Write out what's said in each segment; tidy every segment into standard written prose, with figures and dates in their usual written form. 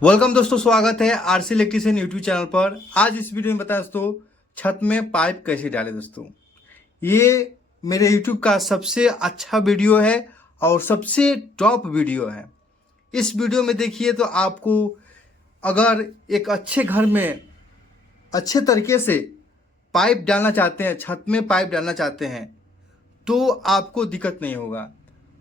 Welcome दोस्तों, स्वागत है आरसी इलेक्ट्रिशियन यूट्यूब चैनल पर। आज इस वीडियो में बताया दोस्तों छत में पाइप कैसे डालें। दोस्तों ये मेरे यूट्यूब का सबसे अच्छा वीडियो है और सबसे टॉप वीडियो है। इस वीडियो में देखिए तो आपको अगर एक अच्छे घर में अच्छे तरीके से पाइप डालना चाहते हैं, छत में पाइप डालना चाहते हैं तो आपको दिक्कत नहीं होगा।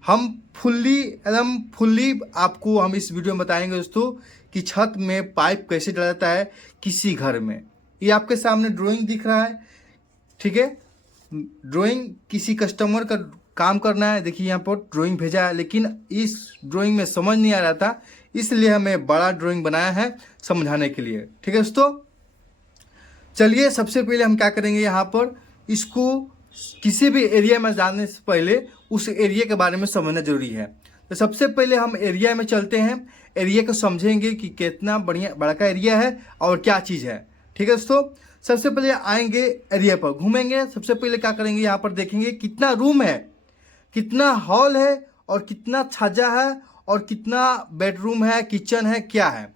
हम फुल्ली आपको हम इस वीडियो में बताएंगे दोस्तों कि छत में पाइप कैसे डाला जाता है किसी घर में। ये आपके सामने ड्राइंग दिख रहा है, ठीक है। ड्राइंग किसी कस्टमर का काम करना है। देखिए यहाँ पर ड्राइंग भेजा है, लेकिन इस ड्राइंग में समझ नहीं आ रहा था, इसलिए हमें बड़ा ड्राइंग बनाया है समझाने के लिए, ठीक है दोस्तों। चलिए सबसे पहले हम क्या करेंगे, यहाँ पर इसको किसी भी एरिया में जाने से पहले उस एरिया के बारे में समझना जरूरी है। तो सबसे पहले हम एरिया में चलते हैं, एरिया को समझेंगे कि कितना बड़ा का एरिया है और क्या चीज़ है, ठीक है दोस्तों। सबसे पहले आएंगे एरिया पर, घूमेंगे। सबसे पहले क्या करेंगे, यहाँ पर देखेंगे कितना रूम है, कितना हॉल है और कितना छज्जा है और कितना बेडरूम है, किचन है, क्या है,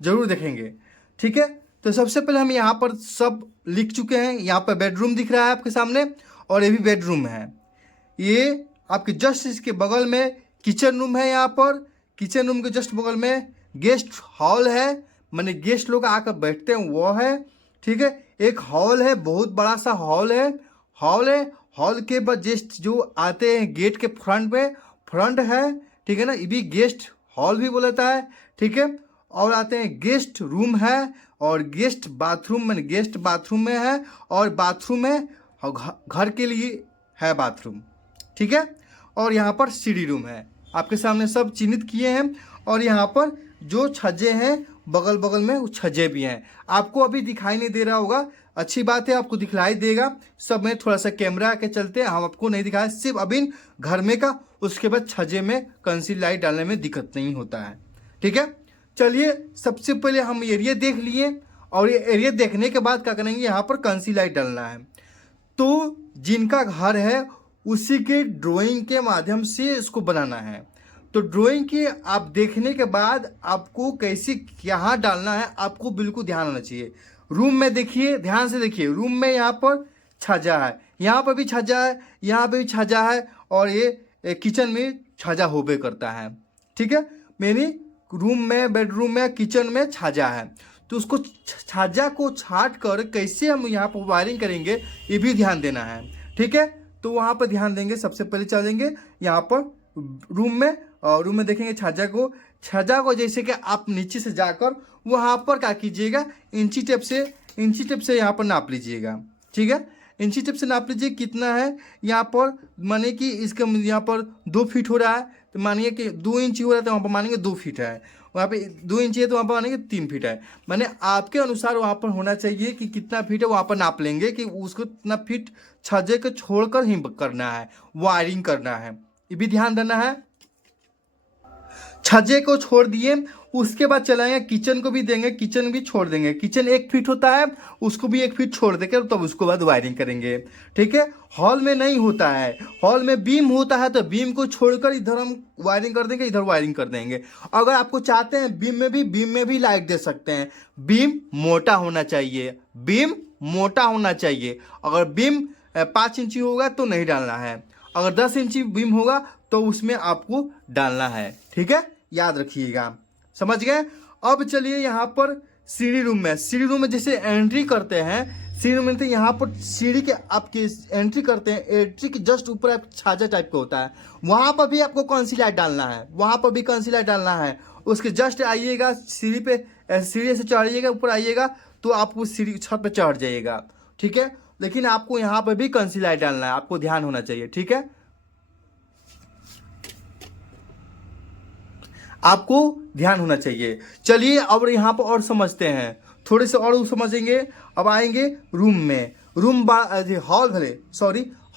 जरूर देखेंगे, ठीक है। तो सबसे पहले हम यहाँ पर सब लिख चुके हैं। यहाँ पर बेडरूम दिख रहा है आपके सामने और ये भी बेडरूम है। ये आपके जस्ट इसके बगल में किचन रूम है। यहाँ पर किचन रूम के जस्ट बगल में गेस्ट हॉल है, माने गेस्ट लोग आकर बैठते हैं वो है, ठीक है। एक हॉल है, बहुत बड़ा सा हॉल है। हॉल के बाद जस्ट जो आते हैं गेट के फ्रंट में फ्रंट है, ठीक है ना, ये भी गेस्ट हॉल भी बोलता है, ठीक है। और आते हैं गेस्ट रूम है और गेस्ट बाथरूम में, गेस्ट बाथरूम में है और बाथरूम में घर के लिए है बाथरूम, ठीक है। और यहाँ पर सीढ़ी रूम है, आपके सामने सब चिन्हित किए हैं। और यहाँ पर जो छज्जे हैं बगल बगल में वो छज्जे भी हैं। आपको अभी दिखाई नहीं दे रहा होगा, अच्छी बात है, आपको दिखलाई देगा। सब में थोड़ा सा कैमरा के चलते हम आपको नहीं दिखाए, सिर्फ अभी घर में का, उसके बाद छज्जे में कंसील लाइट डालने में दिक्कत नहीं होता है, ठीक है। चलिए सबसे पहले हम एरिया देख लिए और ये एरिया देखने के बाद क्या करेंगे, यहाँ पर कंसील लाइट डालना है। तो जिनका घर है उसी के ड्राइंग के माध्यम से इसको बनाना है। तो ड्राइंग के आप देखने के बाद आपको कैसे यहाँ डालना है आपको बिल्कुल ध्यान होना चाहिए। रूम में देखिए, ध्यान से देखिए, रूम में यहाँ पर छज्जा है, यहाँ पर भी छज्जा है, यहाँ पे भी छज्जा है और ये किचन में छज्जा होबे करता है, ठीक है। मेरी रूम में, बेडरूम में, किचन में छज्जा है। तो उसको छज्जा को छाट कर कैसे हम यहाँ पर वायरिंग करेंगे ये भी ध्यान देना है, ठीक है। तो वहाँ पर ध्यान देंगे। सबसे पहले चलेंगे यहाँ पर रूम में और रूम में देखेंगे छज्जा को जैसे कि आप नीचे से जाकर वहाँ पर क्या कीजिएगा, इंची टेप से यहाँ पर नाप लीजिएगा, ठीक है। इंची टेप से नाप लीजिए कितना है यहाँ पर, मानिए कि इसका यहाँ पर 2 फीट हो रहा है, तो मानिए कि 2 इंच हो रहा है तो वहाँ पर मानेंगे 2 फीट है। वहाँ पे 2 इंच है तो वहाँ पर मानेंगे 3 फीट है। माने आपके अनुसार वहाँ पर होना चाहिए कि कितना फीट है, वहाँ पर नाप लेंगे कि उसको इतना फीट छज्जे को छोड़कर ही करना है, वायरिंग करना है, ये भी ध्यान देना है। छज्जे को छोड़ दिए, उसके बाद चलाएंगे किचन को भी देंगे, किचन भी छोड़ देंगे। किचन 1 फीट होता है, उसको भी 1 फीट छोड़ देकर तब उसको बाद वायरिंग करेंगे, ठीक है। हॉल में नहीं होता है, हॉल में बीम होता है तो बीम को छोड़कर इधर हम वायरिंग कर देंगे, इधर वायरिंग कर देंगे। अगर आपको चाहते हैं बीम में भी लाइट दे सकते हैं। बीम मोटा होना चाहिए, बीम मोटा होना चाहिए। अगर बीम 5 इंची होगा तो नहीं डालना है, अगर 10 इंची बीम होगा तो उसमें आपको डालना है, ठीक है, याद रखिएगा, समझ गए। अब चलिए यहाँ पर सीढ़ी रूम में जैसे एंट्री करते हैं, सीढ़ी रूम में तो यहाँ पर सीढ़ी के आपके एंट्री करते हैं, एंट्री के जस्ट ऊपर आप छाजा टाइप का होता है, वहाँ पर भी आपको कौन सी लाइट डालना है, वहाँ पर भी कौन सी लाइट डालना है। उसके जस्ट आइएगा सीढ़ी पे, सीढ़ी से चढ़िएगा, ऊपर आइएगा तो आप उस सीढ़ी छत पर चढ़ जाइएगा, ठीक है। लेकिन आपको यहाँ पर भी कौन सी लाइट डालना है, आपको ध्यान होना चाहिए, ठीक है, आपको ध्यान होना चाहिए। चलिए अब यहाँ पर और समझते हैं, थोड़े से और समझेंगे। अब आएंगे रूम में,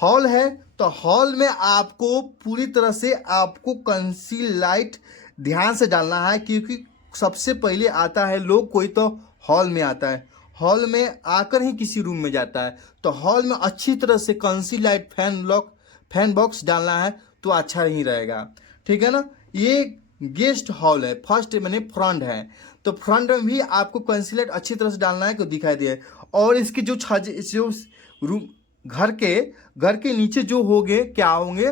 हॉल है तो हॉल में आपको पूरी तरह से आपको कंसील लाइट ध्यान से डालना है, क्योंकि सबसे पहले आता है लोग, कोई तो हॉल में आता है, हॉल में आकर ही किसी रूम में जाता है, तो हॉल में अच्छी तरह से कंसील लाइट फैन बॉक्स डालना है तो अच्छा ही रहेगा, ठीक है ना। ये गेस्ट हॉल है, फर्स्ट मैंने फ्रंट है, तो फ्रंट में भी आपको कंसीलर अच्छी तरह से डालना है कि दिखाई दे। और इसके जो छज्जे, जो रूम घर के नीचे जो होंगे, क्या होंगे,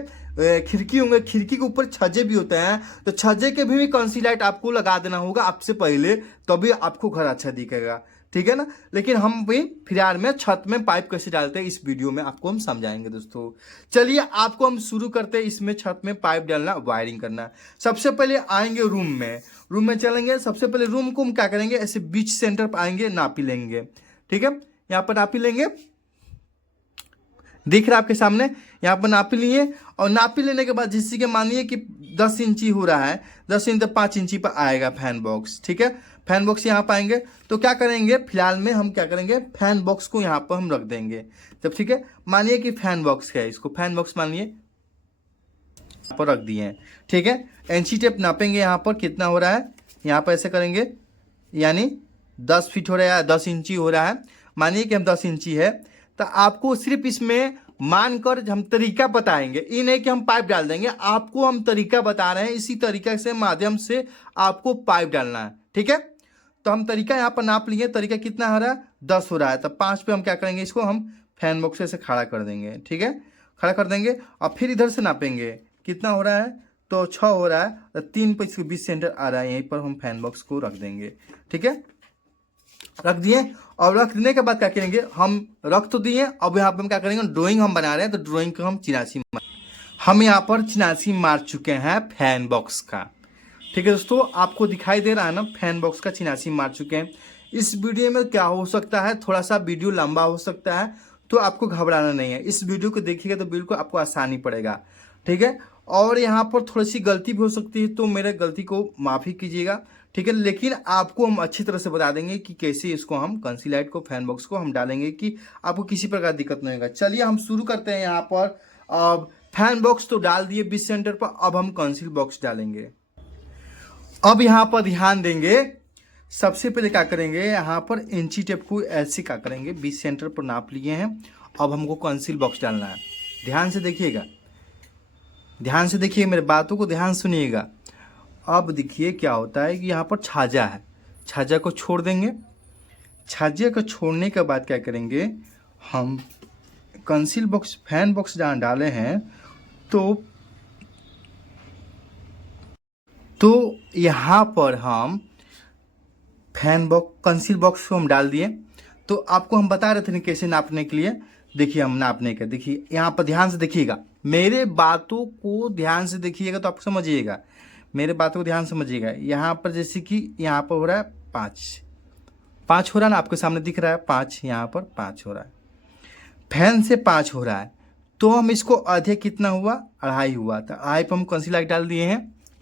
खिड़की होंगे, खिड़की के ऊपर छज्जे भी होते हैं, तो छज्जे के भी कंसीलर आपको लगा देना होगा आपसे पहले, तभी आपको घर अच्छा दिखेगा, ठीक है ना। लेकिन हम भी फिलहाल में छत में पाइप कैसे डालते हैं इस वीडियो में आपको हम समझाएंगे दोस्तों। चलिए आपको हम शुरू करते हैं इसमें छत में पाइप डालना, वायरिंग करना। सबसे पहले आएंगे रूम में चलेंगे। सबसे पहले रूम को हम क्या करेंगे, ऐसे बीच सेंटर पर आएंगे, नापी लेंगे, ठीक है। यहाँ पर नापी लेंगे, दिख रहा है आपके सामने, यहाँ पर नापी लिए। और नापी लेने के बाद जिससे कि मानिए कि 10 इंची हो रहा है, 10 इंच 5 इंची पर आएगा फैन बॉक्स, ठीक है। फैन बॉक्स यहाँ पाएंगे तो क्या करेंगे, फिलहाल में हम क्या करेंगे, फैन बॉक्स को यहाँ पर हम रख देंगे जब, ठीक है। मानिए कि फैन बॉक्स है, इसको फैन बॉक्स मानिए यहाँ पर रख दिए हैं, ठीक है। इंची टेप नापेंगे यहाँ पर कितना हो रहा है, यहाँ पर ऐसे करेंगे, यानी 10 फीट हो रहा है, 10 इंची हो रहा है। मानिए कि हम 10 इंची है, तो आपको सिर्फ इसमें मानकर हम तरीका बताएंगे, ये नहीं कि हम पाइप डाल देंगे, आपको हम तरीका बता रहे हैं, इसी तरीका से माध्यम से आपको पाइप डालना है, ठीक है। तो हम तरीका यहाँ पर नाप लिए, तरीका कितना हो रहा है, 10 हो रहा है, तो 5 पे हम क्या करेंगे, इसको हम फैन बॉक्स से खड़ा कर देंगे, ठीक है। खड़ा कर देंगे और फिर इधर से नापेंगे कितना हो रहा है, तो 6 हो रहा है, तो 3 पे इसको 20 सेंटर आ रहा है, यहीं पर हम फैन बॉक्स को रख देंगे, ठीक है। रख दिए, और रख देने के बाद क्या करेंगे, हम रख तो दिए, अब यहाँ पर हम क्या करेंगे, ड्राइंग हम बना रहे हैं, तो ड्राइंग को हम हम यहाँ पर चिनासी मार चुके हैं फैन बॉक्स का, ठीक है दोस्तों। आपको दिखाई दे रहा है ना, फैन बॉक्स का चिनासी मार चुके हैं। इस वीडियो में क्या हो सकता है, थोड़ा सा वीडियो लंबा हो सकता है, तो आपको घबराना नहीं है, इस वीडियो को देखिएगा तो बिल्कुल आपको आसानी पड़ेगा, ठीक है। और यहाँ पर थोड़ी सी गलती भी हो सकती है, तो मेरे गलती को माफ़ी कीजिएगा, ठीक है। लेकिन आपको हम अच्छी तरह से बता देंगे कि कैसे इसको हम कंसीलाइट को, फैन बॉक्स को हम डालेंगे कि आपको किसी प्रकार दिक्कत नहीं होगा। चलिए हम शुरू करते हैं। यहाँ पर अब फैन बॉक्स तो डाल दिए 20 सेंटर पर, अब हम कंसील बॉक्स डालेंगे। अब यहाँ पर ध्यान देंगे, सबसे पहले क्या करेंगे, यहाँ पर इंची टेप को ऐसे क्या करेंगे, 20 सेंटर पर नाप लिए हैं। अब हमको कंसील बॉक्स डालना है, ध्यान से देखिएगा, ध्यान से देखिए, मेरे बातों को ध्यान सुनिएगा। अब देखिए क्या होता है कि यहाँ पर छाजा है, छाजा को छोड़ देंगे। छाजे को छोड़ने के बाद क्या करेंगे, हम कंसील बॉक्स, फैन बॉक्स जहाँ डाले हैं, तो यहाँ पर हम फैन बॉक्स, कंसील बॉक्स को हम डाल दिए। तो आपको हम बता रहे थे ना कैसे नापने के लिए, देखिए हम नापने का, देखिए यहाँ पर ध्यान से देखिएगा, मेरे बातों को ध्यान से देखिएगा तो आप समझिएगा, मेरे बातों को ध्यान समझिएगा। यहाँ पर जैसे कि यहाँ पर हो रहा है 5 हो रहा है ना, आपके सामने दिख रहा है 5, यहाँ पर 5 हो रहा है, फैन से 5 हो रहा है, तो हम इसको आधे कितना हुआ, 2.5 हुआ था, 2.5 पर हम कंसील डाल दिए हैं,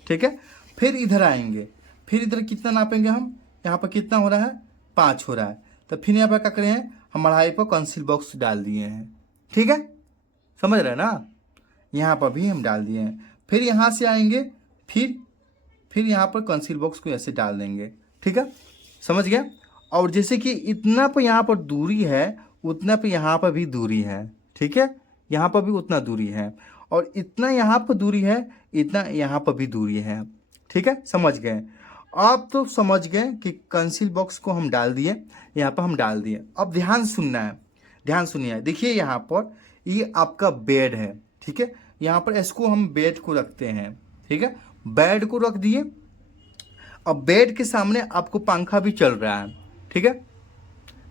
ठीक है। फिर इधर आएंगे, फिर इधर कितना नापेंगे हम, यहाँ पर कितना हो रहा है, 5 हो रहा है, तो फिर यहाँ पर क्या करें, हम 2.5 पर कंसील बॉक्स डाल दिए हैं, ठीक है, समझ रहे हैं ना। यहाँ पर भी हम डाल दिए हैं, फिर यहाँ से आएंगे, फिर यहाँ पर कंसील बॉक्स को ऐसे डाल देंगे, ठीक है, समझ गया। और जैसे कि इतना पर यहाँ पर दूरी है, उतना पर यहाँ पर भी दूरी है, ठीक है, यहाँ पर भी उतना दूरी है, और इतना यहाँ पर दूरी है, इतना यहाँ पर भी दूरी है, ठीक है, समझ गए। आप तो समझ गए कि कंसील बॉक्स को हम डाल दिए, यहाँ पर हम डाल दिए। अब ध्यान सुनना है, ध्यान सुनिए, देखिए यहाँ पर ये आपका बेड है, ठीक है, यहाँ पर इसको हम बेड को रखते हैं, ठीक है, बेड को रख दिए। अब बेड के सामने आपको पंखा भी चल रहा है, ठीक है,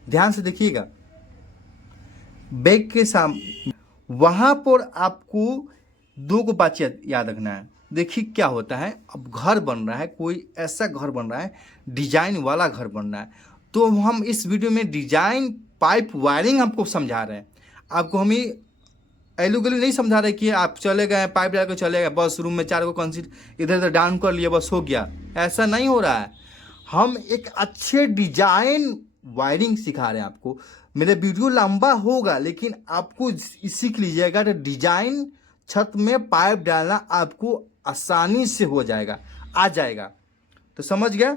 ध्यान से देखिएगा, बेड के सामने, वहां पर आपको 2 बात याद रखना है। देखिए क्या होता है, अब घर बन रहा है, कोई ऐसा घर बन रहा है, डिजाइन वाला घर बन रहा है, तो हम इस वीडियो में डिजाइन पाइप वायरिंग आपको समझा रहे हैं। आपको हम ही एलू गली नहीं समझा रहे कि आप चले गए पाइप डाल के चले गए, बस रूम में 4 को कंसील इधर उधर डाउन कर लिया, बस हो गया, ऐसा नहीं हो रहा है। हम एक अच्छे डिजाइन वायरिंग सिखा रहे हैं आपको। मेरा वीडियो लंबा होगा, लेकिन आपको सीख लीजिएगा तो डिजाइन छत में पाइप डालना आपको आसानी से हो जाएगा, आ जाएगा, तो समझ गया।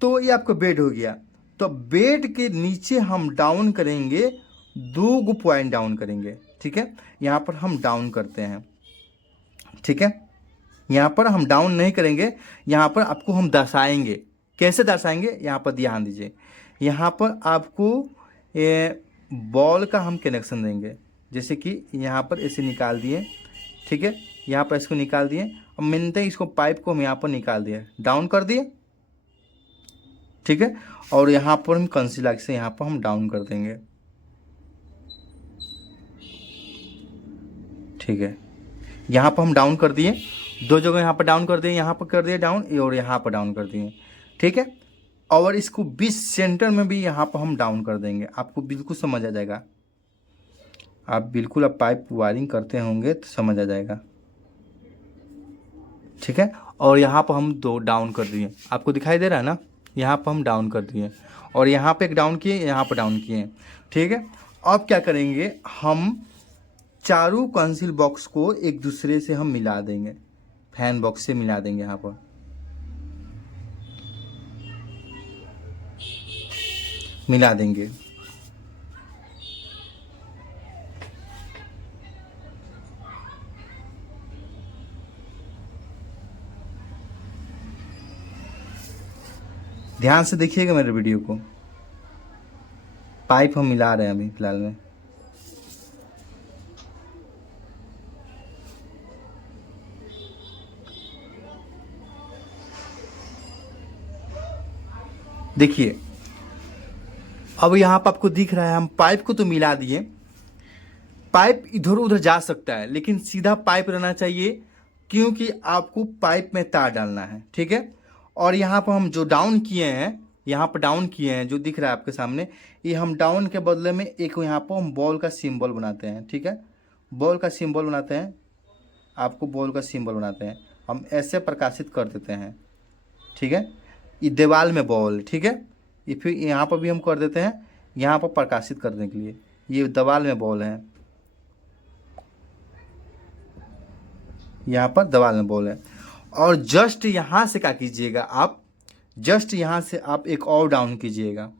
तो ये आपका बेड हो गया, तो बेड के नीचे हम डाउन करेंगे, 2 पॉइंट डाउन करेंगे, ठीक है, यहाँ पर हम डाउन करते हैं, ठीक है, यहाँ पर हम डाउन नहीं करेंगे, यहाँ पर आपको हम दर्शाएंगे। कैसे दर्शाएंगे, यहाँ पर ध्यान दीजिए। यहाँ पर आपको बॉल का हम कनेक्शन देंगे, जैसे कि यहाँ पर ऐसे निकाल दिए, ठीक है, यहाँ पर इसको निकाल दिए। अब मिलते ही इसको पाइप को हम यहाँ पर निकाल दिए, डाउन कर दिए, ठीक है। और यहाँ पर हम कंसील से यहाँ पर हम डाउन कर देंगे, ठीक है। यहाँ पर हम डाउन कर दिए, दो जगह यहाँ पर डाउन कर दिए, यहाँ पर कर दिए डाउन और यहाँ पर डाउन कर दिए, ठीक है। और इसको 20 सेंटर में भी यहाँ पर हम डाउन कर देंगे, आपको बिल्कुल समझ आ जाएगा। आप बिल्कुल अब पाइप वायरिंग करते होंगे तो समझ आ जाएगा, ठीक है। और यहाँ पर हम 2 डाउन कर दिए, आपको दिखाई दे रहा है ना, यहाँ पर हम डाउन कर दिए और यहाँ पे एक डाउन किए, यहाँ पर डाउन किए, ठीक है। अब क्या करेंगे, हम चारों कंसील बॉक्स को एक दूसरे से हम मिला देंगे, फैन बॉक्स से मिला देंगे, यहाँ पर मिला देंगे। ध्यान से देखिएगा मेरे वीडियो को। पाइप हम मिला रहे हैं अभी फिलहाल में। देखिए अब यहाँ पर आपको दिख रहा है, हम पाइप को तो मिला दिए। पाइप इधर उधर जा सकता है लेकिन सीधा पाइप रहना चाहिए, क्योंकि आपको पाइप में तार डालना है, ठीक है। और यहाँ पर हम जो डाउन किए हैं, यहाँ पर डाउन किए हैं जो दिख रहा है आपके सामने, ये हम डाउन के बदले में एक यहाँ पर हम बॉल का सिंबल बनाते हैं, ठीक है। बॉल का सिंबल बनाते हैं, आपको बॉल का सिंबल बनाते हैं, हम ऐसे प्रकाशित कर देते हैं, ठीक है। ये दीवार में बॉल, ठीक है। ये फिर यहाँ पर भी हम कर देते हैं, यहाँ पर प्रकाशित करने के लिए, ये दीवार में बॉल है, यहाँ पर दीवार में बॉल है। और जस्ट यहाँ से क्या कीजिएगा, आप जस्ट यहाँ से आप एक और डाउन कीजिएगा,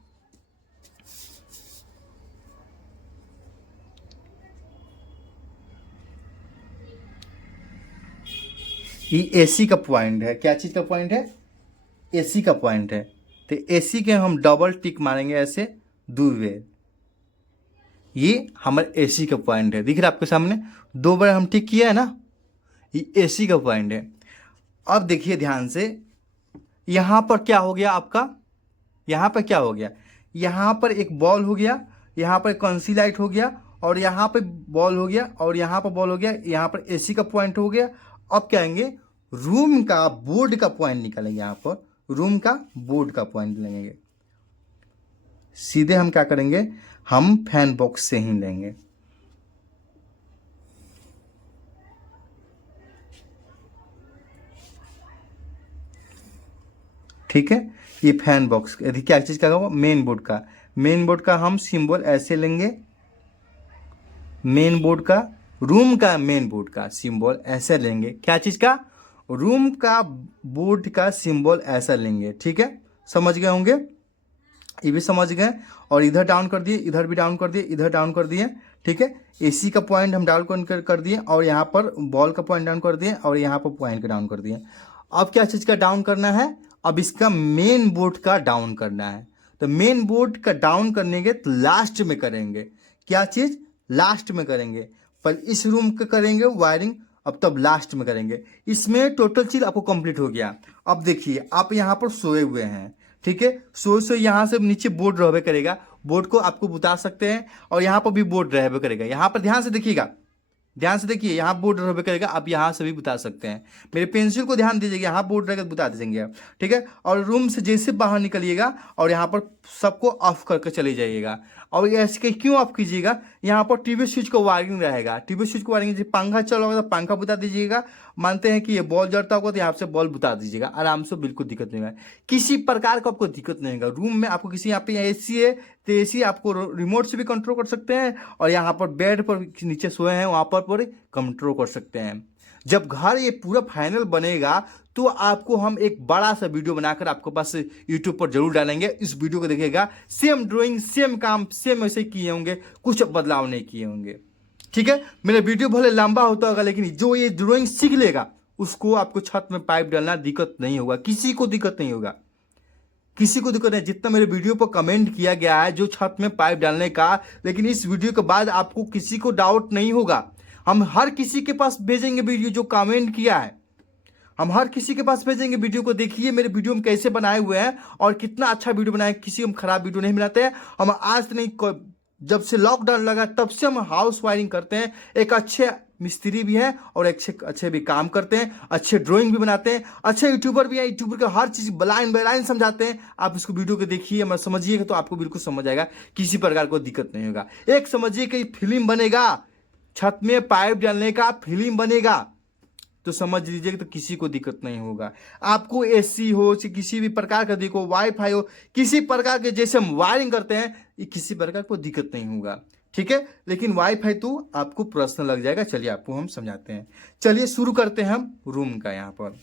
ये एसी का पॉइंट है। क्या चीज़ का पॉइंट है, एसी का पॉइंट है। तो एसी के हम डबल टिक मारेंगे ऐसे 2 बार, ये हमारे एसी का पॉइंट है। दिख रहा है आपके सामने, 2 बार हम टिक किया है ना, ये एसी का पॉइंट है। अब देखिए ध्यान से, यहाँ पर क्या हो गया आपका, यहाँ पर क्या हो गया, यहाँ पर एक बॉल हो गया, यहाँ पर कंसील लाइट हो गया, और यहाँ पर बॉल हो गया, और यहाँ पर बॉल हो गया, यहाँ पर एसी का पॉइंट हो गया। अब क्या आएंगे, रूम का बोर्ड का पॉइंट निकालेंगे, यहाँ पर रूम का बोर्ड का पॉइंट लेंगे। सीधे हम क्या करेंगे, हम फैन बॉक्स से ही लेंगे, ठीक है। ये फैन बॉक्स यदि क्या चीज का होगा, मेन बोर्ड का हम सिंबल ऐसे लेंगे, मेन बोर्ड का, रूम का मेन बोर्ड का सिंबल ऐसे लेंगे। क्या चीज का, रूम का बोर्ड का सिंबल ऐसा लेंगे, ठीक है। समझ गए होंगे, ये भी समझ गए। और इधर डाउन कर दिए, इधर भी डाउन कर दिए, इधर डाउन कर दिए, ठीक है। एसी का पॉइंट हम डाउन कर दिए, और यहाँ पर बॉल का पॉइंट डाउन कर दिए, और यहाँ पर पॉइंट का डाउन कर दिए। अब क्या चीज का डाउन करना है, अब इसका मेन बोर्ड का डाउन करना है। तो मेन बोर्ड का डाउन करने के लास्ट में करेंगे, क्या चीज, लास्ट में करेंगे। पर इस रूम का करेंगे वायरिंग, अब तब लास्ट में करेंगे। इसमें टोटल चीज आपको कंप्लीट हो गया। अब देखिए आप यहाँ पर सोए हुए हैं, ठीक है। सोए यहाँ से नीचे बोर्ड रहबे करेगा, बोर्ड को आपको बुता सकते हैं, और यहाँ पर भी बोर्ड रहबे करेगा। यहाँ पर ध्यान से देखिएगा, ध्यान से देखिए, यहाँ बोर्ड रहबे करेगा, आप यहाँ से भी बुता सकते हैं। मेरे पेंसिल को ध्यान दीजिएगा, यहाँ बोर्ड रहेगा बुता दीजिएंगे आप, ठीक है। और रूम से जैसे बाहर निकलिएगा और यहाँ पर सबको ऑफ करके चले जाइएगा। और ऐसे क्यों ऑफ कीजिएगा, यहाँ पर टीवी स्विच को वायरिंग रहेगा, टीवी स्विच को वायरिंग, पंखा चल रहा होगा तो पंखा बुता दीजिएगा। मानते हैं कि ये बॉल जड़ता होगा तो यहाँ से बॉल बुता दीजिएगा, आराम से, बिल्कुल दिक्कत नहीं होगा, किसी प्रकार का आपको दिक्कत नहीं होगा। रूम में आपको किसी, यहाँ पे एसी है तो एसी आपको रिमोट से भी कंट्रोल कर सकते हैं, और यहाँ पर बेड पर नीचे सोए हैं वहाँ पर कंट्रोल कर सकते हैं। जब घर ये पूरा फाइनल बनेगा तो आपको हम एक बड़ा सा वीडियो बनाकर आपके पास यूट्यूब पर जरूर डालेंगे। इस वीडियो को देखिएगा, सेम ड्राइंग, सेम काम, सेम ऐसे किए होंगे, कुछ बदलाव नहीं किए होंगे, ठीक है। मेरा वीडियो भले लंबा होता होगा, लेकिन जो ये ड्राइंग सीख लेगा उसको आपको छत में पाइप डालना दिक्कत नहीं होगा, किसी को दिक्कत नहीं होगा, किसी को दिक्कत नहीं। जितना मेरे वीडियो पर कमेंट किया गया है जो छत में पाइप डालने का, लेकिन इस वीडियो के बाद आपको किसी को डाउट नहीं होगा। हम हर किसी के पास भेजेंगे वीडियो जो कमेंट किया है, हम हर किसी के पास भेजेंगे वीडियो को। देखिए मेरे वीडियो में कैसे बनाए हुए हैं और कितना अच्छा वीडियो बनाए, किसी को हम खराब वीडियो नहीं बनाते हैं। हम आज नहीं, जब से लॉकडाउन लगा तब से हम हाउस वायरिंग करते हैं। एक अच्छे मिस्त्री भी हैं और अच्छे अच्छे भी काम करते हैं, अच्छे ड्राइंग भी बनाते हैं, अच्छे यूट्यूबर भी हैं। यूट्यूबर का हर चीज़ लाइन बाय लाइन समझाते हैं। आप इसको वीडियो को देखिए, मैं समझिएगा तो आपको बिल्कुल समझ आएगा, किसी प्रकार को दिक्कत नहीं होगा। एक समझिए कि फिल्म बनेगा, छत में पाइप डालने का फिल्म बनेगा, तो समझ लीजिए तो किसी को दिक्कत नहीं होगा। आपको एसी हो, किसी भी प्रकार का देखो, वाईफाई हो, किसी प्रकार के जैसे हम वायरिंग करते हैं, ये किसी प्रकार को दिक्कत नहीं होगा, ठीक है। लेकिन वाईफाई तो आपको पर्सनल लग जाएगा। चलिए आपको हम समझाते हैं। चलिए शुरू करते हैं हम रूम का। यहाँ पर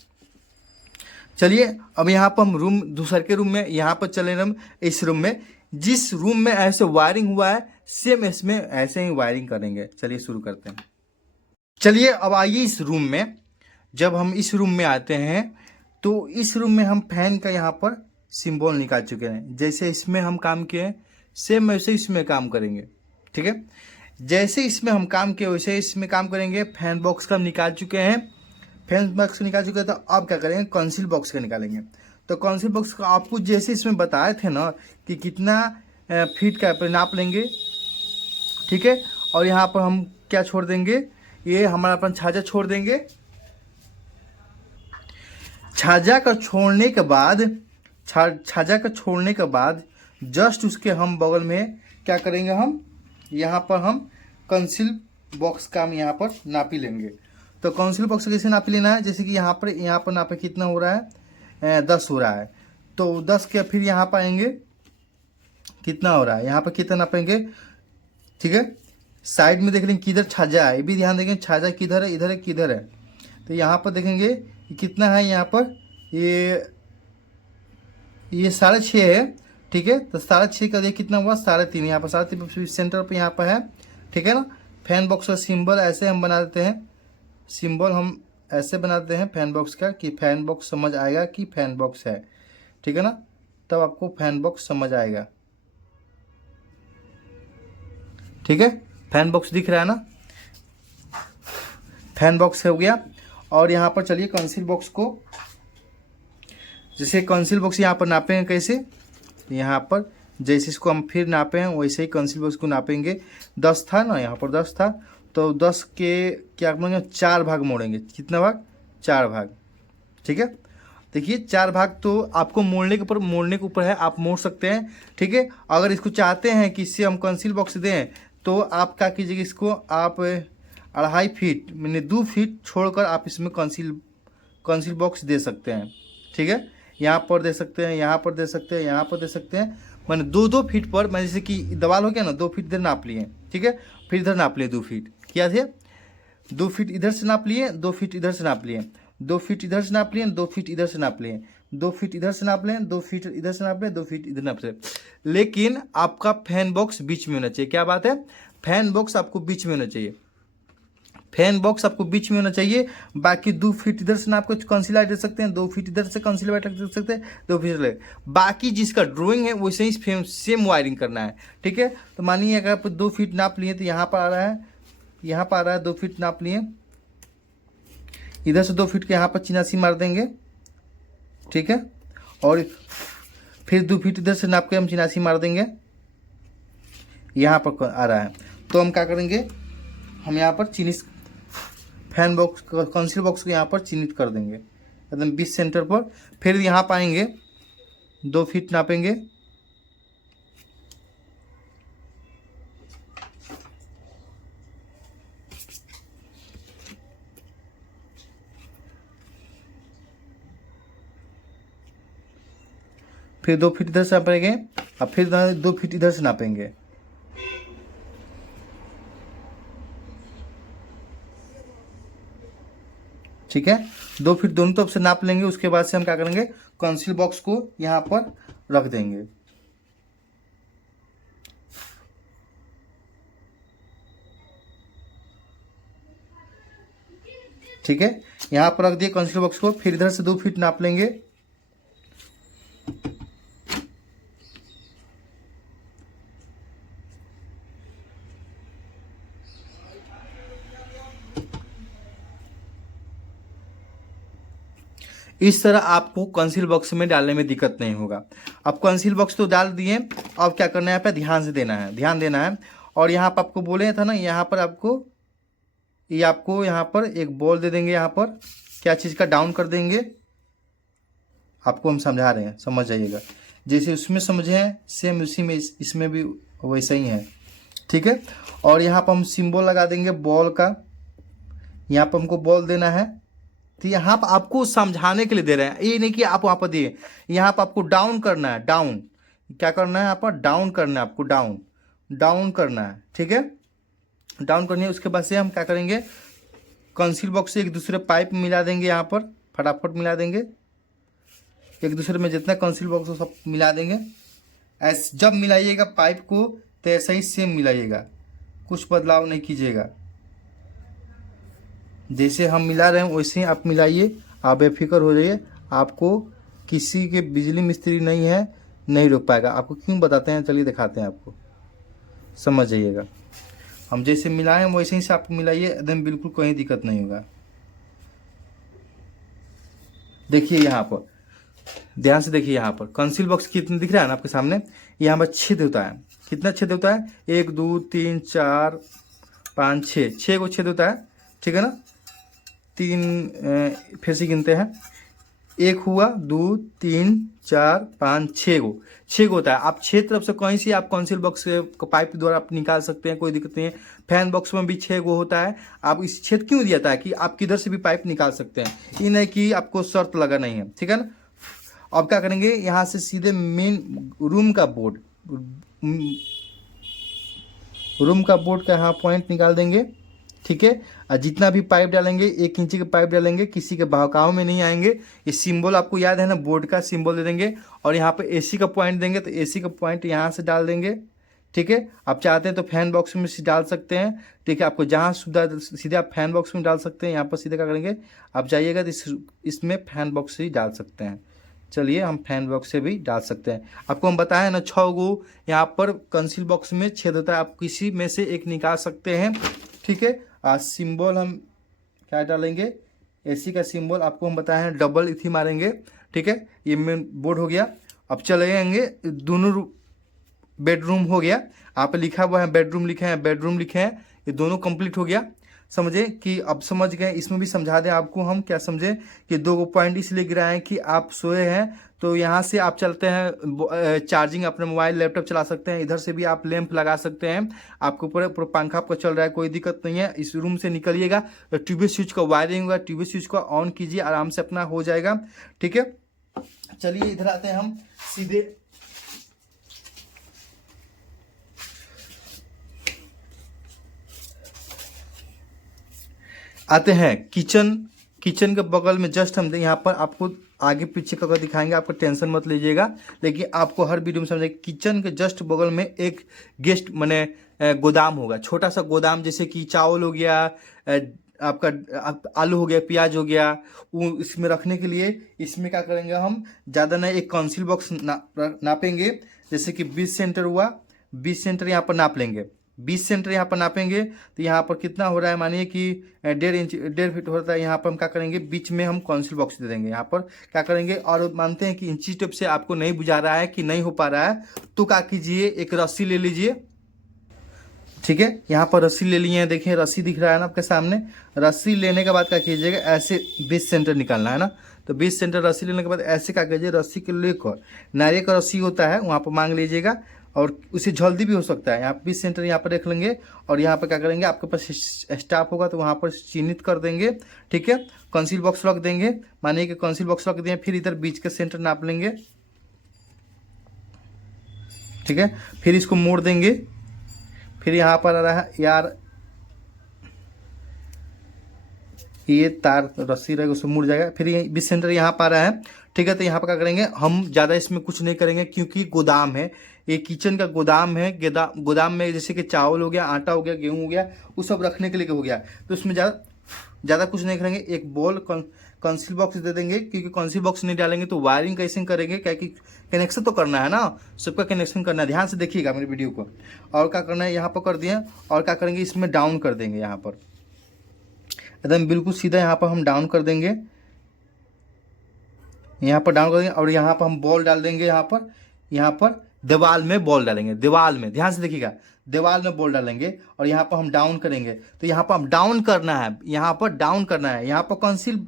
चलिए, अब यहाँ पर हम रूम, दूसरे के रूम में यहाँ पर चले हम इस रूम में। जिस रूम में ऐसे वायरिंग हुआ है सेम इसमें ऐसे ही वायरिंग करेंगे। चलिए शुरू करते हैं। चलिए अब आइए इस रूम में। जब हम इस रूम में आते हैं तो इस रूम में हम फैन का यहाँ पर सिंबल निकाल चुके हैं। जैसे इसमें हम काम किए सेम वैसे इसमें काम करेंगे, ठीक है। जैसे इसमें हम काम किए वैसे इसमें काम करेंगे। फैन बॉक्स का हम निकाल चुके हैं, फैन बॉक्स का निकाल चुके हैं। तो अब क्या करेंगे, कंसील बॉक्स का निकालेंगे। तो कंसील बॉक्स का आपको जैसे इसमें बताए थे ना कि कितना फीट का नाप लेंगे, ठीक है। और यहाँ पर हम क्या छोड़ देंगे, ये हमारा अपन छाजा छोड़ देंगे। छाजा का छोड़ने के बाद छाजा का छोड़ने के बाद जस्ट उसके हम बगल में क्या करेंगे, हम यहाँ पर हम कंसील बॉक्स का हम यहाँ पर नापी लेंगे। तो कंसील बॉक्स कैसे नापी लेना है, जैसे कि यहाँ पर नापे कितना हो रहा है, 10 हो रहा है। तो 10 के फिर यहाँ पर आएंगे कितना हो रहा है, यहाँ पर कितना नापेंगे, ठीक है। साइड में देख लेंगे किधर छाजा है, ये भी ध्यान देंगे छाजा किधर है, इधर है किधर है। तो यहाँ पर देखेंगे कितना है, यहाँ पर ये 6.5 है, ठीक है। तो 6.5 का देखिए कितना हुआ, 3.5। यहाँ पर 3.5 सेंटर पे यहाँ पर है, ठीक है ना। फैन बॉक्स का सिंबल ऐसे हम बना देते हैं, सिंबल हम ऐसे बना देते हैं फैन बॉक्स का, कि फैन बॉक्स समझ आएगा कि फैन बॉक्स है, ठीक है ना। तब आपको फैन बॉक्स समझ आएगा, ठीक है। फैन बॉक्स दिख रहा है ना, फैन बॉक्स हो गया। और यहाँ पर चलिए कंसील बॉक्स को, जैसे कंसील बॉक्स यहाँ पर नापेंगे कैसे, यहाँ पर जैसे इसको हम फिर नापे हैं वैसे ही कंसील बॉक्स को नापेंगे। 10 था ना, यहाँ पर 10 था, तो 10 के क्या करेंगे, 4 भाग मोड़ेंगे। कितना भाग, 4 भाग, ठीक है। देखिए 4 भाग तो आपको मोड़ने के ऊपर है, आप मोड़ सकते हैं, ठीक है। अगर इसको चाहते हैं कि इससे हम कंसील बॉक्स दें तो आप क्या कीजिएगा, इसको आप 2.5 फीट मैंने 2 फीट छोड़कर आप इसमें कंसील बॉक्स दे सकते हैं, ठीक है। यहाँ पर दे सकते हैं, यहाँ पर दे सकते हैं, यहाँ पर दे सकते हैं। मैंने 2-2 फीट पर, मैं जैसे कि दीवार हो गया ना, 2 फीट इधर नाप लिए, ठीक है। फिर इधर नाप लिए 2 फीट, क्या थे 2 फीट इधर से नाप लिए, 2 फीट इधर से नाप लिए, 2 फीट इधर से नाप लिए, 2 फीट इधर से नाप लिए, 2 फीट इधर से नाप लें, 2 फीट इधर से नाप लें, 2 फीट इधर नाप लें। लेकिन आपका फैन बॉक्स बीच में होना चाहिए। क्या बात है, फैन बॉक्स आपको बीच में होना चाहिए, फैन बॉक्स आपको बीच में होना चाहिए। बाकी 2 फीट इधर से आपको कंसीलर दे सकते हैं, 2 फीट इधर से कंसीलर दे सकते हैं, 2 फीट ले। बाकी जिसका ड्राइंग है वैसे ही सेम वायरिंग करना है, ठीक है। तो मानिए अगर आप 2 फीट नाप लिए तो यहाँ पर आ रहा है, यहाँ पर आ रहा है 2 फीट नाप लिए, इधर से 2 फीट के यहाँ पर चिनासी मार देंगे, ठीक है। और फिर 2 फीट इधर से नाप के हम चिनासी मार देंगे, यहाँ पर आ रहा है। तो हम क्या करेंगे, हम यहाँ पर फैन बॉक्स कंसील बॉक्स को यहाँ पर चिन्हित कर देंगे एकदम 20 सेंटर पर। फिर यहाँ पाएंगे 2 फीट नापेंगे, फिर 2 फीट इधर से नापेंगे, और फिर 2 फीट इधर से नापेंगे, ठीक है। 2 फीट दोनों तरफ से नाप लेंगे। उसके बाद से हम क्या करेंगे, कंसील बॉक्स को यहाँ पर रख देंगे, ठीक है। यहाँ पर रख दिए कंसील बॉक्स को। फिर इधर से 2 फीट नाप लेंगे। इस तरह आपको कंसील बॉक्स में डालने में दिक्कत नहीं होगा। अब कंसील बॉक्स तो डाल दिए, अब क्या करना है, यहाँ पे ध्यान से देना है, ध्यान देना है। और यहाँ पर आपको बोले था ना, यहाँ पर आपको यहाँ पर एक बॉल दे देंगे। यहाँ पर क्या चीज़ का डाउन कर देंगे, आपको हम समझा रहे हैं, समझ जाइएगा। जैसे उसमें समझे हैं सेम उसी में इसमें भी वैसा ही है, ठीक है। और यहाँ पर हम सिंबल लगा देंगे बॉल का। यहाँ पर हमको बॉल देना है, तो यहाँ पर आपको समझाने के लिए दे रहे हैं, ये नहीं कि आप वहाँ पर दिए। यहाँ पर आपको डाउन करना है, डाउन क्या करना है, यहाँ पर डाउन करना है आपको, डाउन करना है, ठीक है। डाउन करनी है। उसके बाद से हम क्या करेंगे, कंसील बॉक्स से एक दूसरे पाइप मिला देंगे। यहाँ पर फटाफट मिला देंगे, एक दूसरे में जितना कंसील बॉक्स हो सब मिला देंगे। ऐसे जब मिलाइएगा पाइप को तो ऐसा ही सेम मिलाइएगा, कुछ बदलाव नहीं कीजिएगा। जैसे हम मिला रहे हैं वैसे ही आप मिलाइए, आप बेफिक्र हो जाइए। आपको किसी के बिजली मिस्त्री नहीं है, नहीं रोक पाएगा। आपको क्यों बताते हैं, चलिए दिखाते हैं आपको, समझ जाइएगा। हम जैसे मिलाएं वैसे ही से आप मिलाइए, एकदम बिल्कुल कोई दिक्कत नहीं होगा। देखिए यहाँ पर ध्यान से देखिए, यहाँ पर कंसील बॉक्स कितना दिख रहा है ना आपके सामने। यहाँ पर छेद होता है, कितना छेद होता है, 1 2 3 4 5 6 को छेद होता है, ठीक है ना। 3 फिर से गिनते हैं, 1 हुआ, 2 3 4 5 6 को होता है। आप 6 तरफ से कहीं से आप कंसील बॉक्स से पाइप द्वारा आप निकाल सकते हैं, कोई दिक्कत नहीं है। फैन बॉक्स में भी 6 होता है। आप इस छेद क्यों दिया था कि आप किधर से भी पाइप निकाल सकते हैं, ये नहीं कि आपको शर्त लगा नहीं है, ठीक है ना। अब क्या करेंगे, यहाँ से सीधे मेन रूम का बोर्ड का यहाँ पॉइंट निकाल देंगे, ठीक है। और जितना भी पाइप डालेंगे 1 इंची के पाइप डालेंगे, किसी के बहकाव में नहीं आएंगे। ये सिंबल आपको याद है ना, बोर्ड का सिंबल दे देंगे। और यहाँ पे एसी का पॉइंट देंगे, तो एसी का पॉइंट यहाँ से डाल देंगे, ठीक है। आप चाहते हैं तो फैन बॉक्स में डाल सकते हैं, ठीक है। आपको जहाँ सुविधा सीधे आप फैन बॉक्स में डाल सकते हैं। यहाँ पर सीधे क्या करेंगे, आप जाइएगा तो इसमें फैन बॉक्स से ही डाल सकते हैं। चलिए हम फैन बॉक्स से भी डाल सकते हैं। आपको हम बताया ना 6 गो यहाँ पर कंसील बॉक्स में छेद होता है, आप किसी में से एक निकाल सकते हैं, ठीक है। सिंबल हम क्या डालेंगे, एसी का सिंबल आपको हम बताए हैं, डबल इथी मारेंगे, ठीक है। ये मेन बोर्ड हो गया। अब चले जाएंगे, दोनों बेडरूम हो गया, आप लिखा हुआ है बेडरूम लिखे हैं, बेडरूम लिखे हैं, ये दोनों कंप्लीट हो गया। समझे कि अब समझ गए। इसमें भी समझा दें आपको हम, क्या समझे कि 2 पॉइंट इसलिए गिराए कि आप सोए हैं तो यहाँ से आप चलते हैं, चार्जिंग अपने मोबाइल लैपटॉप चला सकते हैं। इधर से भी आप लैंप लगा सकते हैं, आपको पूरा पंखा आपका चल रहा है, कोई दिक्कत नहीं है। इस रूम से निकलिएगा तो टीवी स्विच का वायरिंग होगा, टीवी स्विच को ऑन कीजिए, आराम से अपना हो जाएगा, ठीक है। चलिए इधर आते हैं हम सीधे, आते हैं किचन के बगल में। जस्ट हम यहाँ पर आपको आगे पीछे का दिखाएंगे, आपको टेंशन मत लीजिएगा, लेकिन आपको हर वीडियो में समझे। किचन के जस्ट बगल में एक गेस्ट माने गोदाम होगा, छोटा सा गोदाम, जैसे कि चावल हो गया, आपका आलू हो गया, प्याज हो गया, वो इसमें रखने के लिए इसमें क्या करेंगे हम, ज़्यादा नहीं, एक कंसील बॉक्स नापेंगे। जैसे कि 20 सेंटर हुआ, 20 सेंटर यहाँ पर नाप लेंगे, 20 सेंटर यहाँ पर नापेंगे। तो यहाँ पर कितना हो रहा है, मानिए कि 1.5 फीट होता है। यहाँ पर हम क्या करेंगे, बीच में हम कंसील बॉक्स दे देंगे। यहाँ पर क्या करेंगे, और मानते हैं कि इंची टेप से आपको नहीं बुझा रहा है कि नहीं हो पा रहा है, तो क्या कीजिए, एक रस्सी ले लीजिए, ठीक है। यहाँ पर रस्सी ले लिए हैं, देखिए रस्सी दिख रहा है ना आपके सामने। रस्सी लेने के बाद क्या कीजिएगा, ऐसे 20 सेंटर निकालना है ना, तो 20 सेंटर रस्सी लेने के बाद ऐसे क्या कीजिए, रस्सी के लेकर, नारियल का रस्सी होता है वहाँ पर मांग लीजिएगा, और उसे जल्दी भी हो सकता है। यहाँ 20 सेंटर यहाँ पर रख लेंगे, और यहाँ पर क्या करेंगे, आपके पास स्टाफ होगा तो वहाँ पर चिन्हित कर देंगे, ठीक है। कंसील बॉक्स रख देंगे, मानिए कि कंसील बॉक्स रख दिए, फिर इधर बीच के सेंटर नाप लेंगे, ठीक है। फिर इसको मोड़ देंगे, फिर यहाँ पर आ रहा है यार, ये तार रस्सी रहेगा उसमें मुड़ जाएगा। फिर ये 20 सेंटर यहाँ पर आ रहा है, ठीक है। तो यहाँ पर क्या करेंगे, हम ज़्यादा इसमें कुछ नहीं करेंगे, क्योंकि गोदाम है, ये किचन का गोदाम है। गोदाम में जैसे कि चावल हो गया, आटा हो गया, गेहूँ हो गया, वो सब रखने के लिए हो गया, तो उसमें ज़्यादा ज़्यादा कुछ नहीं करेंगे, एक बॉल कंसील बॉक्स दे देंगे, क्योंकि कंसील बॉक्स नहीं डालेंगे तो वायरिंग कैसे करेंगे, क्या कि कनेक्शन तो करना है ना, सबका कनेक्शन करना है। ध्यान से देखिएगा मेरी वीडियो को। और क्या करना है, यहाँ पर कर दिए, और क्या करेंगे, इसमें डाउन कर देंगे, यहाँ पर एकदम बिल्कुल सीधा यहाँ पर हम डाउन कर देंगे, यहाँ पर डाउन कर देंगे, और यहाँ पर हम बॉल डाल देंगे, यहाँ पर दीवार में बॉल डालेंगे, दीवार में, ध्यान से देखिएगा, दीवार में बॉल डालेंगे, और यहाँ पर हम डाउन करेंगे। तो यहाँ पर हम डाउन करना है, यहाँ पर डाउन करना है, यहाँ पर कंसील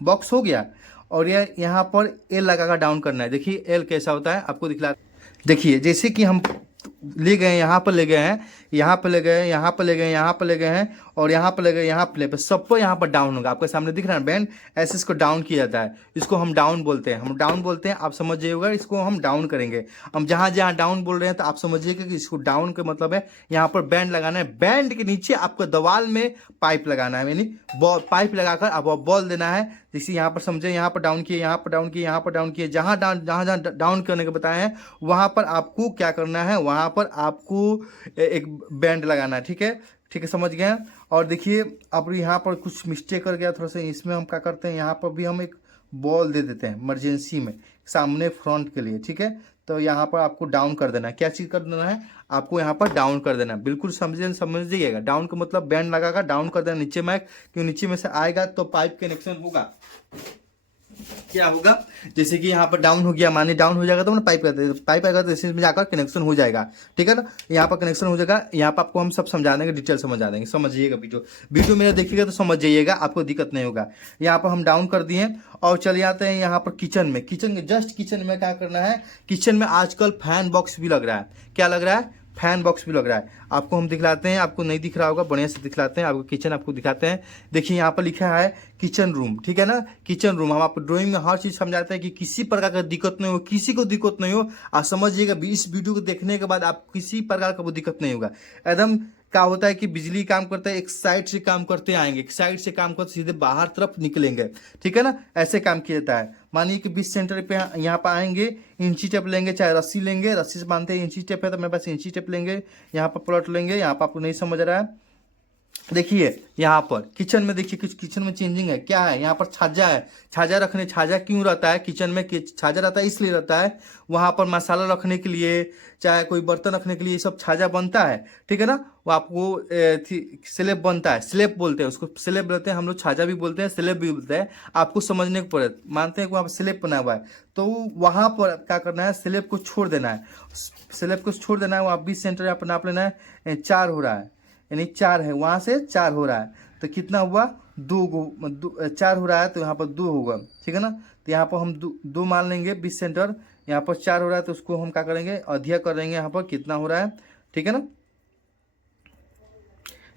बॉक्स हो गया, और ये यहाँ पर एल लगाकर डाउन करना है। देखिए एल कैसा होता है आपको दिखला, देखिए जैसे कि हम ले गए, यहाँ पर ले गए हैं, यहाँ पर ले गए, यहाँ पर ले गए, यहाँ पर ले गए हैं, और यहाँ पर ले गए, यहाँ पर ले, सब पर यहाँ पर डाउन होगा। आपके सामने दिख रहा है बैंड, ऐसे इसको डाउन किया जाता है, इसको हम डाउन बोलते हैं, हम डाउन बोलते हैं, आप समझ जाइएगा, इसको हम डाउन करेंगे। हम जहाँ जहाँ डाउन बोल रहे हैं तो आप समझिएगा कि इसको डाउन का मतलब है यहाँ पर बैंड लगाना है, बैंड के नीचे आपको दीवार में पाइप लगाना है, यानी पाइप लगाकर आप बॉल देना है। जैसे यहाँ पर समझे, यहाँ पर डाउन किए, यहाँ पर डाउन किए, यहाँ पर डाउन किए, जहाँ जहाँ डाउन करने के बताए हैं वहाँ पर आपको क्या करना है, वहाँ पर आपको एक बैंड लगाना है। ठीक है, ठीक है, समझ गए। और देखिए अब यहाँ पर कुछ मिस्टेक कर गया थोड़ा सा, इसमें हम क्या करते हैं, यहाँ पर भी हम एक बॉल दे देते हैं इमरजेंसी में, सामने फ्रंट के लिए। ठीक है, तो यहाँ पर आपको डाउन कर देना है, क्या चीज़ कर देना है आपको, यहाँ पर डाउन कर देना है, बिल्कुल समझिएगा। डाउन का मतलब बैंड लगाकर डाउन कर देना नीचे में, क्योंकि नीचे में से आएगा तो पाइप कनेक्शन होगा, क्या होगा, जैसे कि यहाँ पर डाउन हो गया, माने डाउन हो जाएगा तो ना पाइप आएगा तो इसमें जाकर कनेक्शन हो जाएगा। ठीक है ना, यहाँ पर कनेक्शन हो जाएगा, यहाँ पर आपको हम सब समझा देंगे, डिटेल समझा देंगे, समझिएगा। वीडियो मेरा देखिएगा तो समझ जाइएगा, आपको दिक्कत नहीं होगा। यहाँ पर हम डाउन कर दिए, और चले जाते हैं यहाँ पर किचन में। किचन के जस्ट किचन में क्या करना है, किचन में आजकल फैन बॉक्स भी लग रहा है, क्या लग रहा है, फैन बॉक्स भी लग रहा है। आपको हम दिखलाते हैं, आपको नहीं दिख रहा होगा, बढ़िया से दिखलाते हैं आपको, किचन आपको दिखाते हैं। देखिए यहाँ पर लिखा है किचन रूम, ठीक है ना, किचन रूम। हम आपको ड्राइंग में हर चीज़ समझाते हैं कि किसी प्रकार का दिक्कत नहीं हो, किसी को दिक्कत नहीं हो। आप समझिएगा, इस वीडियो को देखने के बाद आप किसी प्रकार का वो दिक्कत नहीं होगा। एकदम क्या होता है कि बिजली काम करता है, एक साइड से काम करते आएंगे, एक साइड से काम करते सीधे बाहर तरफ निकलेंगे। ठीक है ना, ऐसे काम किया जाता है। मानिए कि 20 सेंटर पे यहाँ पर आएंगे, इंची टेप लेंगे, चाहे रस्सी लेंगे, रस्सी से बांधते हैं, इंची टेप है तो मेरे पास इंची टेप लेंगे, यहाँ पर प्लॉट लेंगे। यहाँ पर आपको नहीं समझ रहा है, देखिए यहाँ पर किचन में, देखिए कुछ किचन में चेंजिंग है, क्या है, यहाँ पर छाजा है। छाजा क्यों रहता है किचन में, छाजा रहता है इसलिए रहता है, वहाँ पर मसाला रखने के लिए, चाहे कोई बर्तन रखने के लिए, ये सब छाजा बनता है। ठीक है ना, वो आपको स्लैब बनता है, स्लैब बोलते हैं उसको, स्लैब बोलते हैं हम लोग, छाजा भी बोलते हैं, स्लैब भी बोलते हैं। आपको समझने को पड़े, मानते हैं कि वहाँ पर स्लैब बना हुआ है, तो वहाँ पर क्या करना है, स्लैब को छोड़ देना है, स्लैब को छोड़ देना है। वहाँ 20 सेंटर यहाँ पर नाप लेना है, 4 हो रहा है, यानी 4 है, वहाँ से 4 हो रहा है, तो कितना हुआ, 4 हो रहा है, तो यहाँ पर 2 होगा। ठीक है ना, तो यहाँ पर हम 2 मान लेंगे, 20 सेंटर, यहाँ पर 4 हो रहा है, तो उसको हम क्या करेंगे, अधिया कर देंगे, यहाँ पर कितना हो रहा है। ठीक है ना,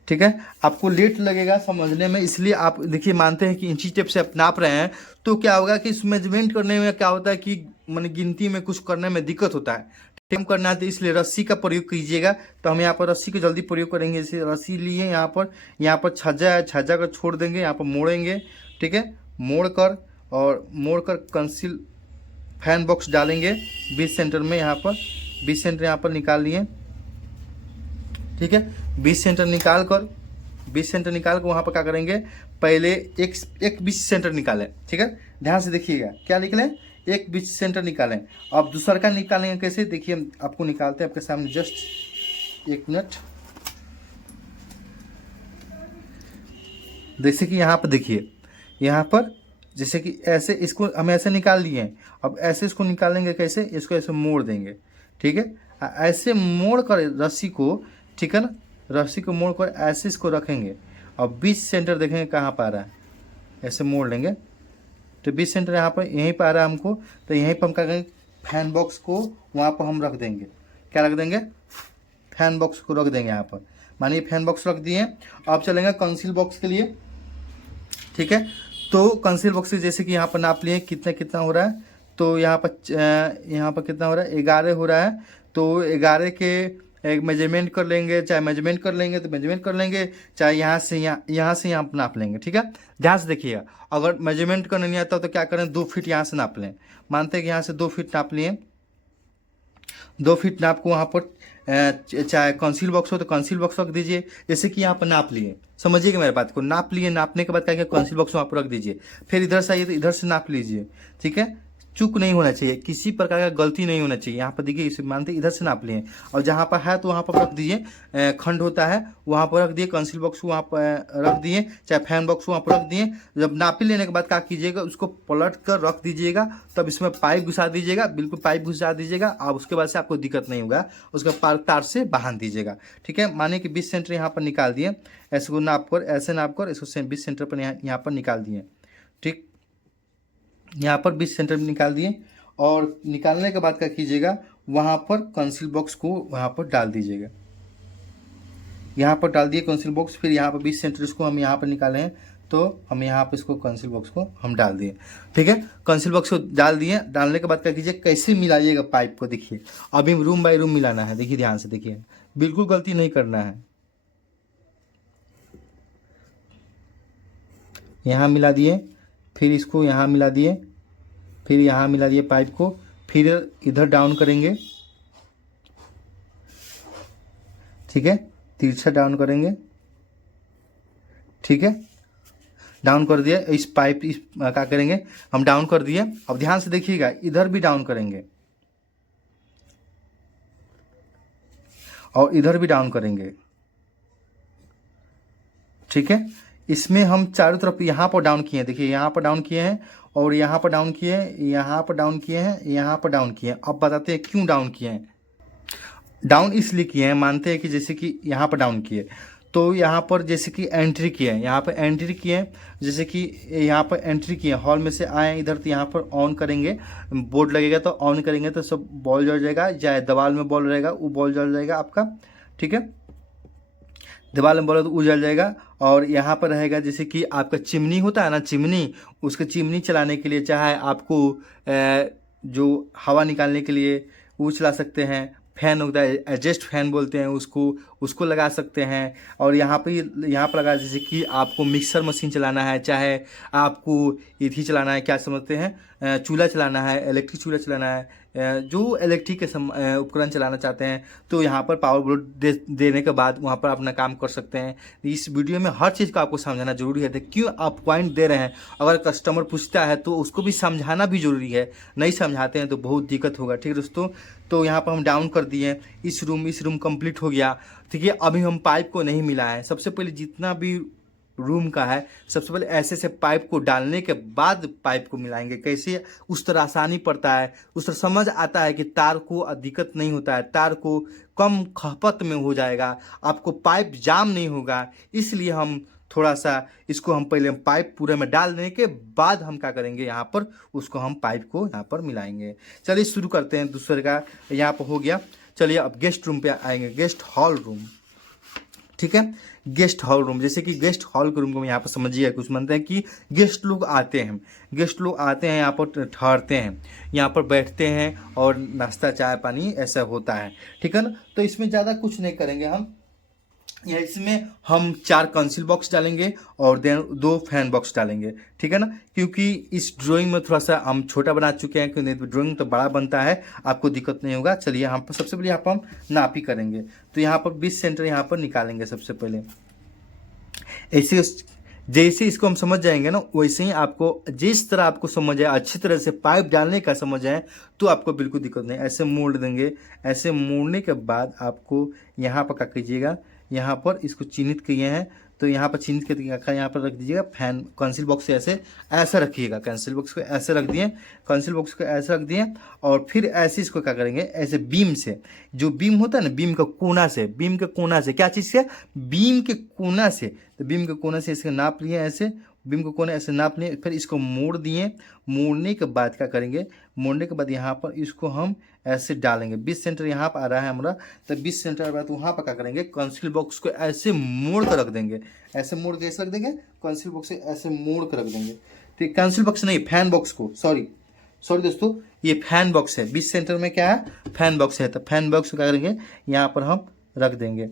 ठीक है, आपको लेट लगेगा समझने में, इसलिए आप देखिए, मानते हैं कि इंची टेप से आप नाप रहे हैं, तो क्या होगा कि इस मेजरमेंट करने में क्या होता है कि माने गिनती में कुछ करने में दिक्कत होता है, टेम करना है, तो इसलिए रस्सी का प्रयोग कीजिएगा। तो हम यहाँ पर रस्सी को जल्दी प्रयोग करेंगे, जैसे रस्सी लिए, यहाँ पर छज्जा है, छज्जा को छोड़ देंगे, यहाँ पर मोड़ेंगे। ठीक है, मोड़ कर कंसील फैन बॉक्स डालेंगे 20 सेंटर में, यहाँ पर 20 सेंटर यहाँ पर निकाल लिए। ठीक है, 20 सेंटर निकाल कर वहाँ पर क्या करेंगे, पहले एक 20 सेंटर निकालें। ठीक है, ध्यान से देखिएगा, क्या निकले, एक 20 सेंटर निकालें। अब दूसरा का निकालेंगे कैसे, देखिए आपको निकालते हैं आपके सामने, जस्ट 1 मिनट। जैसे कि यहाँ पर देखिए, यहाँ पर जैसे कि ऐसे, इसको हम ऐसे निकाल लिए, अब ऐसे इसको निकालेंगे कैसे, इसको ऐसे मोड़ देंगे। ठीक है, ऐसे मोड़ कर रस्सी को, ठीक है ना, रस्सी को मोड़ कर ऐसे इसको रखेंगे। अब 20 सेंटर देखेंगे कहाँ पर आ रहा है, ऐसे मोड़ लेंगे, तो 20 सेंटर यहाँ पर यहीं पर आ रहा है हमको, तो यहीं पर हम क्या करेंगे, फैन बॉक्स को वहाँ पर हम रख देंगे। क्या रख देंगे, फैन बॉक्स को रख देंगे यहाँ पर, मानिए फैन बॉक्स रख दिए। अब चलेंगे कंसील बॉक्स के लिए। ठीक है, तो कंसील बॉक्स से जैसे कि यहाँ पर नाप लिए कितना हो रहा है, तो यहाँ पर कितना हो रहा है, 11 हो रहा है। तो 11 के एक मेजरमेंट कर लेंगे, चाहे मेजरमेंट कर लेंगे तो मेजरमेंट कर लेंगे, चाहे यहाँ से यहाँ नाप लेंगे। ठीक है, ध्यान से देखिएगा, अगर मेजरमेंट करना नहीं आता तो क्या करें, 2 फीट यहाँ से नाप लें। मानते हैं कि यहाँ से 2 फीट नाप लिए, 2 फीट नाप को वहाँ पर चाहे कंसील बॉक्स हो तो कंसील बॉक्स रख दीजिए। जैसे कि यहाँ पर नाप लिए, समझिएगा मेरे बात को, नाप लिए, नापने के बाद क्या कंसील बॉक्स वहाँ पर रख दीजिए। फिर इधर से आइए तो इधर से नाप लीजिए, ठीक है। चूक नहीं होना चाहिए, किसी प्रकार का गलती नहीं होना चाहिए। यहाँ पर देखिए, इसे मानते इधर से नाप लिए और जहाँ पर है तो वहाँ पर रख दीजिए, खंड होता है वहाँ पर रख दिए, कंसील बॉक्स वहाँ पर रख दिए, चाहे फैन बॉक्स वहाँ पर रख दिए। जब नापी लेने के बाद क्या कीजिएगा, उसको पलट कर रख दीजिएगा, तब इसमें पाइप घुसा दीजिएगा, बिल्कुल पाइप घुसा दीजिएगा। अब उसके बाद से आपको दिक्कत नहीं होगा, उसका तार से बांध दीजिएगा, ठीक है। मानिए कि 20 सेंटर यहाँ पर निकाल दिए, ऐसे को नाप कर, ऐसे नाप कर इसको 20 सेंटर पर यहाँ पर निकाल दिए, ठीक। यहाँ पर 20 सेंटर में निकाल दिए और निकालने के बाद क्या कीजिएगा, वहाँ पर कंसील बॉक्स को वहाँ पर डाल दीजिएगा। यहाँ पर डाल दिए कंसील बॉक्स, फिर यहाँ पर 20 सेंटर इसको हम यहाँ पर निकाले हैं तो हम यहाँ पर इसको कंसील बॉक्स को हम डाल दिए, ठीक है। कंसील बॉक्स को डाल दिए, डालने के बाद क्या कीजिए, कैसे मिलाइएगा पाइप को, देखिए अभी रूम बाय रूम मिलाना है, देखिए ध्यान से देखिए, बिल्कुल गलती नहीं करना है। यहाँ मिला दिए, फिर इसको यहाँ मिला दिए, फिर यहाँ मिला दिए पाइप को, फिर इधर डाउन करेंगे, ठीक है, तिरछा डाउन करेंगे, ठीक है। डाउन कर दिया, इस पाइप इस क्या करेंगे हम, डाउन कर दिए। अब ध्यान से देखिएगा, इधर भी डाउन करेंगे और इधर भी डाउन करेंगे, ठीक है। इसमें हम चारों तरफ यहाँ पर डाउन किए हैं, देखिए यहाँ पर डाउन किए हैं और यहाँ पर डाउन किए हैं, यहाँ पर डाउन किए हैं, यहाँ पर डाउन किए हैं। अब बताते हैं क्यों डाउन किए हैं। डाउन इसलिए किए हैं, मानते हैं कि जैसे कि यहाँ पर डाउन किए तो यहाँ पर जैसे कि एंट्री किए हैं, यहाँ पर एंट्री किए हैं, जैसे कि यहाँ पर एंट्री किए, हॉल में से आए इधर तो यहाँ पर ऑन करेंगे, बोर्ड लगेगा तो ऑन करेंगे तो सब बॉल जल जाएगा, चाहे दीवार में बॉल रहेगा वो बॉल जल जाएगा आपका, ठीक है। दीवार में बॉल तो वो जल जाएगा। और यहाँ पर रहेगा जैसे कि आपका चिमनी होता है ना, चिमनी, उसके चिमनी चलाने के लिए चाहे आपको जो हवा निकालने के लिए वो चला सकते हैं, फैन होता है, एडजस्ट फैन बोलते हैं उसको लगा सकते हैं। और यहाँ पर लगा, जैसे कि आपको मिक्सर मशीन चलाना है, चाहे आपको इथी चलाना है, क्या समझते हैं, चूल्हा चलाना है, इलेक्ट्रिक चूल्हा चलाना है, जो इलेक्ट्रिक के उपकरण चलाना चाहते हैं तो यहाँ पर पावर बोर्ड देने के बाद वहाँ पर अपना काम कर सकते हैं। इस वीडियो में हर चीज़ को आपको समझाना जरूरी है, तो क्यों आप पॉइंट दे रहे हैं। अगर कस्टमर पूछता है तो उसको भी समझाना भी जरूरी है, नहीं समझाते हैं तो बहुत दिक्कत होगा, ठीक है दोस्तों। तो यहाँ पर हम डाउन कर दिए, इस रूम कंप्लीट हो गया, ठीक है। अभी हम पाइप को नहीं मिला है, सबसे पहले जितना भी रूम का है सबसे पहले ऐसे से पाइप को डालने के बाद पाइप को मिलाएंगे। कैसे, उस तरह आसानी पड़ता है, उस तरह समझ आता है कि तार को दिक्कत नहीं होता है, तार को कम खपत में हो जाएगा, आपको पाइप जाम नहीं होगा। इसलिए हम थोड़ा सा इसको हम पहले पाइप पूरे में डाल देने के बाद हम क्या करेंगे, यहाँ पर उसको हम पाइप को यहाँ पर मिलाएंगे। चलिए शुरू करते हैं। दूसरे का यहाँ पर हो गया, चलिए अब गेस्ट रूम पे आएंगे, गेस्ट हॉल रूम, ठीक है। गेस्ट हॉल रूम, जैसे कि गेस्ट हॉल के रूम को यहाँ पर समझिए, कुछ मानते हैं कि गेस्ट लोग आते हैं, यहाँ पर ठहरते हैं, यहाँ पर बैठते हैं और नाश्ता चाय पानी ऐसा होता है, ठीक है ना। तो इसमें ज़्यादा कुछ नहीं करेंगे हम, इसमें हम 4 कंसील बॉक्स डालेंगे और देन 2 फैन बॉक्स डालेंगे, ठीक है ना। क्योंकि इस ड्राइंग में थोड़ा सा हम छोटा बना चुके हैं, क्योंकि ड्राइंग तो बड़ा बनता है, आपको दिक्कत नहीं होगा। चलिए हम सबसे पहले यहाँ पर हम नापी करेंगे, तो यहाँ पर 20 सेंटर यहाँ पर निकालेंगे सबसे पहले। ऐसे जैसे इसको हम समझ जाएंगे ना, वैसे ही आपको जिस तरह आपको समझ आए, अच्छी तरह से पाइप डालने का समझ आए तो आपको बिल्कुल दिक्कत नहीं। ऐसे मोड़ देंगे, ऐसे मोड़ने के बाद आपको यहाँ पर क्या कीजिएगा, यहाँ पर इसको चिन्हित किए हैं तो यहाँ पर चिन्हित करके यहाँ पर रख दीजिएगा फैन, कंसील बॉक्स से ऐसे रखिएगा, कंसील बॉक्स को ऐसे रख दिए, कंसील बॉक्स को ऐसे रख दिए। और फिर ऐसे इसको क्या करेंगे, ऐसे बीम से, जो बीम होता है ना, बीम का कोना से, क्या चीज़ से, बीम के कोना से, तो बीम के कोना से इसको नाप लिए, ऐसे बीम को कोने ऐसे नाप लिए, फिर इसको मोड़ दिए। मोड़ने के बाद क्या करेंगे, मोड़ने के बाद यहाँ पर इसको हम ऐसे डालेंगे। 20 सेंटर यहाँ पर आ रहा है हमारा, तो 20 सेंटर बाद वहाँ पर क्या करेंगे, कंसील बॉक्स को ऐसे मोड़ कर रख देंगे, ऐसे मोड़ के ऐसे रख देंगे, कंसील बॉक्स से ऐसे मोड़ कर रख देंगे, ठीक। कंसील बॉक्स नहीं, फैन बॉक्स को, सॉरी दोस्तों, ये फैन बॉक्स है। 20 सेंटर में क्या है, फैन बॉक्स है, तो फैन बॉक्स को क्या करेंगे, यहाँ पर हम रख देंगे,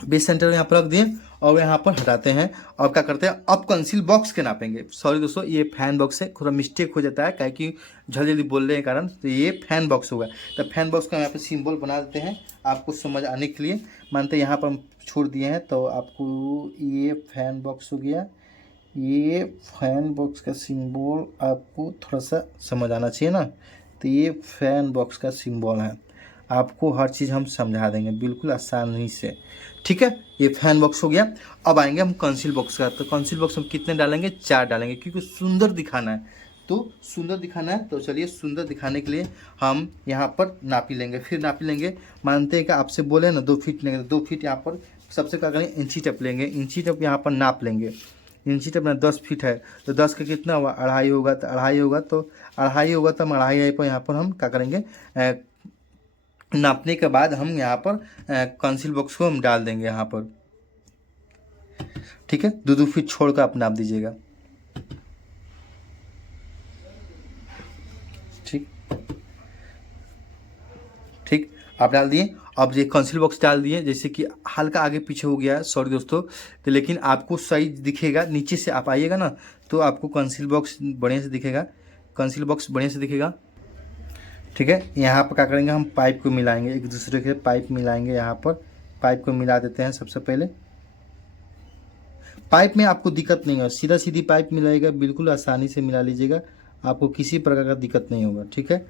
बेस सेंटर यहाँ पर रख दिए और यहाँ पर हटाते हैं। और क्या करते हैं, अब कंसील बॉक्स के नापेंगे। सॉरी दोस्तों, ये फैन बॉक्स है, थोड़ा मिस्टेक हो जाता है क्या कि जल्दी बोलने के कारण, तो ये फैन बॉक्स होगा। तो फैन बॉक्स का यहाँ पे सिंबल बना देते हैं आपको समझ आने के लिए। मानते हैं यहाँ पर हम छोड़ दिए हैं, तो आपको ये फैन बॉक्स हो गया। ये फैन बॉक्स का सिंबल आपको थोड़ा सा समझ आना चाहिए ना, तो ये फैन बॉक्स का सिंबल है। आपको हर चीज़ हम समझा देंगे बिल्कुल आसानी से, ठीक है। ये फैन बॉक्स हो गया। अब आएंगे हम कंसील बॉक्स का। तो कंसील बॉक्स हम कितने डालेंगे, 4 डालेंगे, क्योंकि सुंदर दिखाना है। तो सुंदर दिखाना है, तो चलिए सुंदर दिखाने के लिए हम यहाँ पर नापी लेंगे, फिर नापी लेंगे। मानते हैं कि आपसे बोले ना 2 फीट लेंगे, तो 2 फीट यहाँ पर सबसे क्या करेंगे, इंची टेप लेंगे। इंची टेप यहाँ पर नाप लेंगे। इंची टेप में 10 फीट है, तो 10 का कितना हुआ, 2.5 होगा। तो 2.5 होगा, तो 2.5 होगा, तो हम 2.5 पर यहाँ पर हम क्या करेंगे, नापने के बाद हम यहाँ पर कंसील बॉक्स को हम डाल देंगे यहाँ पर, ठीक है। 2-2 फीट छोड़कर आप नाप दीजिएगा, ठीक ठीक। आप डाल दिए। अब ये कंसील बॉक्स डाल दिए, जैसे कि हल्का आगे पीछे हो गया है, सॉरी दोस्तों, तो लेकिन आपको सही दिखेगा। नीचे से आप आइएगा ना, तो आपको कंसील बॉक्स बढ़िया से दिखेगा, कंसील बॉक्स बढ़िया से दिखेगा, ठीक है। यहाँ पर क्या करेंगे, हम पाइप को मिलाएंगे, एक दूसरे के पाइप मिलाएंगे। यहाँ पर पाइप को मिला देते हैं सबसे पहले। पाइप में आपको दिक्कत नहीं होगा, सीधा सीधी पाइप मिलाएगा, बिल्कुल आसानी से मिला लीजिएगा, आपको किसी प्रकार का दिक्कत नहीं होगा, ठीक है।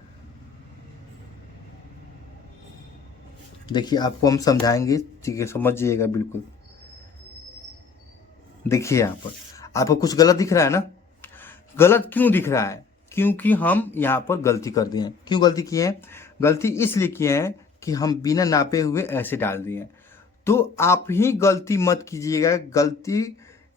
देखिए आपको हम समझाएंगे, ठीक है, समझिएगा बिल्कुल। देखिए यहाँ पर आपको कुछ गलत दिख रहा है ना, गलत क्यों दिख रहा है, क्योंकि हम यहाँ पर गलती कर दिए हैं। क्यों गलती किए हैं, गलती इसलिए किए हैं कि हम बिना नापे हुए ऐसे डाल दिए हैं। तो आप ही गलती मत कीजिएगा, गलती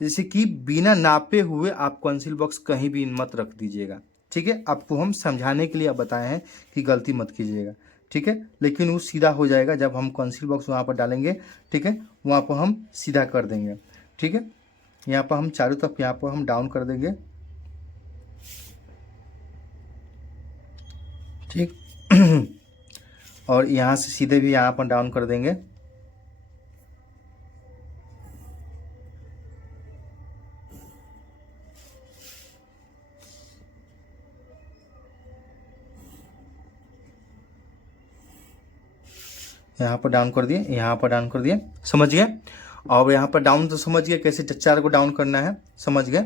जैसे कि बिना नापे हुए आप कंसील बॉक्स कहीं भी मत रख दीजिएगा, ठीक है। आपको हम समझाने के लिए अब बताए हैं कि गलती मत कीजिएगा, ठीक है। लेकिन वो सीधा हो जाएगा जब हम कंसील बॉक्स वहाँ पर डालेंगे, ठीक है, वहाँ पर हम सीधा कर देंगे, ठीक है। यहाँ पर हम चारों तरफ यहाँ पर हम डाउन कर देंगे, ठीक। और यहाँ से सीधे भी यहाँ पर डाउन कर देंगे, यहाँ पर डाउन कर दिए, यहाँ पर डाउन कर दिए, समझ गए। और यहाँ पर डाउन तो समझ गए, कैसे 4 को डाउन करना है, समझ गए।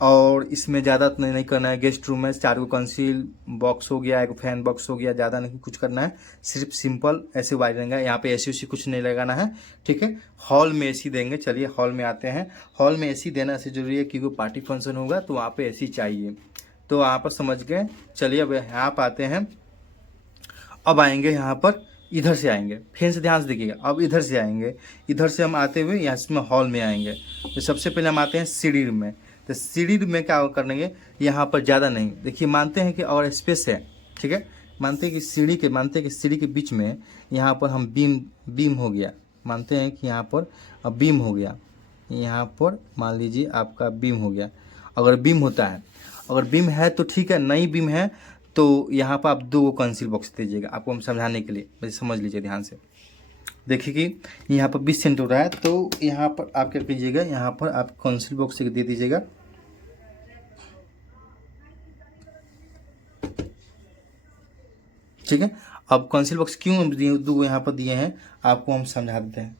और इसमें ज़्यादा नहीं करना है। गेस्ट रूम में 4 को कंसील बॉक्स हो गया, एक फैन बॉक्स हो गया, ज़्यादा नहीं कुछ करना है, सिर्फ सिंपल ऐसे वायरिंग है। यहाँ पे एसी उसी कुछ नहीं लगाना है, ठीक है। हॉल में एसी देंगे। चलिए हॉल में आते हैं। हॉल में एसी देना ऐसे जरूरी है, क्योंकि पार्टी फंक्शन होगा तो वहाँ पे एसी चाहिए, तो वहाँ पर समझ गए। चलिए अब यहाँ पर आते हैं। अब आएंगे यहाँ पर, इधर से आएंगे, फिर से ध्यान से देखिएगा। अब इधर से आएंगे, इधर से हम आते हुए यहाँ इसमें हॉल में आएंगे। तो सबसे पहले हम आते हैं सीढ़ी रूम में। तो सीढ़ी रूम में क्या करेंगे, यहाँ पर ज़्यादा नहीं, देखिए मानते हैं कि और स्पेस है, ठीक है। मानते हैं कि सीढ़ी के बीच में यहाँ पर हम बीम हो गया, मानते हैं कि यहाँ पर बीम हो गया, यहाँ पर मान लीजिए आपका बीम हो गया। अगर बीम होता है, अगर बीम है तो ठीक है, नई बीम है तो यहाँ पर आप 2 कंसील बॉक्स दीजिएगा। आपको हम समझाने के लिए, बस समझ लीजिए ध्यान से। देखिए कि यहाँ पर 20 सेंट हो रहा है, तो यहाँ पर आप क्या कीजिएगा, यहाँ पर आप कंसील बॉक्स से दे दीजिएगा, ठीक है। अब कंसील बॉक्स क्यों 2 यहाँ पर दिए हैं, आपको हम समझा देते हैं,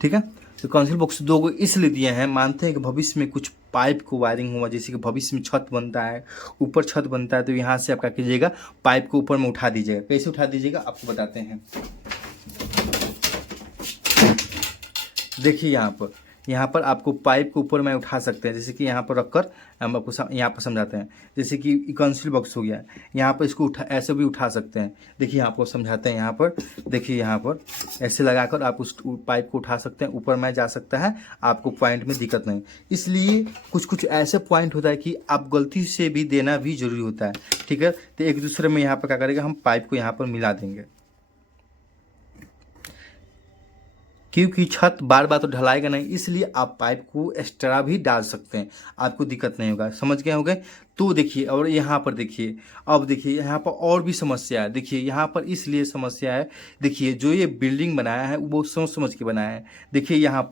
ठीक है। तो कंसील बॉक्स 2 को इसलिए दिए हैं, मानते हैं कि भविष्य में कुछ पाइप को वायरिंग हुआ, जैसे कि भविष्य में छत बनता है, ऊपर छत बनता है, तो यहाँ से आप क्या कीजिएगा, पाइप को ऊपर में उठा दीजिएगा। कैसे उठा दीजिएगा आपको बताते हैं। देखिए यहाँ पर आपको पाइप को ऊपर में उठा सकते हैं, जैसे कि यहाँ पर रखकर हम आपको यहाँ पर समझाते हैं। जैसे कि कंसील बॉक्स हो गया, यहाँ पर इसको ऐसे भी उठा सकते हैं। देखिए आपको समझाते हैं। यहाँ पर देखिए, यहाँ पर ऐसे लगाकर आप उस पाइप को उठा सकते हैं, ऊपर में जा सकता है, आपको पॉइंट में दिक्कत नहीं। इसलिए कुछ ऐसे पॉइंट होता है कि आप गलती से भी देना भी जरूरी होता है, ठीक है। तो एक दूसरे में यहाँ पर क्या करेगा, हम पाइप को यहाँ पर मिला देंगे, क्योंकि छत बार बार तो ढलाएगा नहीं, इसलिए आप पाइप को एक्स्ट्रा भी डाल सकते हैं, आपको दिक्कत नहीं होगा। समझ गए होंगे। तो देखिए, और यहाँ पर देखिए, अब देखिए यहाँ पर और भी समस्या है। देखिए यहाँ पर इसलिए समस्या है, देखिए जो ये बिल्डिंग बनाया है वो सोच समझ के बनाया है। देखिए यहाँ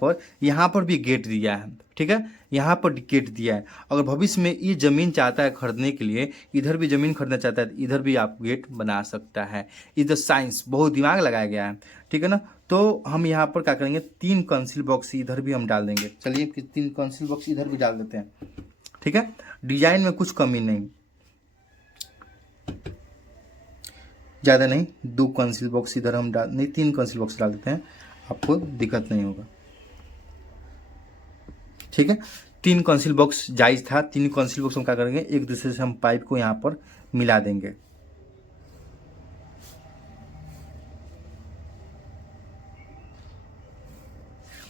पर भी गेट दिया है, ठीक है, यहाँ पर गेट दिया है। अगर भविष्य में ये ज़मीन चाहता है खरीदने के लिए, इधर भी ज़मीन खरीदना चाहता है, इधर भी आप गेट बना सकता है। इधर साइंस बहुत दिमाग लगाया गया है, ठीक है ना। तो हम यहाँ पर क्या करेंगे, 3 कंसील बॉक्स इधर भी हम डाल देंगे। चलिए 3 कंसील बॉक्स इधर भी डाल देते हैं, ठीक है। डिजाइन में कुछ कमी नहीं, ज़्यादा नहीं, 2 कंसील बॉक्स इधर हम डाल नहीं, 3 कंसील बॉक्स डाल देते हैं, आपको दिक्कत नहीं होगा, ठीक है। 3 कंसील बॉक्स जायज़ था। 3 कंसील बॉक्स हम क्या करेंगे, एक दूसरे से हम पाइप को यहाँ पर मिला देंगे।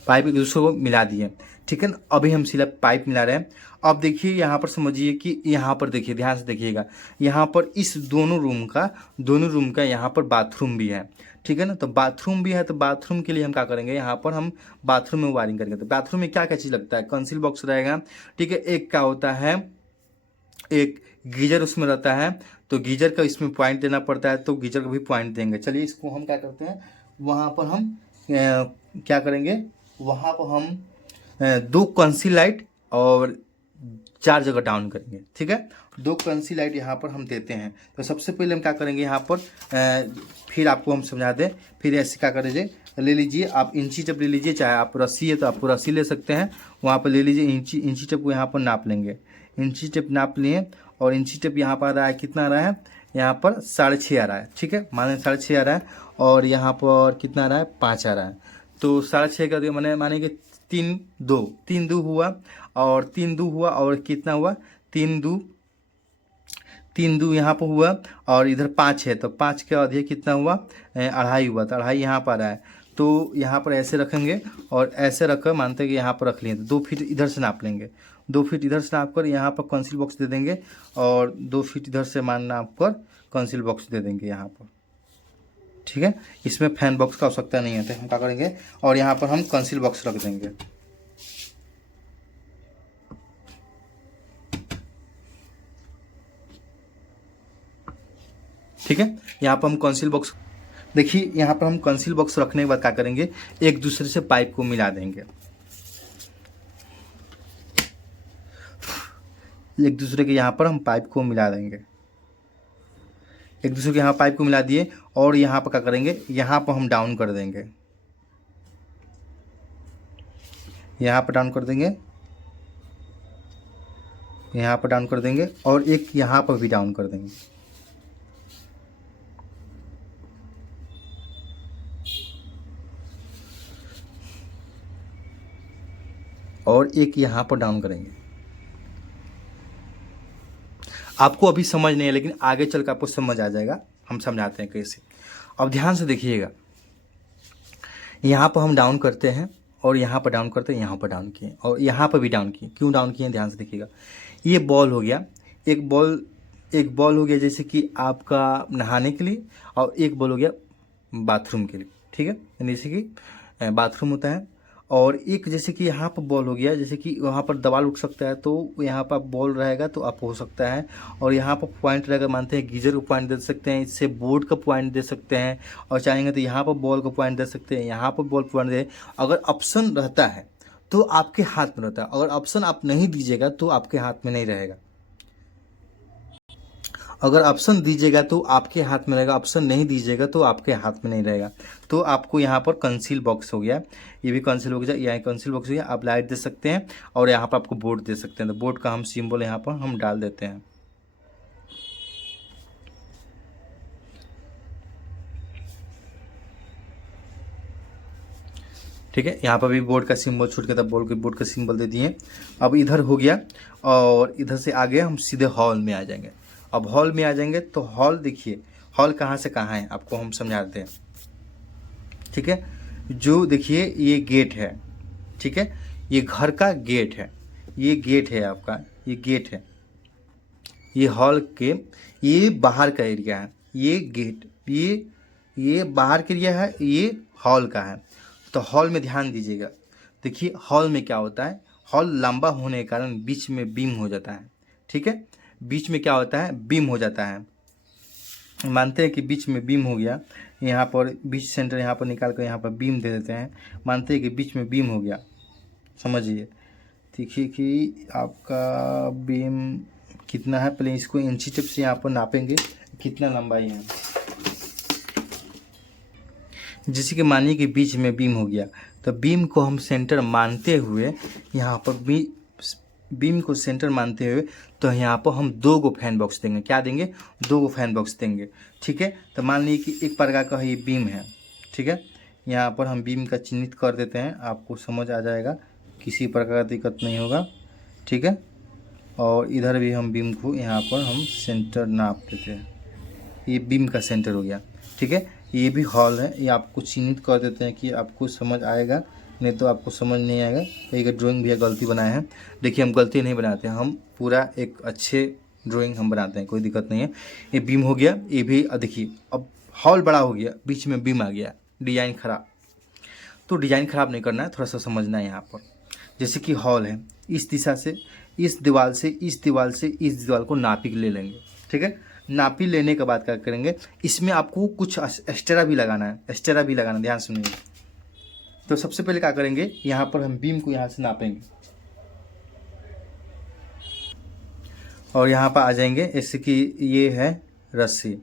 पाइप एक दूसरे को मिला दिए, ठीक है ना। अभी हम सिर्फ पाइप मिला रहे हैं। अब देखिए यहाँ पर समझिए कि यहाँ पर देखिए, ध्यान से देखिएगा, यहाँ पर इस दोनों रूम का यहाँ पर बाथरूम भी है, ठीक है ना। तो बाथरूम भी है, तो बाथरूम के लिए हम क्या करेंगे, यहाँ पर हम बाथरूम में वायरिंग करेंगे। तो बाथरूम में क्या क्या चीज़ लगता है, कंसील बॉक्स रहेगा, ठीक है। एक क्या होता है, एक गीजर उसमें रहता है, तो गीजर का इसमें पॉइंट देना पड़ता है, तो गीजर का भी पॉइंट देंगे। चलिए इसको हम क्या करते हैं, वहाँ पर हम क्या करेंगे, वहाँ पर हम 2 कंसील लाइट और 4 जगह डाउन करेंगे, ठीक है। 2 कंसील लाइट यहाँ पर हम देते हैं। तो सबसे पहले हम क्या करेंगे यहाँ पर, फिर आपको हम समझा दें, फिर ऐसे क्या करेंगे, ले लीजिए आप इंची टेप ले लीजिए, चाहे आप रस्सी है तो आप रस्सी ले सकते हैं, वहाँ पर ले लीजिए इंची टेप को यहाँ पर नाप लेंगे। इंची टेप नाप लिए, और इंची टेप यहाँ पर आ रहा है, कितना आ रहा है, यहाँ पर 6.5 आ रहा है, ठीक है, माने 6.5 आ रहा है, और यहाँ पर कितना आ रहा है, 5 आ रहा है। तो 6.5 का मैंने माने कि 3 दो हुआ, और 3 दो हुआ, और कितना हुआ, 3 दो यहाँ पर हुआ, और इधर 5 है, तो 5 के अधिक कितना हुआ, 2.5 हुआ, तो 2.5 यहाँ पर आ रहा है। तो यहाँ पर ऐसे रखेंगे, और ऐसे रखकर मानते हैं कि यहाँ पर रख लिए, तो 2 फीट इधर से नाप लेंगे, 2 फीट इधर से नाप कर यहाँ पर कंसील बॉक्स दे देंगे, और 2 फीट इधर से नाप कर कंसील बॉक्स दे देंगे यहाँ पर, ठीक है। इसमें फैन बॉक्स का आवश्यकता नहीं है, तो हम क्या करेंगे, और यहाँ पर हम कंसील बॉक्स रख देंगे, ठीक है। यहाँ पर हम कंसील बॉक्स, देखिए यहाँ पर हम कंसील बॉक्स रखने के बाद क्या करेंगे, एक दूसरे से पाइप को मिला देंगे, एक दूसरे के यहाँ पर हम पाइप को मिला देंगे, एक दूसरे के यहाँ पाइप को मिला दिए, और यहाँ पर क्या करेंगे, यहाँ पर हम डाउन कर देंगे, यहाँ पर डाउन कर देंगे, यहाँ पर डाउन कर देंगे, और एक यहाँ पर भी डाउन कर देंगे, और एक यहाँ पर डाउन करेंगे। आपको अभी समझ नहीं है, लेकिन आगे चल कर आपको समझ आ जाएगा, हम समझाते हैं कैसे। अब ध्यान से देखिएगा, यहाँ पर हम डाउन करते हैं, और यहाँ पर डाउन करते हैं, यहाँ पर डाउन किए, और यहाँ पर भी डाउन किए। क्यों डाउन किए, ध्यान से देखिएगा। ये बॉल हो गया, एक बॉल हो गया जैसे कि आपका नहाने के लिए, और एक बॉल हो गया बाथरूम के लिए, ठीक है, जैसे कि बाथरूम होता है। और एक जैसे कि यहाँ पर बॉल हो गया, जैसे कि वहाँ पर दबाव उठ सकता है, तो यहाँ पर बॉल रहेगा तो आप हो सकता है। और यहाँ पर पॉइंट रहेगा, मानते हैं गीजर को पॉइंट दे सकते हैं, इससे बोर्ड का पॉइंट दे सकते हैं, और चाहेंगे तो यहाँ पर बॉल का पॉइंट दे सकते हैं, यहाँ पर बॉल पॉइंट दे। अगर ऑप्शन रहता है तो आपके हाथ में रहता है, अगर ऑप्शन आप नहीं दीजिएगा तो आपके हाथ में नहीं रहेगा। अगर ऑप्शन दीजिएगा तो आपके हाथ में रहेगा, ऑप्शन नहीं दीजिएगा तो आपके हाथ में नहीं रहेगा। तो आपको यहाँ पर कंसील बॉक्स हो गया, ये भी कंसील हो गया, यहाँ कंसील बॉक्स हो गया। आप लाइट दे सकते हैं, और यहाँ पर आपको बोर्ड दे सकते हैं, तो बोर्ड का हम सिंबल यहाँ पर हम डाल देते हैं, ठीक है। यहाँ पर भी बोर्ड का सिंबल छूट गया था, बोर्ड का सिंबल दे दिए। अब इधर हो गया, और इधर से आगे हम सीधे हॉल में आ जाएंगे। अब हॉल में आ जाएंगे तो हॉल देखिए, हॉल कहाँ से कहाँ है आपको हम समझाते हैं, ठीक है। जो देखिए ये गेट है, ठीक है, ये घर का गेट है, ये गेट है आपका, ये गेट है, ये हॉल के, ये बाहर का एरिया है, ये गेट, ये बाहर का एरिया है, ये हॉल का है। तो हॉल में ध्यान दीजिएगा, देखिए हॉल में क्या होता है, हॉल लंबा होने के कारण बीच में बीम हो जाता है, ठीक है। बीच में क्या होता है, बीम हो जाता है। मानते हैं कि बीच में बीम हो गया, यहाँ पर बीच सेंटर यहाँ पर निकाल कर यहाँ पर बीम दे देते हैं। मानते हैं कि बीच में बीम हो गया, समझिए। देखिए कि आपका बीम कितना है, पहले इसको इंची टेप से यहाँ पर नापेंगे कितना लंबाई है। जैसे कि मानिए कि बीच में बीम हो गया, तो बीम को हम सेंटर मानते हुए यहाँ पर बीम को सेंटर मानते हुए तो यहाँ पर हम 2 गो फैन बॉक्स देंगे। क्या देंगे, 2 गो फैन बॉक्स देंगे, ठीक है। तो मान लीजिए कि एक प्रकार का ये बीम है, ठीक है। यहाँ पर हम बीम का चिन्हित कर देते हैं, आपको समझ आ जाएगा, किसी प्रकार का दिक्कत नहीं होगा, ठीक है। और इधर भी हम बीम को यहाँ पर हम सेंटर नाप देते हैं, ये बीम का सेंटर हो गया, ठीक है। ये भी हॉल है, ये आपको चिन्हित कर देते हैं कि आपको समझ आएगा, नहीं तो आपको समझ नहीं आएगा। कई ड्राइंग भी गलती बनाए हैं, देखिए हम गलती नहीं बनाते हैं, हम पूरा एक अच्छे ड्राइंग हम बनाते हैं, कोई दिक्कत नहीं है। ये बीम हो गया, ये भी देखिए अब हॉल बड़ा हो गया, बीच में बीम आ गया, डिजाइन खराब। तो डिजाइन खराब नहीं करना है, थोड़ा सा समझना है यहाँ पर। जैसे कि हॉल है, इस दिशा से इस दीवार से इस दीवार से इस दीवार को नापी ले लेंगे, ठीक है। नापी लेने के बाद क्या करेंगे, इसमें आपको कुछ एक्स्ट्रा भी लगाना है, एक्स्ट्रा भी लगाना, ध्यान सुनिए। तो सबसे पहले क्या करेंगे, यहाँ पर हम बीम को यहाँ से नापेंगे और यहाँ पर आ जाएंगे। जैसे कि ये है रस्सी,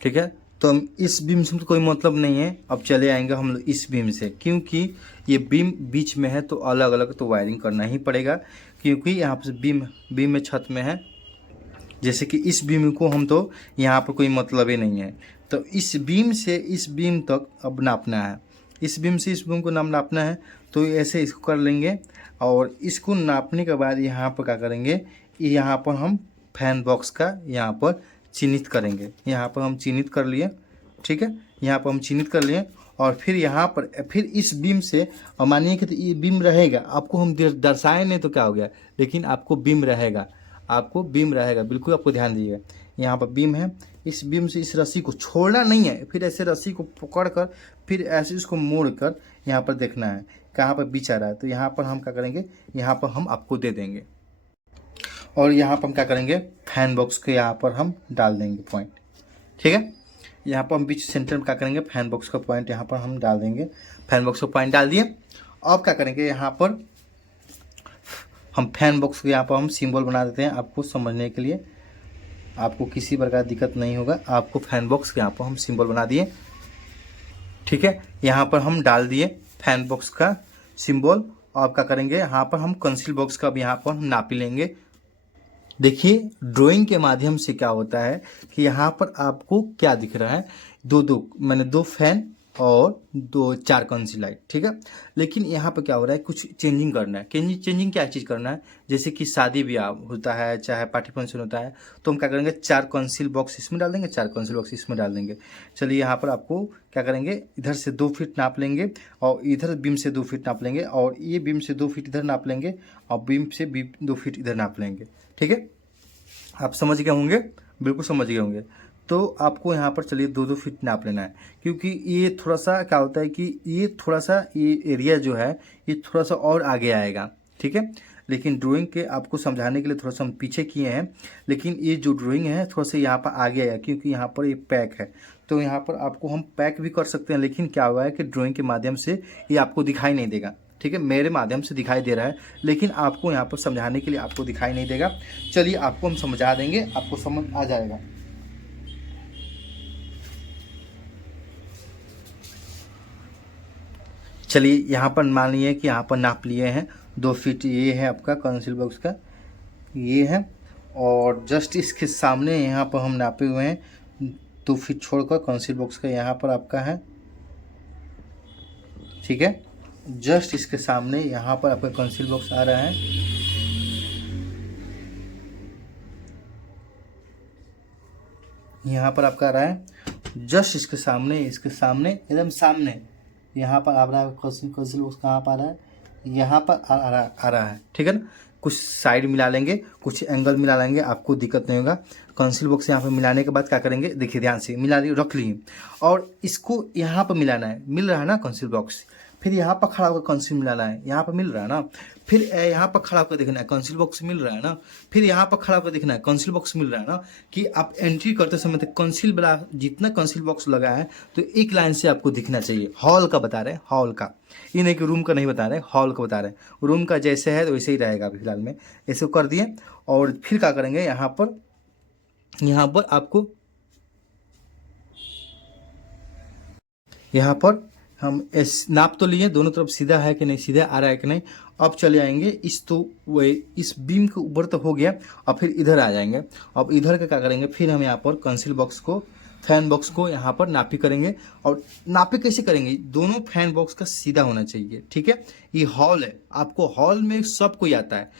ठीक है। तो हम इस बीम से तो कोई मतलब नहीं है, अब चले आएंगे हम लोग इस बीम से, क्योंकि ये बीम बीच में है तो अलग अलग तो वायरिंग करना ही पड़ेगा, क्योंकि यहाँ पर बीम में छत में है। जैसे कि इस बीम को हम तो यहाँ पर कोई मतलब ही नहीं है, तो इस बीम से इस बीम तक अब नापना है, इस बीम से इस बीम को नापना है। तो ऐसे इसको कर लेंगे और इसको नापने के बाद यहाँ पर क्या करेंगे, यहाँ पर हम फैन बॉक्स का यहाँ पर चिन्हित करेंगे। यहाँ पर हम चिन्हित कर लिए, ठीक है, यहाँ पर हम चिन्हित कर लिए। और फिर यहाँ पर फिर इस बीम से, और मानिए कि तो ये बीम रहेगा, आपको हम दर्शाए नहीं तो क्या हो गया, लेकिन आपको बीम रहेगा, आपको बीम रहेगा, बिल्कुल आपको ध्यान दीजिएगा। यहाँ पर बीम है, इस बीम से इस रस्सी को छोड़ना नहीं है, फिर ऐसे रस्सी को पकड़ कर फिर ऐसे इसको मोड़ कर यहाँ पर देखना है कहाँ पर बीच आ रहा है। तो यहाँ पर हम क्या करेंगे, यहाँ पर हम आपको दे देंगे और यहाँ पर हम क्या करेंगे, फैन बॉक्स के यहाँ पर हम डाल देंगे पॉइंट, ठीक है। यहाँ पर हम बीच सेंटर में क्या करेंगे, फैन बॉक्स का पॉइंट यहाँ पर हम डाल देंगे। फैन बॉक्स का पॉइंट डाल दिए। अब क्या करेंगे, यहाँ पर हम फैन बॉक्स के यहाँ पर हम सिंबल बना देते हैं, आपको समझने के लिए, आपको किसी प्रकार दिक्कत नहीं होगा। आपको फैन बॉक्स के यहाँ पर हम सिंबल बना दिए, ठीक है। यहाँ पर हम डाल दिए फैन बॉक्स का सिंबल। आप क्या करेंगे, यहाँ पर हम कंसील बॉक्स का भी यहाँ पर हम नापी लेंगे। देखिए ड्राइंग के माध्यम से क्या होता है कि यहाँ पर आपको क्या दिख रहा है, मैंने 2 फैन और 4 कंसील लाइट, ठीक है। लेकिन यहाँ पर क्या हो रहा है, कुछ चेंजिंग करना है। चेंजिंग क्या चीज़ करना है, जैसे कि शादी ब्याह होता है, चाहे पार्टी फंक्शन होता है, तो हम क्या करेंगे, 4 कंसील बॉक्स इसमें डाल देंगे, 4 कंसील बॉक्स इसमें डाल देंगे। चलिए यहाँ पर आपको क्या करेंगे, इधर से 2 फीट नाप लेंगे और इधर बीम से 2 फीट नाप लेंगे और ये बीम से 2 फीट इधर नाप लेंगे और बीम से 2 फीट इधर नाप लेंगे, ठीक है। आप समझ गए होंगे, बिल्कुल समझ गए होंगे। तो आपको यहाँ पर चलिए 2-2 फीट नाप लेना है, क्योंकि ये थोड़ा सा क्या होता है कि ये थोड़ा सा ये एरिया जो है ये थोड़ा सा और आगे आएगा, ठीक है। लेकिन ड्राइंग के आपको समझाने के लिए थोड़ा सा हम पीछे किए हैं, लेकिन ये जो ड्राइंग है थोड़ा सा यहाँ पर आगे आएगा, क्योंकि यहाँ पर ये पैक है। तो यहाँ पर आपको हम पैक भी कर सकते हैं, लेकिन क्या हुआ है कि ड्राइंग के माध्यम से ये आपको दिखाई नहीं देगा, ठीक है। मेरे माध्यम से दिखाई दे रहा है, लेकिन आपको यहाँ पर समझाने के लिए आपको दिखाई नहीं देगा। चलिए आपको हम समझा देंगे, आपको समझ आ जाएगा। चलिए यहाँ पर मान लिए कि यहाँ पर नाप लिए हैं 2 फीट, ये है आपका कंसील बॉक्स का, ये है। और जस्ट इसके सामने यहाँ पर हम नापे हुए हैं 2 फीट छोड़कर कंसील बॉक्स का, यहाँ पर आपका है, ठीक है। जस्ट इसके सामने यहाँ पर आपका कंसील बॉक्स आ रहा है, यहाँ पर आपका आ रहा है। जस्ट इसके सामने एकदम सामने यहाँ पर आ रहा है कंसील बॉक्स, कहाँ पर आ रहा है, यहाँ पर आ रहा है, ठीक है ना। कुछ साइड मिला लेंगे, कुछ एंगल मिला लेंगे, आपको दिक्कत नहीं होगा। कंसील बॉक्स यहाँ पर मिलाने के बाद क्या करेंगे, देखिए ध्यान से मिला रख लिए और इसको यहाँ पर मिलाना है, मिल रहा है ना कंसील बॉक्स। फिर यहाँ पर खड़ा होकर कंसील मिलाना है, यहाँ पर मिल रहा है ना। फिर यहाँ पर खड़ा होकर देखना है कंसील बॉक्स मिल रहा है ना, फिर यहाँ पर खड़ा होकर देखना है कंसील बॉक्स मिल रहा है ना, कि आप एंट्री करते समय तक कंसील वाला जितना कंसील बॉक्स लगा है तो एक लाइन से आपको दिखना चाहिए। हॉल का बता रहे हैं, हॉल का, ये नहीं कि रूम का नहीं बता रहे, हॉल का बता रहे हैं। रूम का जैसे है तो वैसे ही रहेगा अभी फिलहाल में, ऐसे कर दिए। और फिर क्या करेंगे, यहाँ पर आपको यहाँ पर हम नाप तो लिए दोनों तरफ सीधा है कि नहीं, सीधा आ रहा है कि नहीं। अब चले आएंगे इस बीम के ऊपर तो हो गया, और फिर इधर आ जाएंगे। अब इधर का क्या करेंगे, फिर हम यहाँ पर कंसील बॉक्स को, फैन बॉक्स को यहाँ पर नापी करेंगे। और नापी कैसे करेंगे, दोनों फैन बॉक्स का सीधा होना चाहिए, ठीक है। ये हॉल है, आपको हॉल में सब कोई आता है।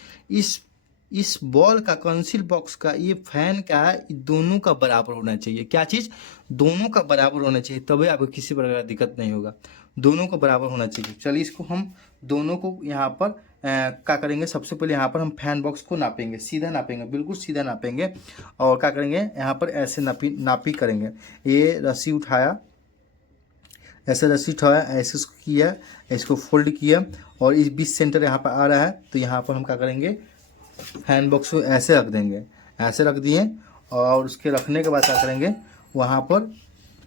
इस बॉल का, कंसील बॉक्स का, ये फैन का, दोनों का बराबर होना चाहिए। क्या चीज़, दोनों का बराबर होना चाहिए, तभी आपको किसी प्रकार का दिक्कत नहीं होगा। दोनों का बराबर होना चाहिए। चलिए इसको हम दोनों को यहाँ पर क्या करेंगे, सबसे पहले यहाँ पर हम फैन बॉक्स को नापेंगे, सीधा नापेंगे, बिल्कुल सीधा नापेंगे। और क्या करेंगे, यहाँ पर ऐसे नापी करेंगे। ये रस्सी उठाया, ऐसे रस्सी उठाया, ऐसे इसको किया, इसको फोल्ड किया, और इस बीच सेंटर यहाँ पर आ रहा है, तो यहाँ पर हम क्या करेंगे, फैन बॉक्स को ऐसे रख देंगे, ऐसे रख दिए। और उसके रखने के बाद क्या करेंगे, वहाँ पर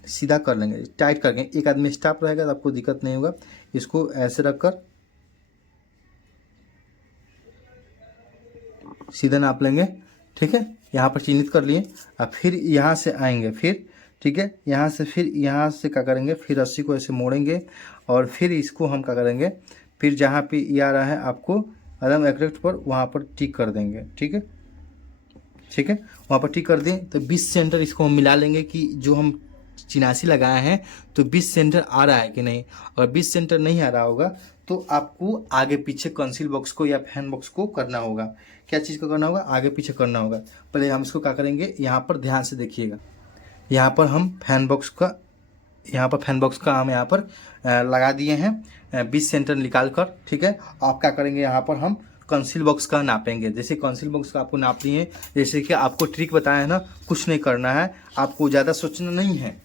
सीधा कर लेंगे, टाइट करके। एक आदमी स्टाफ रहेगा तो आपको दिक्कत नहीं होगा। इसको ऐसे रखकर सीधा नाप लेंगे, ठीक है। यहाँ पर चिन्हित कर लिए। अब फिर यहाँ से आएंगे, फिर ठीक है, यहाँ से फिर यहाँ से क्या करेंगे, फिर रस्सी को ऐसे मोड़ेंगे, और फिर इसको हम क्या करेंगे, फिर जहाँ पे ये आ रहा है आपको एकदम एक्यूरेट पर, वहाँ पर टिक कर देंगे, ठीक है, ठीक है। वहाँ पर टिक कर दें तो 20 सेंटर इसको हम मिला लेंगे कि जो हम चिनासी लगाए हैं तो 20 सेंटर आ रहा है कि नहीं। अगर 20 सेंटर नहीं आ रहा होगा तो आपको आगे पीछे कंसील बॉक्स को या फैन बॉक्स को करना होगा। क्या चीज़ को करना होगा, आगे पीछे करना होगा। पहले हम इसको क्या करेंगे, यहाँ पर ध्यान से देखिएगा, यहाँ पर हम फैन बॉक्स का, हम यहाँ पर लगा दिए हैं 20 सेंटर निकाल कर, ठीक है। आप क्या करेंगे, यहाँ पर हम कंसील बॉक्स का नापेंगे। जैसे कंसील बॉक्स का आपको नाप लिए, जैसे कि आपको ट्रिक बताया है ना, कुछ नहीं करना है, आपको ज़्यादा सोचना नहीं है,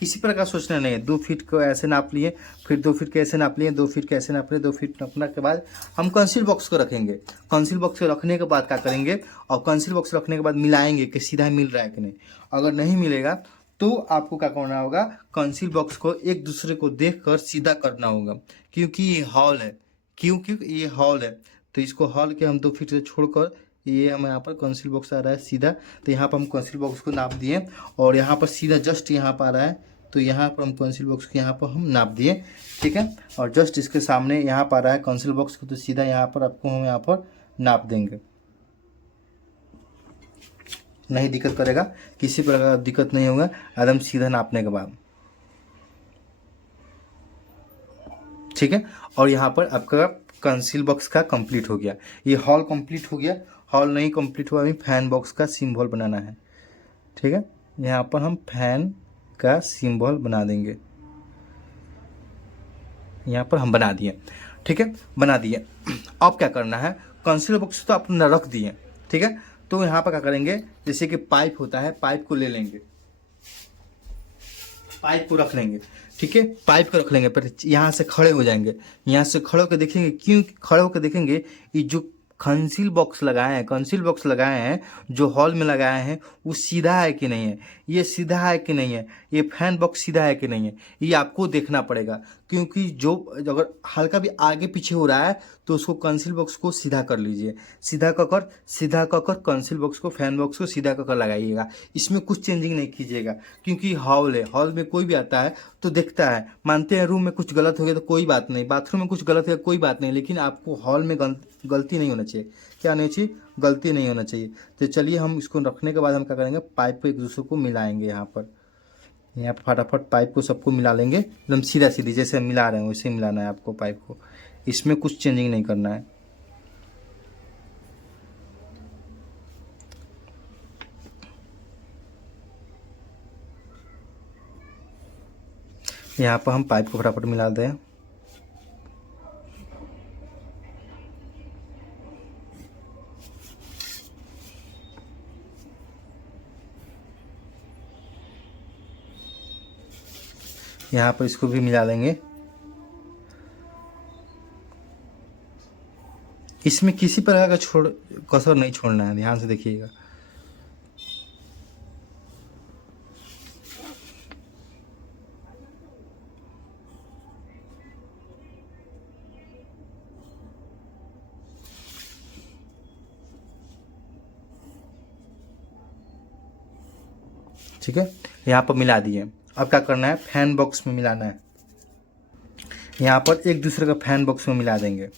किसी प्रकार सोचना नहीं है। 2 फीट को ऐसे नाप लिए, फिर 2 फीट के ऐसे नाप लिए, 2 फीट के ऐसे नाप लिए, 2 फीट नापने के बाद हम कंसील बॉक्स को रखेंगे। कंसील बॉक्स को रखने के बाद क्या करेंगे, और कंसील बॉक्स रखने के बाद मिलाएंगे कि सीधा मिल रहा है कि नहीं। अगर नहीं मिलेगा तो आपको क्या करना होगा, कंसील बॉक्स को एक दूसरे को देखकर सीधा करना होगा, क्योंकि ये हॉल है, क्योंकि ये हॉल है। तो इसको हॉल के हम 2 फीट से छोड़कर, ये हम यहाँ पर कंसील बॉक्स आ रहा है सीधा, तो यहाँ पर हम कंसील बॉक्स को नाप दिए, और यहाँ पर सीधा जस्ट यहाँ पर आ रहा है, तो यहाँ पर हम कंसील बॉक्स को यहाँ पर हम नाप दिए, ठीक है। और जस्ट इसके सामने यहाँ पर आ रहा है कंसील बॉक्स को, तो सीधा यहाँ पर आपको हम यहाँ पर नाप देंगे। नहीं दिक्कत करेगा, किसी प्रकार का दिक्कत नहीं होगा एकदम सीधा नापने के बाद, ठीक है। और यहाँ पर आपका कंसील बॉक्स का कंप्लीट हो गया। ये हॉल कंप्लीट हो गया। हॉल नहीं कंप्लीट हुआ, अभी फैन बॉक्स का सिंबल बनाना है, ठीक है। यहाँ पर हम फैन का सिंबल बना देंगे, यहाँ पर हम बना दिए, ठीक है, बना दिए। अब क्या करना है, कंसील बॉक्स तो अपना रख दिए, ठीक है। तो यहाँ पर क्या करेंगे, जैसे कि पाइप होता है, पाइप को ले लेंगे, पाइप को रख लेंगे, ठीक है, पाइप को रख लेंगे। पर यहाँ से खड़े हो जाएंगे, यहाँ से खड़े होकर देखेंगे, क्यों खड़े होकर देखेंगे, ये जो कंसील बॉक्स लगाए हैं, कंसील बॉक्स लगाए हैं जो हॉल में लगाए हैं, वो सीधा है कि नहीं है, ये सीधा है कि नहीं है, ये फैन बॉक्स सीधा है कि नहीं है, ये आपको देखना पड़ेगा। क्योंकि जो अगर हल्का भी आगे पीछे हो रहा है तो उसको कंसील बॉक्स को सीधा कर लीजिए, सीधा कर कंसील बॉक्स को, फैन बॉक्स को सीधा कर लगाइएगा। इसमें कुछ चेंजिंग नहीं कीजिएगा, क्योंकि हॉल है, हॉल में कोई भी आता है तो देखता है, मानते हैं रूम में कुछ गलत हो गया तो कोई बात नहीं, बाथरूम में कुछ गलत हो गया कोई बात नहीं, लेकिन आपको हॉल में गलती नहीं होना चाहिए। क्या नहीं चाहिए, गलती नहीं होना चाहिए। तो चलिए हम इसको रखने के बाद हम क्या करेंगे, पाइप को एक दूसरे को मिलाएंगे। यहाँ पर फटाफट पाइप को सबको मिला लेंगे, एकदम सीधा सीधी जैसे मिला रहे हैं वैसे मिलाना है आपको पाइप को, इसमें कुछ चेंजिंग नहीं करना है। यहाँ पर हम पाइप को फटाफट मिला दें। यहाँ पर इसको भी मिला लेंगे, इसमें किसी प्रकार का कसर नहीं छोड़ना है, ध्यान से देखिएगा। ठीक है, यहाँ पर मिला दिए। अब क्या करना है, फैन बॉक्स में मिलाना है। यहाँ पर एक दूसरे का फैन बॉक्स में मिला देंगे।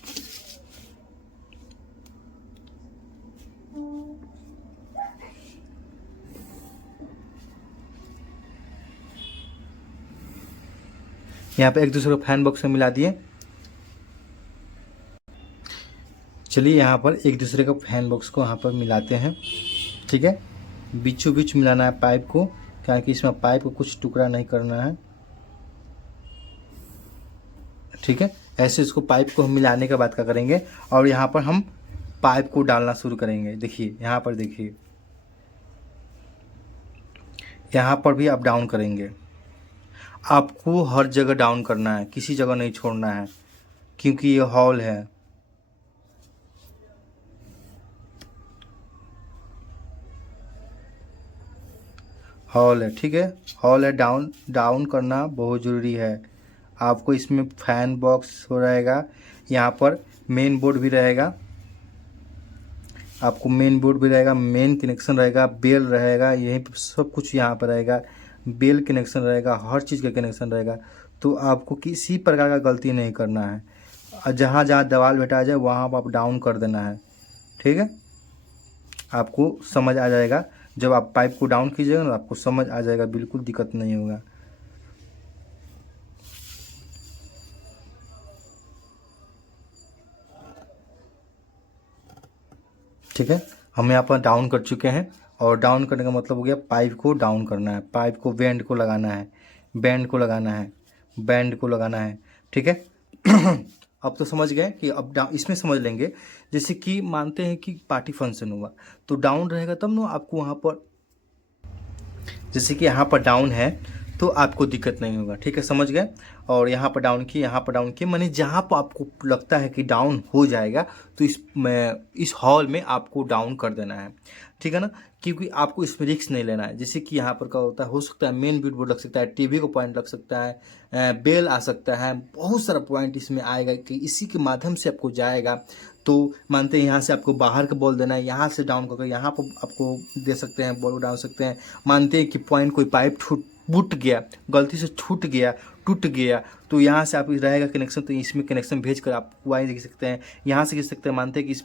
यहाँ पे एक दूसरे को फैन बॉक्स में मिला दिए। चलिए यहाँ पर एक दूसरे का फैन बॉक्स को यहाँ पर मिलाते हैं। ठीक है, बीचों बीच मिलाना है पाइप को, क्योंकि इसमें पाइप को कुछ टुकड़ा नहीं करना है। ठीक है, ऐसे इसको पाइप को हम मिलाने के बाद क्या करेंगे, और यहाँ पर हम पाइप को डालना शुरू करेंगे। देखिए यहाँ पर, देखिए यहाँ पर भी आप डाउन करेंगे। आपको हर जगह डाउन करना है, किसी जगह नहीं छोड़ना है, क्योंकि ये हॉल है। हॉल है, ठीक है, हॉल है, डाउन डाउन करना बहुत ज़रूरी है। आपको इसमें फैन बॉक्स हो रहेगा, यहाँ पर मेन बोर्ड भी रहेगा, आपको मेन बोर्ड भी रहेगा, मेन कनेक्शन रहेगा, बेल रहेगा, यहीं पर सब कुछ यहाँ पर रहेगा, बेल कनेक्शन रहेगा, हर चीज़ का कनेक्शन रहेगा। तो आपको किसी प्रकार का गलती नहीं करना है। जहाँ जहाँ दीवार भेटा जाए वहाँ पर आप डाउन कर देना है। ठीक है, आपको समझ आ जाएगा। जब आप पाइप को डाउन कीजिएगा ना, आपको समझ आ जाएगा, बिल्कुल दिक्कत नहीं होगा। ठीक है, हम यहाँ पर डाउन कर चुके हैं, और डाउन करने का मतलब हो गया पाइप को डाउन करना है, पाइप को बैंड को लगाना है, बैंड को लगाना है, बैंड को लगाना है। ठीक है अब तो समझ गए कि अब डाउन इसमें समझ लेंगे। जैसे कि मानते हैं कि पार्टी फंक्शन हुआ तो डाउन रहेगा तब ना आपको वहाँ पर, जैसे कि यहाँ पर डाउन है तो आपको दिक्कत नहीं होगा। ठीक है, समझ गए। और यहाँ पर डाउन किए, यहाँ पर डाउन किए, माने जहाँ पर आपको लगता है कि डाउन हो जाएगा तो इस हॉल में आपको डाउन कर देना है। ठीक है ना, क्योंकि आपको इसमें रिस्क नहीं लेना है। जैसे कि यहाँ पर क्या होता है, हो सकता है मेन बिट बोर्ड लग सकता है, टीवी को पॉइंट लग सकता है, बेल आ सकता है, बहुत सारा पॉइंट इसमें आएगा कि इसी के माध्यम से आपको जाएगा। तो मानते हैं यहाँ से आपको बाहर का बॉल देना है, यहाँ से डाउन करके यहाँ पर आपको दे सकते हैं, बॉल को डाल सकते हैं। मानते हैं कि पॉइंट कोई पाइप टूट गया, गलती से छूट गया, टूट गया, तो यहाँ से आप रहेगा कनेक्शन, तो इसमें कनेक्शन भेज कर आप वाई देख सकते हैं, यहाँ से खींच सकते हैं। मानते हैं कि इस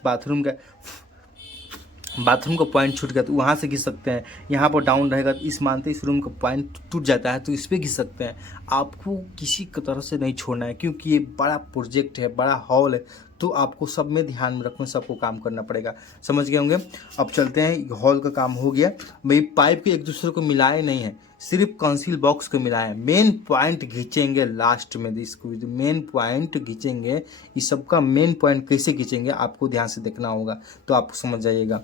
बाथरूम का पॉइंट छूट गया तो वहाँ से घिस सकते हैं। यहाँ पर डाउन रहेगा तो इस मानते इस रूम का पॉइंट टूट जाता है तो इस पर घिस सकते हैं। आपको किसी तरह से नहीं छोड़ना है, क्योंकि ये बड़ा प्रोजेक्ट है, बड़ा हॉल है, तो आपको सब में ध्यान में रखना, सबको काम करना पड़ेगा। समझ गए होंगे। अब चलते हैं, हॉल का काम हो गया भाई। पाइप के एक दूसरे को मिलाए नहीं है, सिर्फ कंसील बॉक्स को मिलाए। मेन पॉइंट खींचेंगे लास्ट में, इसको मेन पॉइंट खींचेंगे। इस सबका मेन पॉइंट कैसे खींचेंगे आपको ध्यान से देखना होगा, तो आप समझ जाइएगा।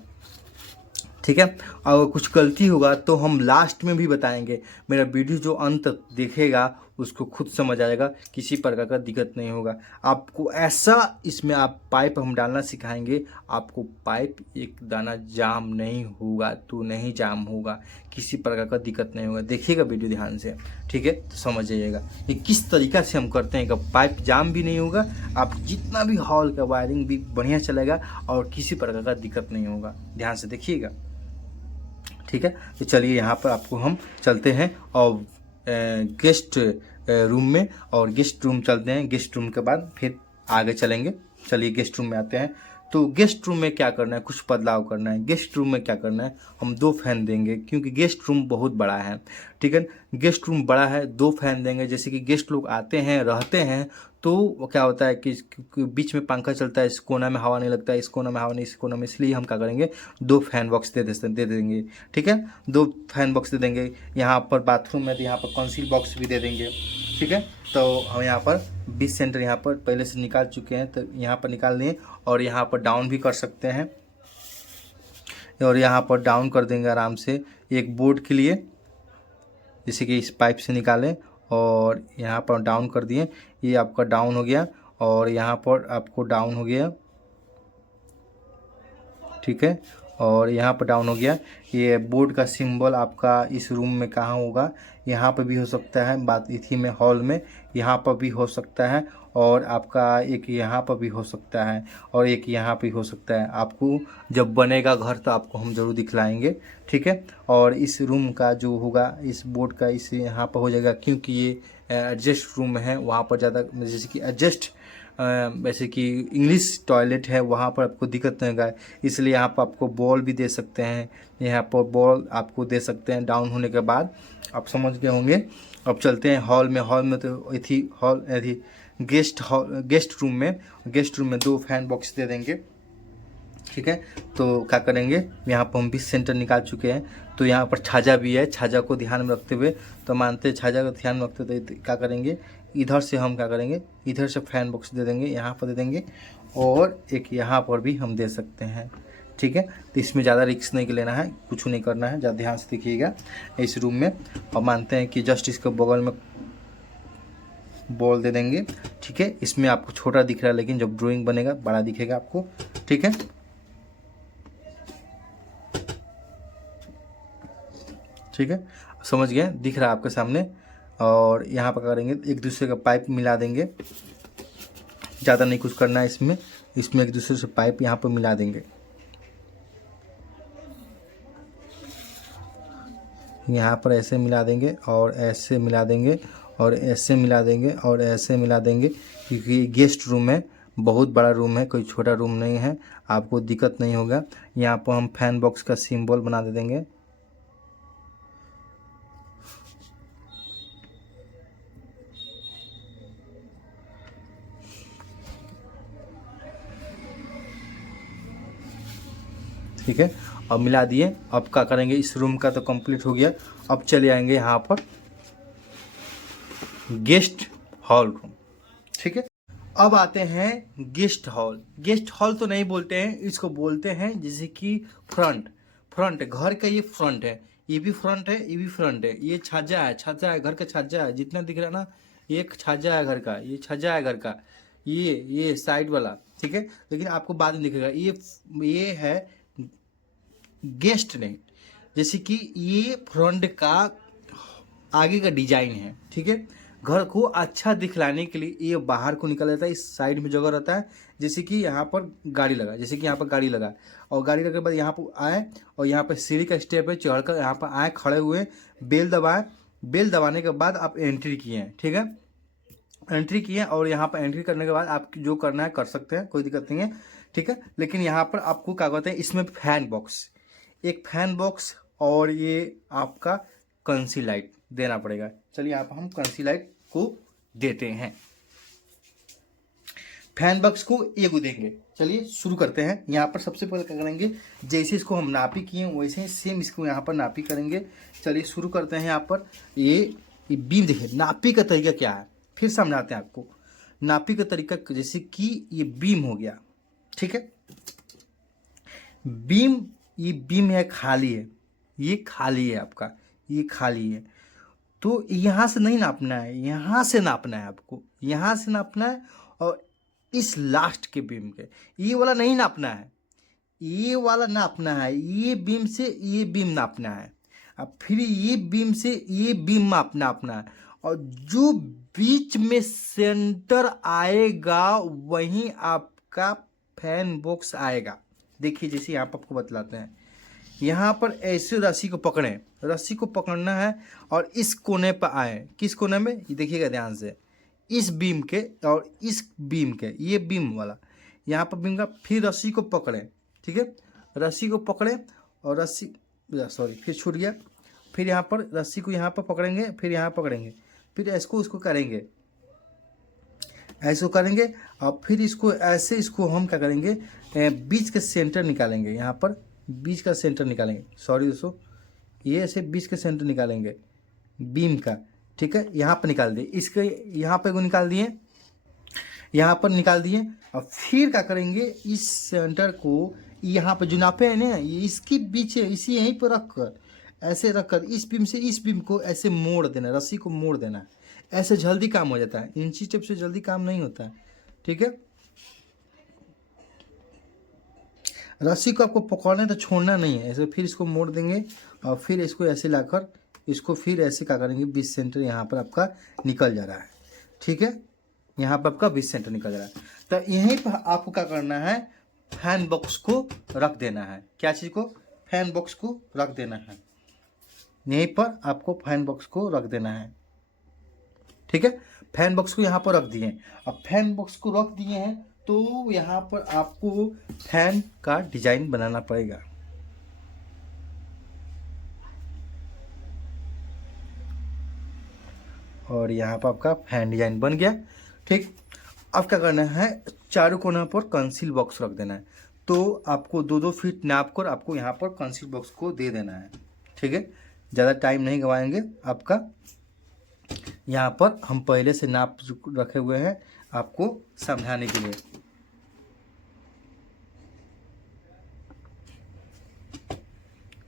ठीक है, और कुछ गलती होगा तो हम लास्ट में भी बताएंगे। मेरा वीडियो जो अंत तक देखेगा उसको खुद समझ आएगा, किसी प्रकार का दिक्कत नहीं होगा। आपको ऐसा इसमें आप पाइप हम डालना सिखाएंगे, आपको पाइप एक दाना जाम नहीं होगा, तो नहीं जाम होगा, किसी प्रकार का दिक्कत नहीं होगा। देखिएगा वीडियो ध्यान से, ठीक है, तो समझ जाइएगा कि किस तरीका से हम करते हैं कि पाइप जाम भी नहीं होगा, आप जितना भी हॉल का वायरिंग भी बढ़िया चलेगा और किसी प्रकार का दिक्कत नहीं होगा। ध्यान से देखिएगा। ठीक है, तो चलिए यहाँ पर आपको हम चलते हैं और गेस्ट रूम में, और गेस्ट रूम चलते हैं। गेस्ट रूम के बाद फिर आगे चलेंगे। चलिए गेस्ट रूम में आते हैं। तो गेस्ट रूम में क्या करना है, कुछ बदलाव करना है। गेस्ट रूम में क्या करना है, हम 2 फैन देंगे, क्योंकि गेस्ट रूम बहुत बड़ा है। ठीक है, गेस्ट रूम बड़ा है, 2 फैन देंगे। जैसे कि गेस्ट लोग आते हैं, रहते हैं, तो क्या होता है कि बीच में पंखा चलता है, इस कोना में हवा नहीं लगता है, इस कोना में हवा नहीं, इस कोना में, इसलिए हम क्या करेंगे, 2 फैन बॉक्स दे देंगे। ठीक है, 2 फैन बॉक्स दे देंगे। यहाँ पर बाथरूम में तो यहाँ पर कंसील बॉक्स भी दे देंगे। ठीक है, तो हम यहाँ पर 20 सेंटर यहाँ पर पहले से निकाल चुके हैं, तो यहाँ पर निकाल दें, और यहाँ पर डाउन भी कर सकते हैं, और यहाँ पर डाउन कर देंगे आराम से एक बोर्ड के लिए। जैसे कि इस पाइप से निकालें और यहाँ पर डाउन कर दिए, ये आपका डाउन हो गया, और यहाँ पर आपको डाउन हो गया। ठीक है। और यहाँ पर डाउन हो गया। ये बोर्ड का सिंबल आपका इस रूम में कहाँ होगा, यहाँ पर भी हो सकता है, बात इसी में हॉल में यहाँ पर भी हो सकता है, और आपका एक यहाँ पर भी हो सकता है, और एक यहाँ पे हो सकता है। आपको जब बनेगा घर तो आपको हम ज़रूर दिखलाएंगे, ठीक है। और इस रूम का जो होगा, इस बोर्ड का इस यहाँ पर हो जाएगा, क्योंकि ये एडजस्ट रूम है, वहाँ पर ज़्यादा जैसे कि एडजस्ट वैसे कि इंग्लिश टॉयलेट है, वहाँ पर आपको दिक्कत नहीं होगा। इसलिए यहाँ पर आपको बॉल भी दे सकते हैं, यहाँ पर बॉल आपको दे सकते हैं डाउन होने के बाद। आप समझ गए होंगे। अब चलते हैं हॉल में। हॉल में तो थी हॉल थी गेस्ट रूम में 2 फैन बॉक्स दे देंगे, ठीक है। तो क्या करेंगे, यहाँ पर हम 20 सेंटर निकाल चुके हैं, तो यहाँ पर छाजा भी है। छाजा को ध्यान में रखते हुए, तो मानते हैं छाजा को ध्यान में रखते हुए क्या करेंगे, इधर से हम क्या करेंगे, इधर से फैन बॉक्स दे देंगे, यहाँ पर दे देंगे, और एक यहाँ पर भी हम दे सकते हैं, ठीक है। तो इसमें ज़्यादा रिस्क नहीं लेना है, कुछ नहीं करना है, ज़्यादा ध्यान से देखिएगा इस रूम में। और मानते हैं कि जस्ट इसके बगल में बॉल दे देंगे, ठीक है। इसमें आपको छोटा दिख रहा है, लेकिन जब ड्राइंग बनेगा बड़ा दिखेगा आपको, ठीक है। ठीक है, समझ गए, दिख रहा है आपके सामने। और यहाँ पर करेंगे एक दूसरे का पाइप मिला देंगे, ज़्यादा नहीं कुछ करना है इसमें एक दूसरे से पाइप यहाँ पर मिला देंगे। यहाँ पर ऐसे मिला देंगे, और ऐसे मिला देंगे, और ऐसे मिला देंगे, और ऐसे मिला देंगे, क्योंकि गेस्ट रूम है, बहुत बड़ा रूम है, कोई छोटा रूम नहीं है, आपको दिक्कत नहीं होगा। यहाँ पर हम फैन बॉक्स का सिंबल बना दे देंगे, ठीक है। अब मिला दिए। अब क्या करेंगे, इस रूम का तो कंप्लीट हो गया। अब चले आएंगे यहाँ पर गेस्ट हॉल रूम, ठीक है। अब आते हैं गेस्ट हॉल। गेस्ट हॉल तो नहीं बोलते हैं, इसको बोलते हैं जैसे कि फ्रंट घर का, ये फ्रंट है, ये भी फ्रंट है, ये भी फ्रंट है। ये छज्जा है घर का, छज्जा है, जितना दिख रहा है ना, एक छज्जा है घर का, ये छज्जा है घर का, ये साइड वाला, ठीक है। लेकिन आपको बाद में दिखेगा, ये है गेस्ट नहीं, जैसे कि ये फ्रंट का आगे का डिजाइन है, ठीक है। घर को अच्छा दिखलाने के लिए ये बाहर को निकल जाता है, इस साइड में जगह रहता है, जैसे कि यहाँ पर गाड़ी लगा, जैसे कि यहाँ पर गाड़ी लगा, और गाड़ी लगने के बाद यहाँ पर आए, और यहाँ पर सीढ़ी का स्टेप है, चढ़कर यहाँ पर आए, खड़े हुए, बेल दबाए, बेल दबाने के बाद आप एंट्री किए हैं, ठीक है। एंट्री किए, और यहाँ पर एंट्री करने के बाद आप जो करना है कर सकते हैं, कोई दिक्कत नहीं है, ठीक है। लेकिन यहाँ पर आपको क्या कहते हैं, इसमें एक फैन बॉक्स और ये आपका कंसी लाइट देना पड़ेगा। चलिए आप हम कंसी लाइट को देते हैं, फैन बॉक्स को एक देंगे। चलिए शुरू करते हैं। यहाँ पर सबसे पहले क्या करेंगे, जैसे इसको हम नापी किए वैसे ही सेम इसको यहाँ पर नापी करेंगे। चलिए शुरू करते हैं। यहाँ पर ये बीम देखिए, नापी का तरीका क्या है, फिर समझाते हैं आपको। नापी का तरीका जैसे कि ये बीम हो गया, ठीक है। ये बीम है, खाली है, ये खाली है आपका, ये खाली है। तो यहाँ से नहीं नापना है, यहाँ से नापना है आपको, यहाँ से नापना है, और इस लास्ट के बीम के, ये वाला नहीं नापना है, ये वाला नापना है, ये बीम से ये बीम नापना है, अब फिर ये बीम से ये बीम नापना है, और जो बीच में सेंटर आएगा वहीं आपका फैन बॉक्स आएगा। देखिए जैसे यहाँ पर आपको बतलाते हैं, यहाँ पर ऐसे रस्सी को पकड़ें, रस्सी को पकड़ना है, और इस कोने पर आए, किस कोने में, ये देखिएगा ध्यान से, इस बीम के और इस बीम के, ये बीम वाला यहाँ पर बीम का, फिर रस्सी को पकड़ें, ठीक है। रस्सी को पकड़ें, और रस्सी फिर छूट गया, फिर यहाँ पर रस्सी को यहाँ पर पकड़ेंगे, फिर यहाँ पकड़ेंगे, फिर इसको करेंगे, ऐसे करेंगे, और फिर इसको ऐसे, इसको हम क्या करेंगे, बीच का सेंटर निकालेंगे, यहाँ पर बीच का सेंटर निकालेंगे, सॉरी दोस्तों, ये ऐसे बीच का सेंटर निकालेंगे बीम का, ठीक है। यहाँ पर निकाल दिए, इसके यहाँ पर को निकाल दिए, यहाँ पर निकाल दिए, और फिर क्या करेंगे, इस सेंटर को यहाँ पर जो नापे हैं ना, ये इसके बीच है, इसी यहीं पर रखकर, ऐसे रखकर इस बीम से इस बीम को ऐसे मोड़ देना, रस्सी को मोड़ देना, ऐसे जल्दी काम हो जाता है, इंची टेप से जल्दी काम नहीं होता है, ठीक है। रस्सी को आपको पकड़ना है तो छोड़ना नहीं है, ऐसे फिर इसको मोड़ देंगे और फिर इसको ऐसे लाकर इसको फिर ऐसे क्या करेंगे 20 सेंटर यहाँ पर आपका निकल जा रहा है। ठीक है, यहाँ पर आपका 20 सेंटर निकल जा रहा है। तो यहीं पर आपको क्या करना है, फैन बॉक्स को रख देना है। क्या चीज़ को? फैन बॉक्स को रख देना है। यहीं पर आपको फैन बॉक्स को रख देना है। ठीक है, फैन बॉक्स को यहाँ पर रख दिए। अब फैन बॉक्स को रख दिए हैं तो यहाँ पर आपको फैन का डिजाइन बनाना पड़ेगा। और यहाँ पर आपका फैन डिजाइन बन गया। ठीक, अब क्या करना है, चारों कोना पर कंसील बॉक्स रख देना है। तो आपको 2-2 फीट नाप कर आपको यहाँ पर कंसील बॉक्स को दे देना है। ठीक है, ज़्यादा टाइम नहीं गवाएंगे आपका। यहाँ पर हम पहले से नाप रखे हुए हैं आपको समझाने के लिए।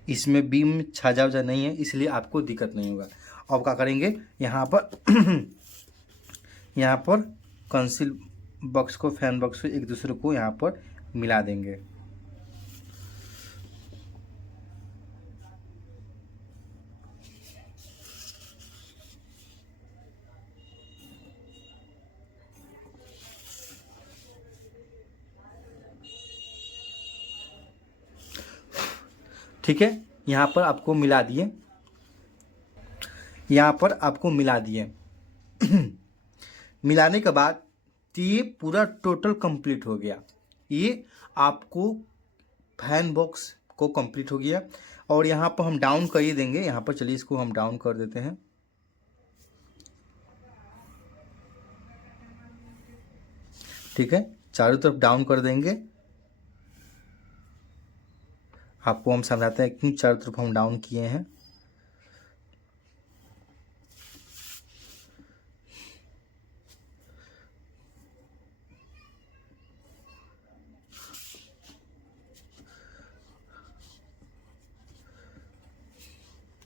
इसमें बीम छाजा वजा नहीं है, इसलिए आपको दिक्कत नहीं होगा। अब क्या करेंगे, यहाँ पर यहाँ पर कंसील बॉक्स को फैन बॉक्स को एक दूसरे को यहाँ पर मिला देंगे। ठीक है, यहाँ पर आपको मिला दिए, यहाँ पर आपको मिला दिए। मिलाने के बाद ये पूरा टोटल कंप्लीट हो गया। ये आपको फैन बॉक्स को कंप्लीट हो गया। और यहाँ पर हम डाउन कर ही देंगे। यहाँ पर चलिए इसको हम डाउन कर देते हैं। ठीक है, चारों तरफ डाउन कर देंगे। आपको हम समझाते हैं क्यों चारों तरफ हम डाउन किए हैं।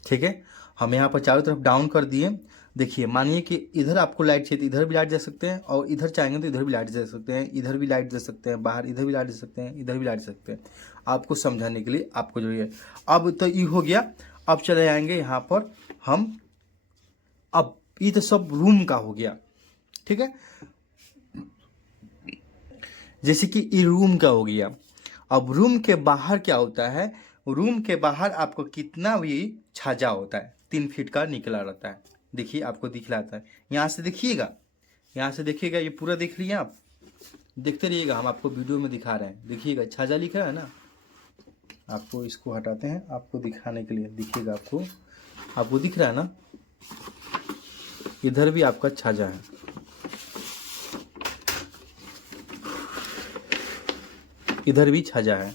ठीक है, हम यहाँ पर चारों तरफ डाउन कर दिए। देखिए, मानिए कि इधर आपको लाइट चाहिए तो इधर भी लाइट दे सकते हैं, और इधर चाहेंगे तो इधर भी लाइट दे सकते हैं, इधर भी लाइट दे सकते हैं, बाहर इधर भी लाइट दे सकते हैं, इधर भी लाइट दे सकते हैं। आपको समझाने के लिए आपको जो है। अब तो ये हो गया। अब चले आएंगे यहाँ पर हम। अब ये तो सब रूम का हो गया। ठीक है, जैसे कि ये रूम का हो गया। अब रूम के बाहर क्या होता है, रूम के बाहर आपको कितना भी छाजा होता है 3 फीट का निकला रहता है। देखिए, आपको दिख रहा है, यहाँ से देखिएगा, यहाँ से देखिएगा, ये पूरा देख लिया आप। देखते रहिएगा, हम आपको वीडियो में दिखा रहे हैं। देखिएगा, छाजा लिख रहा है ना। आपको इसको हटाते हैं आपको दिखाने के लिए। दिखिएगा, आपको दिख रहा है ना, इधर भी आपका छाजा है। इधर भी छाजा है।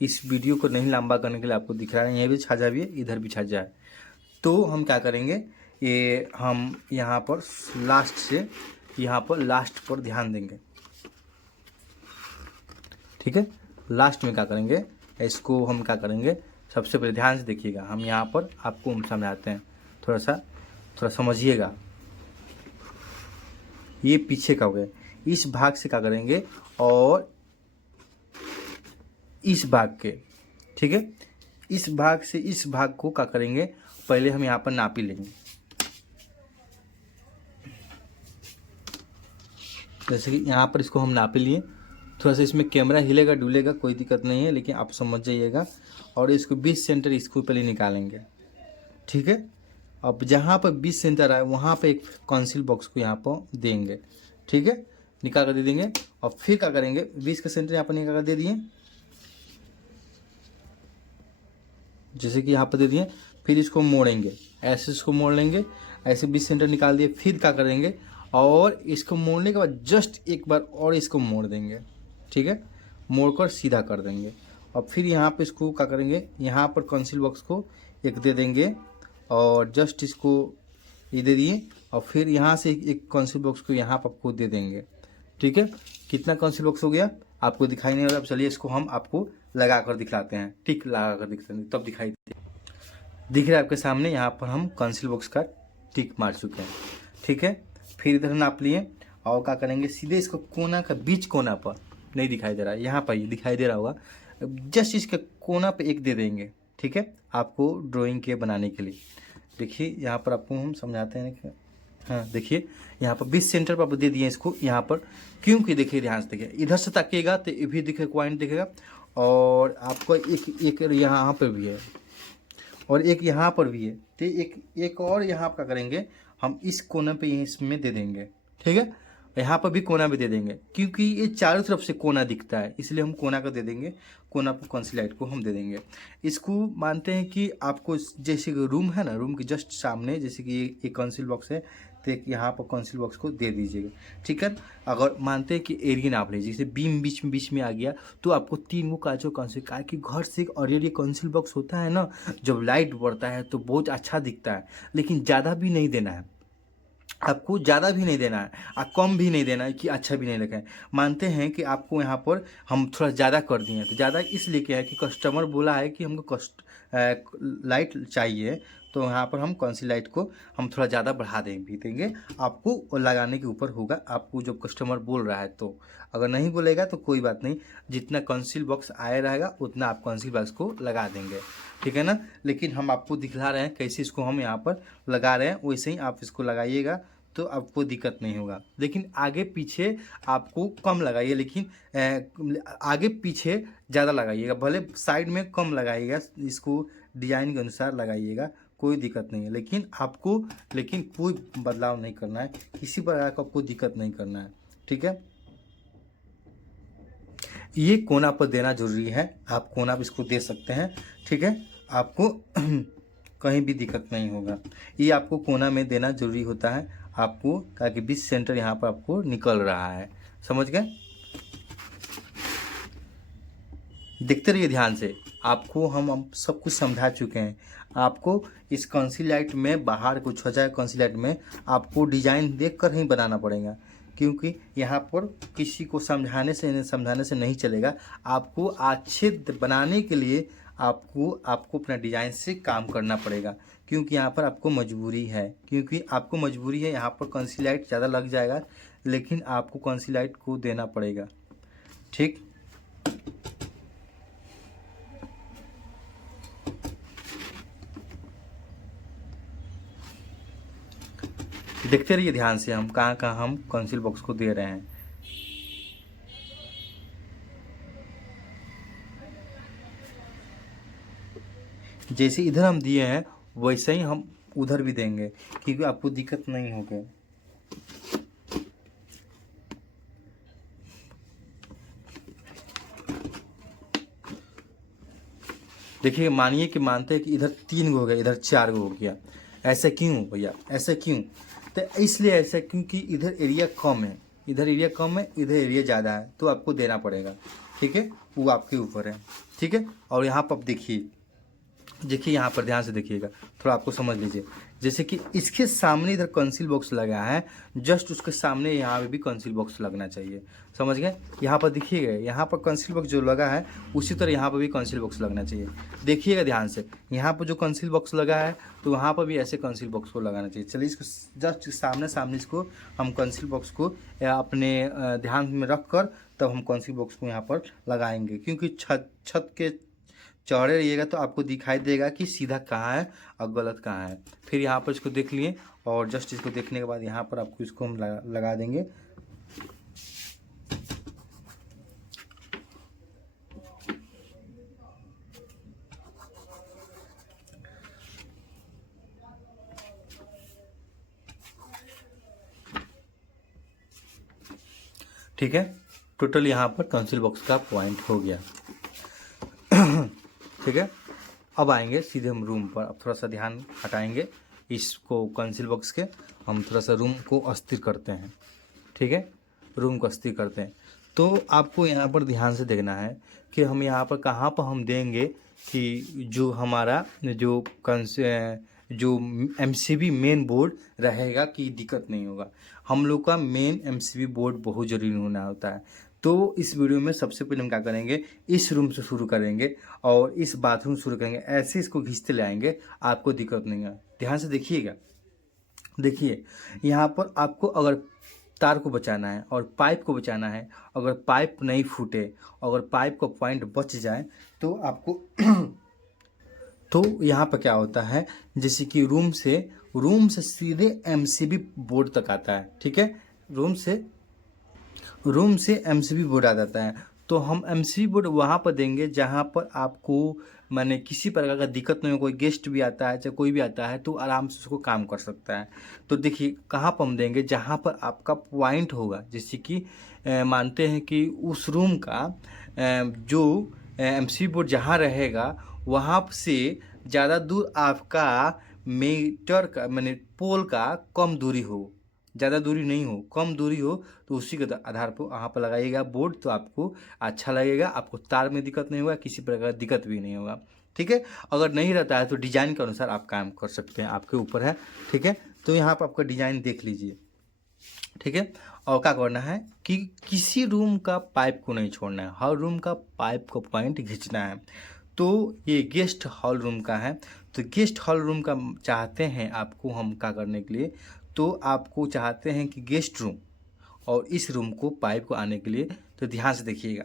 इस वीडियो को नहीं लंबा करने के लिए आपको दिख रहा है, यहाँ भी छाजा भी है, इधर भी छाजा है। तो हम क्या करेंगे, ये हम यहाँ पर लास्ट से यहाँ पर लास्ट पर ध्यान देंगे। ठीक है, लास्ट में क्या करेंगे, इसको हम क्या करेंगे, सबसे पहले ध्यान से देखिएगा। हम यहाँ पर आपको हम समझाते हैं, थोड़ा समझिएगा। ये पीछे का हो गया। इस भाग से क्या करेंगे और इस भाग के, ठीक है, इस भाग से इस भाग को क्या करेंगे, पहले हम यहाँ पर नापी लेंगे। जैसे कि यहाँ पर इसको हम नापी लिए। थोड़ा सा इसमें कैमरा हिलेगा डुलेगा, कोई दिक्कत नहीं है, लेकिन आप समझ जाइएगा। और इसको 20 सेंटर इसको पहले निकालेंगे। ठीक है, अब जहाँ पर 20 सेंटर आए वहाँ पर एक कंसील बॉक्स को यहाँ पर देंगे। ठीक है, निकाल कर दे देंगे। और फिर क्या करेंगे, 20 का सेंटर यहाँ पर निकाल कर दे दिए, जैसे कि यहाँ पर दे दिए। फिर इसको मोड़ेंगे, ऐसे इसको मोड़ लेंगे, ऐसे 20 सेंटर निकाल दिए। फिर क्या करेंगे, और इसको मोड़ने के बाद जस्ट एक बार और इसको मोड़ देंगे। ठीक है, मोड़कर सीधा कर देंगे। और फिर यहाँ पे इसको क्या करेंगे, यहाँ पर कंसील बॉक्स को एक दे देंगे, और जस्ट इसको ये दे दिए। और फिर यहाँ से एक कंसील बॉक्स को यहाँ पर आपको दे देंगे। ठीक है, कितना कंसील बॉक्स हो गया आपको दिखाई नहीं हो रहा। अब चलिए इसको हम आपको लगा कर दिखलाते हैं। ठीक, लगा कर दिखते हैं तब दिखाई दिख रहा है आपके सामने। यहाँ पर हम कंसील बॉक्स का टिक मार चुके हैं। ठीक है, फिर इधर नाप लिए। और क्या करेंगे, सीधे इसको कोना का बीच कोना पर, नहीं दिखाई दे रहा है, यहाँ पर ये दिखाई दे रहा होगा, जस्ट इसके कोना पे एक दे देंगे, ठीक है, आपको ड्राइंग के बनाने के लिए। देखिए यहाँ पर आपको हम समझाते हैं कि हाँ देखिए यहाँ पर 20 सेंटर पर आप दे दिए इसको यहाँ पर, क्योंकि देखिए ध्यान से देखिए, इधर से ताकिएगा तो ये भी दिखेगा, पॉइंट दिखेगा, और आपको एक यहाँ पर भी है और एक यहाँ पर भी है, तो एक और यहाँ पर करेंगे हम, इस कोने पे इसमें दे देंगे, ठीक है, यहाँ पर भी कोना भी दे देंगे, क्योंकि ये चारों तरफ से कोना दिखता है, इसलिए हम कोना का दे देंगे, कोना पर कौनसी लाइट को हम दे देंगे। इसको मानते हैं कि आपको जैसे कि रूम है ना, रूम के जस्ट सामने जैसे कि ये कंसील बॉक्स है, तो एक यहाँ पर कंसील बॉक्स को दे दीजिएगा, ठीक है। अगर मानते हैं कि एरिया नाप लीजिए, जैसे बीम बीच में आ गया, तो आपको 3 वो कांचों कंसील का कि घर से ऑलरेडी कंसील बॉक्स होता है ना, जब लाइट बढ़ता है तो बहुत अच्छा दिखता है, लेकिन ज़्यादा भी नहीं देना है आपको, ज़्यादा भी नहीं देना है और कम भी नहीं देना है कि अच्छा भी नहीं लगे। मानते हैं कि आपको यहाँ पर हम थोड़ा ज़्यादा कर दिए हैं, तो ज़्यादा इसलिए क्या है कि कस्टमर बोला है कि हमको लाइट चाहिए, तो यहाँ पर हम कौन सी लाइट को हम थोड़ा ज़्यादा बढ़ा देंगे आपको लगाने के ऊपर होगा, आपको जो कस्टमर बोल रहा है। तो अगर नहीं बोलेगा तो कोई बात नहीं, जितना कंसील बॉक्स आया रहेगा उतना आप कंसील बॉक्स को लगा देंगे, ठीक है ना। लेकिन हम आपको दिखला रहे हैं कैसे इसको हम यहाँ पर लगा रहे हैं, वैसे ही आप इसको लगाइएगा तो आपको दिक्कत नहीं होगा। लेकिन आगे पीछे आपको कम लगाइए, लेकिन आगे पीछे ज़्यादा लगाइएगा, भले साइड में कम लगाइएगा, इसको डिजाइन के अनुसार लगाइएगा, कोई दिक्कत नहीं है। लेकिन कोई बदलाव नहीं करना है, किसी प्रकार का कोई दिक्कत नहीं करना है, ठीक है। ये कोना पर देना जरूरी है, आप कोना पर इसको दे सकते हैं, ठीक है, आपको कहीं भी दिक्कत नहीं होगा। ये आपको कोना में देना जरूरी होता है आपको, ताकि 20 सेंटर यहाँ पर आपको निकल रहा है, समझ गए। देखते रहिए ध्यान से, आपको हम सब कुछ समझा चुके हैं। आपको इस कंसील लाइट में बाहर कुछ हो जाए, कंसील लाइट में आपको डिजाइन देखकर ही बनाना पड़ेगा, क्योंकि यहाँ पर किसी को समझाने से नहीं चलेगा। आपको अच्छे बनाने के लिए आपको अपना डिजाइन से काम करना पड़ेगा, क्योंकि यहाँ पर आपको मजबूरी है, यहाँ पर कंसील लाइट ज़्यादा लग जाएगा, लेकिन आपको कंसील लाइट को देना पड़ेगा, ठीक। देखते रहिए ध्यान से, हम कहाँ हम कंसील बॉक्स को दे रहे हैं। जैसे इधर हम दिए हैं वैसे ही हम उधर भी देंगे, क्योंकि आपको दिक्कत नहीं होगी। देखिए मानिए कि मानते हैं कि इधर 3 गो हो गया, इधर 4 गो हो गया, ऐसा क्यों भैया, ऐसा क्यों? तो इसलिए ऐसा क्योंकि इधर एरिया कम है, इधर एरिया ज़्यादा है, तो आपको देना पड़ेगा, ठीक है, वो आपके ऊपर है, ठीक है। और यहाँ पर आप देखिए यहाँ पर ध्यान से देखिएगा, थोड़ा आपको समझ लीजिए। जैसे कि इसके सामने इधर कंसील बॉक्स लगा है, जस्ट उसके सामने यहाँ पे भी कंसील बॉक्स लगना चाहिए, समझ गए। यहाँ पर देखिएगा, यहाँ पर कंसील बॉक्स जो लगा है उसी तरह यहाँ पर भी कंसील बॉक्स लगना चाहिए। देखिएगा ध्यान से, यहाँ पर जो कंसील बॉक्स लगा है तो वहाँ पर भी ऐसे कंसील बॉक्स को लगाना चाहिए। चलिए इसको जस्ट सामने इसको हम कंसील बॉक्स को अपने ध्यान में रख कर तब हम कंसील बॉक्स को यहाँ पर लगाएंगे, क्योंकि छत के चौड़े रहिएगा तो आपको दिखाई देगा कि सीधा कहाँ है और गलत कहाँ है। फिर यहाँ पर इसको देख लिए, और जस्ट इसको देखने के बाद यहाँ पर आपको इसको हम लगा देंगे। ठीक है, टोटल यहाँ पर कंसील बॉक्स का पॉइंट हो गया। ठीक है, अब आएंगे सीधे हम रूम पर। अब थोड़ा सा ध्यान हटाएंगे इसको कंसील बॉक्स के, हम थोड़ा सा रूम को अस्थिर करते हैं। ठीक है, रूम को अस्थिर करते हैं। तो आपको यहाँ पर ध्यान से देखना है कि हम यहाँ पर कहाँ पर हम देंगे कि जो हमारा जो MCB मेन बोर्ड रहेगा कि दिक्कत नहीं होगा। हम लोग का मेन MCB बोर्ड बहुत ज़रूरी होना होता है। तो इस वीडियो में सबसे पहले हम क्या करेंगे, इस रूम से शुरू करेंगे और इस बाथरूम शुरू करेंगे, ऐसे इसको खींचते ले आएंगे, आपको दिक्कत नहीं है। ध्यान से देखिएगा, देखिए यहाँ पर आपको अगर तार को बचाना है और पाइप को बचाना है। अगर पाइप नहीं फूटे, अगर पाइप का पॉइंट बच जाए तो आपको तो यहाँ पर क्या होता है, जैसे कि रूम से सीधे एमसीबी बोर्ड तक आता है। ठीक है, रूम से एमसीबी बोर्ड आ जाता है। तो हम एमसीबी बोर्ड वहाँ पर देंगे जहाँ पर आपको माने किसी प्रकार का दिक्कत नहीं हो। कोई गेस्ट भी आता है, चाहे कोई भी आता है, तो आराम से उसको काम कर सकता है। तो देखिए कहाँ पर हम देंगे, जहाँ पर आपका पॉइंट होगा। जैसे कि मानते हैं कि उस रूम का जो एमसीबी बोर्ड जहाँ रहेगा वहाँ से ज़्यादा दूर आपका मीटर का माने पोल का कम दूरी हो, ज़्यादा दूरी नहीं हो, कम दूरी हो, तो उसी के आधार पर वहाँ पर लगाइएगा बोर्ड। तो आपको अच्छा लगेगा, आपको तार में दिक्कत नहीं होगा, किसी प्रकार का दिक्कत भी नहीं होगा। ठीक है, अगर नहीं रहता है तो डिजाइन के अनुसार आप काम कर सकते हैं, आपके ऊपर है। ठीक है, तो यहाँ पर आपका डिजाइन देख लीजिए। ठीक है, और क्या करना है कि किसी रूम का पाइप को नहीं छोड़ना है, हर रूम का पाइप को पॉइंट खींचना है। तो ये गेस्ट हॉल रूम का है। तो गेस्ट हॉल रूम का चाहते हैं आपको हम क्या करने के लिए, तो आपको चाहते हैं कि गेस्ट रूम और इस रूम को पाइप को आने के लिए, तो ध्यान से देखिएगा,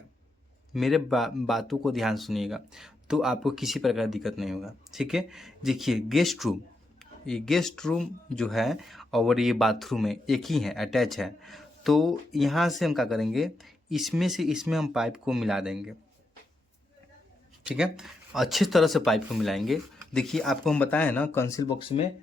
मेरे बातों को ध्यान सुनिएगा, तो आपको किसी प्रकार की दिक्कत नहीं होगा। ठीक है, देखिए गेस्ट रूम, ये गेस्ट रूम जो है और ये बाथरूम है, एक ही है, अटैच है। तो यहाँ से हम क्या करेंगे, इसमें से इसमें हम पाइप को मिला देंगे। ठीक है, अच्छी तरह से पाइप को मिलाएंगे। देखिए आपको हम बताएं ना, कंसील बॉक्स में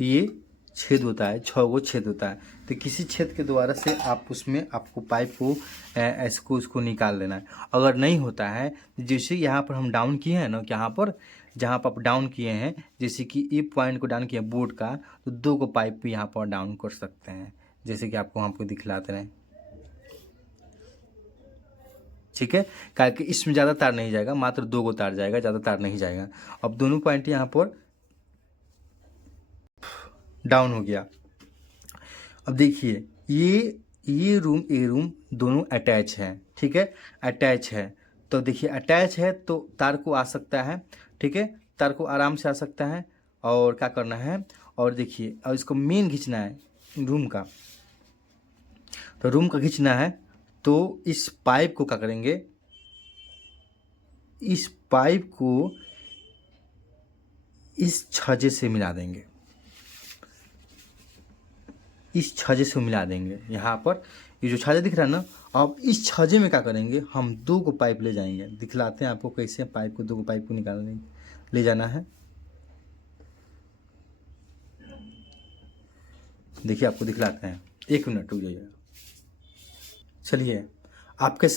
ये छेद होता है, 6 गो छेद होता है। तो किसी छेद के द्वारा से आप उसमें आपको पाइप को ऐसे को उसको निकाल लेना है। अगर नहीं होता है, जैसे यहाँ पर हम डाउन किए हैं ना, यहाँ पर जहाँ पर आप डाउन किए हैं, जैसे कि ये पॉइंट को डाउन किया बोर्ड का, तो 2 को पाइप भी यहाँ पर डाउन कर सकते हैं, जैसे कि आपको वहाँ पर दिखलाते रहें। ठीक है, क्योंकि इसमें ज़्यादा तार नहीं जाएगा, मात्र 2 गो तार जाएगा, ज़्यादा तार नहीं जाएगा। अब दोनों पॉइंट यहाँ पर डाउन हो गया। अब देखिए ये रूम दोनों अटैच है। ठीक है, अटैच है। तो देखिए अटैच है तो तार को आ सकता है। ठीक है, तार को आराम से आ सकता है। और क्या करना है, और देखिए और इसको मेन खींचना है रूम का, तो रूम का खींचना है। तो इस पाइप को क्या करेंगे, इस पाइप को इस छज्जे से मिला देंगे, इस छज्जे से मिला देंगे। यहाँ पर ये जो छज्जा दिख रहा है ना, अब इस छज्जे में क्या करेंगे, हम 2 को पाइप ले जाएंगे। दिखलाते हैं आपको कैसे पाइप को 2 को पाइप को निकालने ले जाना है। देखिए आपको दिखलाते हैं, 1 मिनट रुक जाइएगा। चलिए आपके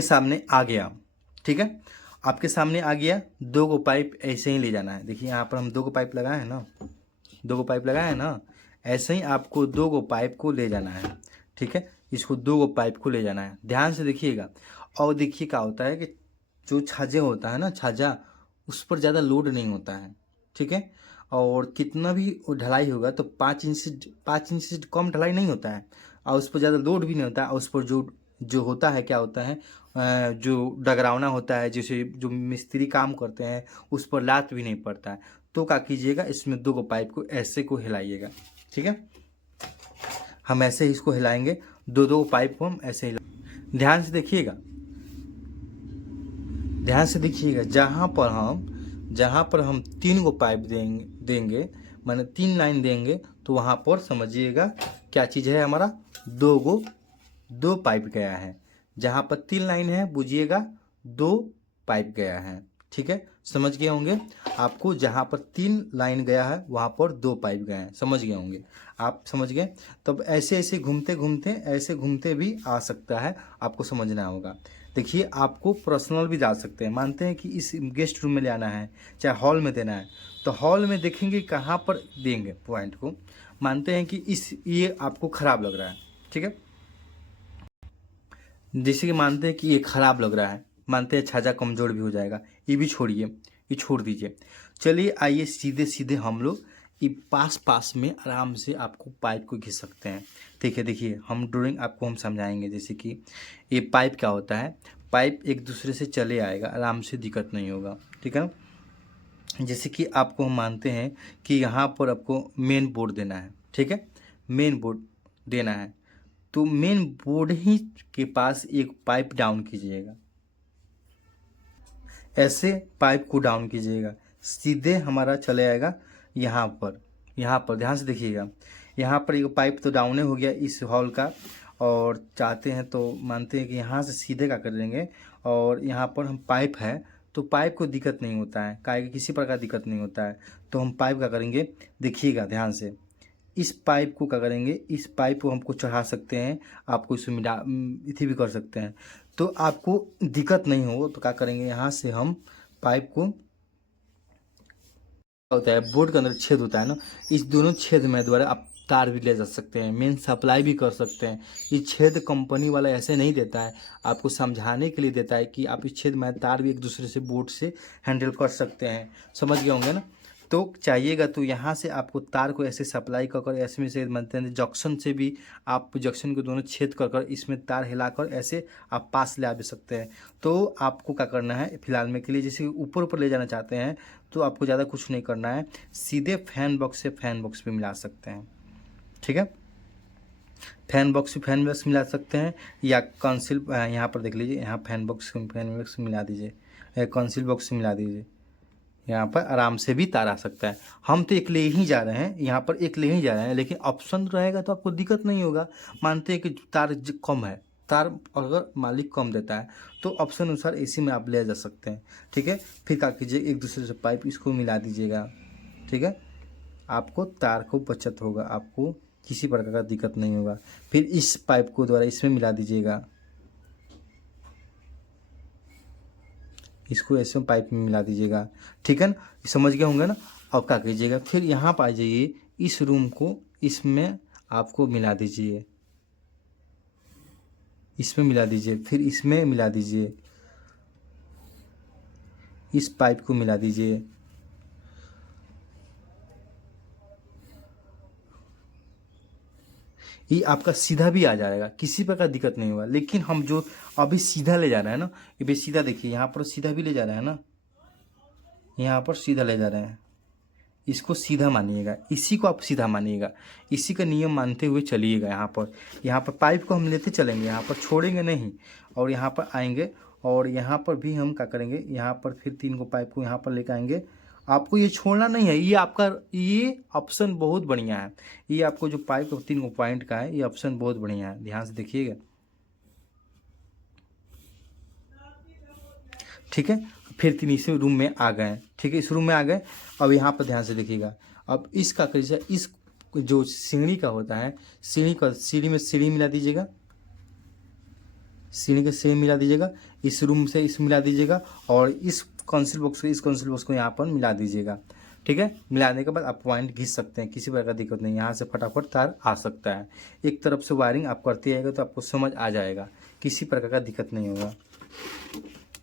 सामने आ गया। ठीक है, आपके सामने आ गया। 2 को पाइप ऐसे ही ले जाना है। देखिए यहाँ पर हम 2 को पाइप लगाए हैं ना, 2 को पाइप लगाए हैं ना, ऐसे ही आपको 2 को पाइप को ले जाना है। ठीक है, इसको 2 को पाइप को ले जाना है, ध्यान से देखिएगा। और देखिए क्या होता है कि जो छज्जा होता है ना, छज्जा उस पर ज़्यादा लोड नहीं होता है। ठीक है, और कितना भी ढलाई होगा तो 5 इंच से कम ढलाई नहीं होता है, और उस पर ज़्यादा लोड भी नहीं होता है। और उस पर जो होता है, क्या होता है, जो डगरावना होता है, जैसे जो मिस्त्री काम करते हैं, उस पर लात भी नहीं पड़ता है। तो क्या कीजिएगा, इसमें 2 को पाइप को ऐसे को हिलाइएगा। ठीक है, हम ऐसे ही इसको हिलाएंगे, 2 पाइप को हम ऐसे हिला। ध्यान से देखिएगा, ध्यान से देखिएगा, जहाँ पर हम 3 को पाइप देंगे माने 3 लाइन देंगे, तो वहाँ पर समझिएगा क्या चीज़ है, हमारा 2 पाइप गया है। जहाँ पर 3 लाइन है, बुझिएगा 2 पाइप गया है। ठीक है, समझ गए होंगे आपको, जहाँ पर 3 लाइन गया है वहाँ पर 2 पाइप गए हैं, समझ गए होंगे आप, समझ गए। तब ऐसे ऐसे घूमते भी आ सकता है, आपको समझना होगा। देखिए आपको पर्सनल भी डाल सकते हैं, मानते हैं कि इस गेस्ट रूम में ले आना है, चाहे हॉल में देना है, तो हॉल में देखेंगे कहाँ पर देंगे पॉइंट को। मानते हैं कि ये आपको ख़राब लग रहा है। ठीक है, जैसे कि मानते हैं कि ये ख़राब लग रहा है, मानते हैं छज्जा कमज़ोर भी हो जाएगा, ये भी छोड़िए, ये छोड़ दीजिए। चलिए आइए सीधे हम लोग ये पास में आराम से आपको पाइप को घिस सकते हैं। ठीक है, देखिए हम ड्राइंग आपको हम समझाएंगे। जैसे कि ये पाइप क्या होता है, पाइप एक दूसरे से चले आएगा, आराम से दिक्कत नहीं होगा। ठीक है, जैसे कि आपको हम मानते हैं कि यहाँ पर आपको मेन बोर्ड देना है, ठीक है, मेन बोर्ड देना है, तो मेन बोर्ड ही के पास एक पाइप डाउन कीजिएगा, ऐसे पाइप को डाउन कीजिएगा, सीधे हमारा चले आएगा यहाँ पर। यहाँ पर ध्यान से देखिएगा, यहाँ पर एक पाइप तो डाउन हो गया इस हॉल का, और चाहते हैं तो मानते हैं कि यहाँ से सीधे का कर देंगे, और यहाँ पर हम पाइप है तो पाइप को दिक्कत नहीं होता है, काहे किसी प्रकार दिक्कत नहीं होता है, तो हम पाइप का करेंगे, देखिएगा ध्यान से, इस पाइप को क्या करेंगे, इस पाइप को हमको चढ़ा सकते हैं, आपको इसमें मिला इथी भी कर सकते हैं, तो आपको दिक्कत नहीं हो तो क्या करेंगे, यहाँ से हम पाइप को, होता है बोर्ड के अंदर छेद होता है ना, इस दोनों छेद में द्वारा आप तार भी ले जा सकते हैं, मेन सप्लाई भी कर सकते हैं। ये छेद कंपनी वाला ऐसे नहीं देता है, आपको समझाने के लिए देता है कि आप इस छेद में तार भी एक दूसरे से बोर्ड से हैंडल कर सकते हैं, समझ गए होंगे ना। तो चाहिएगा तो यहाँ से आपको तार को ऐसे सप्लाई कर कर, ऐसे में से मानते हैं जंक्शन से भी आप जंक्शन को दोनों छेद कर कर इसमें तार हिलाकर ऐसे आप पास ले आ भी सकते हैं। तो आपको क्या करना है फिलहाल में के लिए, जैसे ऊपर ऊपर ले जाना चाहते हैं तो आपको ज़्यादा कुछ नहीं करना है, सीधे फैन बॉक्स से फैन बॉक्स पे मिला सकते हैं, ठीक है, फैन बॉक्स से फैन बॉक्स मिला सकते हैं, या कंसिल यहाँ पर देख लीजिए, यहाँ फैन बॉक्स मिला दीजिए, कंसिल बॉक्स से मिला दीजिए, यहाँ पर आराम से भी तार आ सकता है। हम तो एक ले ही जा रहे हैं, यहाँ पर एक ले ही जा रहे हैं, लेकिन ऑप्शन रहेगा तो आपको दिक्कत नहीं होगा। मानते हैं कि तार कम है, तार अगर मालिक कम देता है तो ऑप्शन अनुसार एसी में आप ले जा सकते हैं, ठीक है। फिर क्या कीजिए, एक दूसरे से पाइप इसको मिला दीजिएगा, ठीक है, आपको तार को बचत होगा, आपको किसी प्रकार का दिक्कत नहीं होगा। फिर इस पाइप को द्वारा इसमें मिला दीजिएगा, इसको ऐसे पाइप में मिला दीजिएगा, ठीक है ना, समझ गए होंगे ना। अब क्या कीजिएगा, फिर यहाँ पर आ जाइए, इस रूम को इसमें आपको मिला दीजिए, इसमें मिला दीजिए, फिर इसमें मिला दीजिए, इस पाइप को मिला दीजिए, ये आपका सीधा भी आ जाएगा, किसी प्रकार दिक्कत नहीं होगा। लेकिन हम जो अभी सीधा ले जा रहे हैं ना, ये भी सीधा देखिए, यहाँ पर सीधा भी ले जा रहे हैं ना, यहाँ पर सीधा ले जा रहे हैं, इसको सीधा मानिएगा, इसी को आप सीधा मानिएगा, इसी का नियम मानते हुए चलिएगा। यहाँ पर पाइप को हम लेते चलेंगे, यहाँ पर छोड़ेंगे नहीं, और यहाँ पर आएंगे, और यहाँ पर भी हम क्या करेंगे, यहाँ पर फिर 3 को पाइप को यहाँ पर लेकर आएंगे। आपको ये छोड़ना नहीं है, ये आपका ये ऑप्शन बहुत बढ़िया है, ये आपको जो पाइप 3 को पॉइंट का है, ये ऑप्शन बहुत बढ़िया है, ध्यान से देखिएगा, ठीक है। फिर 3 इस रूम में आ गए, ठीक है, इस रूम में आ गए। अब यहाँ पर ध्यान से देखिएगा, अब इसका करिए, इस जो सीढ़ी का होता है, सीढ़ी में सीढ़ी मिला दीजिएगा, सीढ़ी के सीढ़ी मिला दीजिएगा, इस रूम से इस मिला दीजिएगा, और इस काउंसिल बॉक्स को यहाँ पर मिला दीजिएगा, ठीक है। मिलाने के बाद आप पॉइंट घिस सकते हैं, किसी प्रकार का दिक्कत नहीं, यहाँ से फटाफट तार आ सकता है। एक तरफ से वायरिंग आप करते आएगा तो आपको समझ आ जाएगा, किसी प्रकार का दिक्कत नहीं होगा,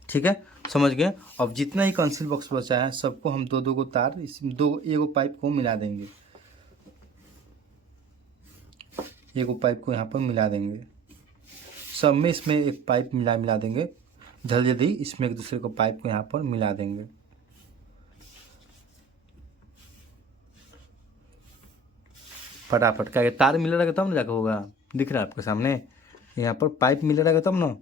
ठीक है, समझ गए। अब जितना ही कंसील बॉक्स बचा है सबको हम 2-2 को तार इस एगो पाइप को मिला देंगे, एगो पाइप को यहाँ पर मिला देंगे, सब में इसमें एक पाइप मिला देंगे, जल्दी इसमें एक दूसरे को पाइप को यहाँ पर मिला देंगे, फटाफट क्या तार मिल रहेगा तब ना जाकर होगा, दिख रहा है आपके सामने, यहाँ पर पाइप मिल रहेगा तब ना।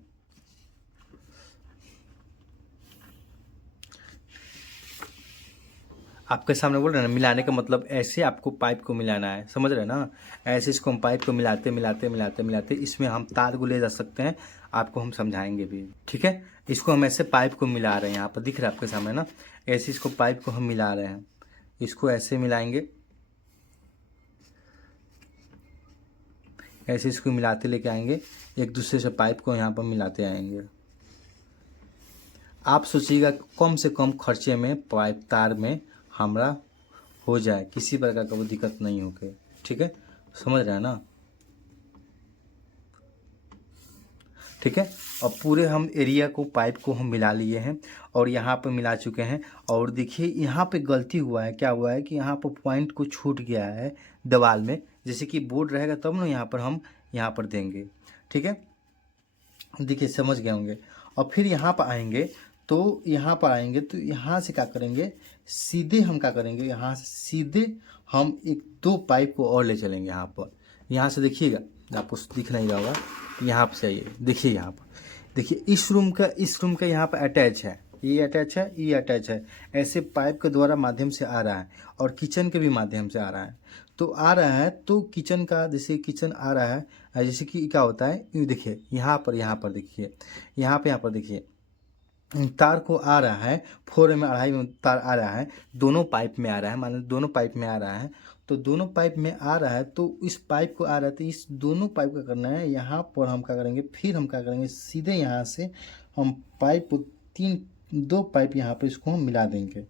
आपके सामने बोल रहे हैं ना, मिलाने का मतलब ऐसे आपको पाइप को मिलाना है, समझ रहे हैं ना, ऐसे इसको हम पाइप को मिलाते इसमें हम तार को ले जा सकते हैं, आपको हम समझाएंगे भी, ठीक है। इसको हम ऐसे पाइप को मिला रहे हैं, यहाँ पर दिख रहा है आपके सामने ना, ऐसे इसको पाइप को हम मिला रहे हैं, इसको ऐसे मिलाएंगे, ऐसे इसको मिलाते लेके आएंगे, एक दूसरे से पाइप को यहाँ पर मिलाते आएंगे। आप सोचिएगा कम से कम खर्चे में पाइप तार में हमारा हो जाए, किसी प्रकार का वो दिक्कत नहीं होके, ठीक है, समझ रहे हैं ना, ठीक है। अब पूरे हम एरिया को पाइप को हम मिला लिए हैं, और यहाँ पे मिला चुके हैं, और देखिए यहाँ पे गलती हुआ है, क्या हुआ है कि यहाँ पर पॉइंट को छूट गया है दीवार में, जैसे कि बोर्ड रहेगा तब ना यहाँ पर हम यहाँ पर देंगे, ठीक है, देखिए समझ गए होंगे। और फिर यहाँ पर आएंगे तो यहाँ पर आएंगे तो यहाँ से क्या करेंगे, सीधे हम क्या करेंगे, यहाँ से सीधे हम एक 2 पाइप को और ले चलेंगे यहाँ पर। यहाँ से देखिएगा, आपको दिख नहीं रहा होगा, यहाँ पर से आइए, देखिए यहाँ पर, देखिए इस रूम का यहाँ पर अटैच है, ये अटैच है, ये अटैच है, ऐसे पाइप के द्वारा माध्यम से आ रहा है और किचन के भी माध्यम से आ रहा है। तो आ रहा है तो किचन का, जैसे किचन आ रहा है, जैसे कि क्या होता है, ये देखिए यहाँ पर देखिए, यहाँ पर देखिए तार को आ रहा है 4 में 2.5 में तार आ रहा है, दोनों पाइप में आ रहा है, मान लो दोनों पाइप में आ रहा है, तो दोनों पाइप में आ रहा है तो इस पाइप को आ रहा है, तो इस दोनों पाइप का करना है, यहाँ पर हम क्या करेंगे, फिर हम क्या करेंगे, सीधे यहाँ से हम पाइप 2 पाइप यहाँ पर इसको हम मिला देंगे।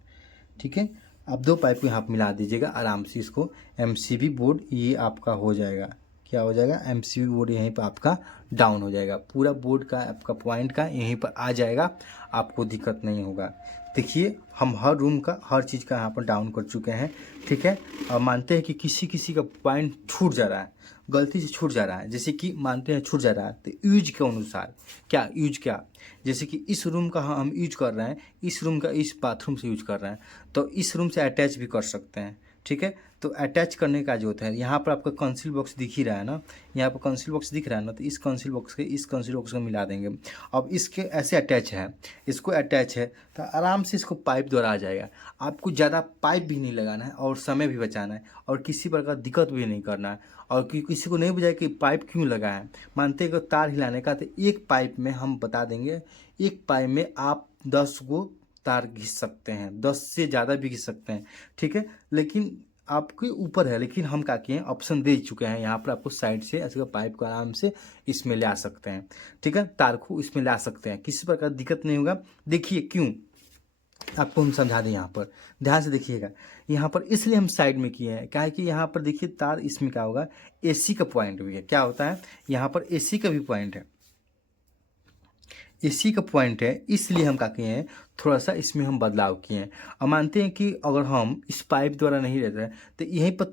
ठीक है, अब 2 पाइप को यहाँ पर मिला दीजिएगा आराम से, इसको एमसीबी बोर्ड ये आपका हो जाएगा, क्या हो जाएगा, एमसीबी बोर्ड यहीं पर आपका डाउन हो जाएगा, पूरा बोर्ड का आपका पॉइंट का यहीं पर आ जाएगा, आपको दिक्कत नहीं होगा। देखिए हम हर रूम का हर चीज़ का यहाँ पर डाउन कर चुके हैं। ठीक है, और मानते हैं कि किसी का पॉइंट छूट जा रहा है, गलती से छूट जा रहा है, जैसे कि मानते हैं छूट जा रहा है, तो यूज के अनुसार क्या जैसे कि इस रूम का हम यूज कर रहे हैं, इस रूम का इस बाथरूम से यूज कर रहे हैं, तो इस रूम से अटैच भी कर सकते हैं। ठीक है, तो अटैच करने का जो होता है, यहाँ पर आपका कंसील बॉक्स दिख ही रहा है ना, यहाँ पर कंसील बॉक्स दिख रहा है ना, तो इस कंसील बॉक्स के इस कंसील बॉक्स को मिला देंगे। अब इसके ऐसे अटैच है, इसको अटैच है, तो आराम से इसको पाइप द्वारा आ जाएगा। आपको ज़्यादा पाइप भी नहीं लगाना है और समय भी बचाना है और किसी प्रकार दिक्कत भी नहीं करना है, और किसी को नहीं बुझाए कि पाइप क्यों लगा है, मानते हैं कि तार हिलाने का, तो एक पाइप में हम बता देंगे, एक पाइप में आप 10 को तार घिस सकते हैं, 10 से ज़्यादा भी घिस सकते हैं। ठीक है, लेकिन आपके ऊपर है, लेकिन हम क्या किए हैं, ऑप्शन दे चुके हैं, यहाँ पर आपको साइड से ऐसे पाइप को आराम से इसमें ले आ सकते हैं। ठीक है, तार को इसमें ला सकते हैं, किसी प्रकार दिक्कत नहीं होगा। देखिए क्यों, आपको हम समझा दें, यहाँ पर ध्यान से देखिएगा, यहाँ पर इसलिए हम साइड में किए हैं, क्या है कि यहाँ पर देखिए तार, इसमें क्या होगा, एसी का पॉइंट भी है, क्या होता है यहाँ पर एसी का भी पॉइंट है, एसी का पॉइंट है, इसलिए हम क्या किए हैं, थोड़ा सा इसमें हम बदलाव किए हैं। अब मानते हैं कि अगर हम इस पाइप द्वारा नहीं रहते हैं तो यहीं पर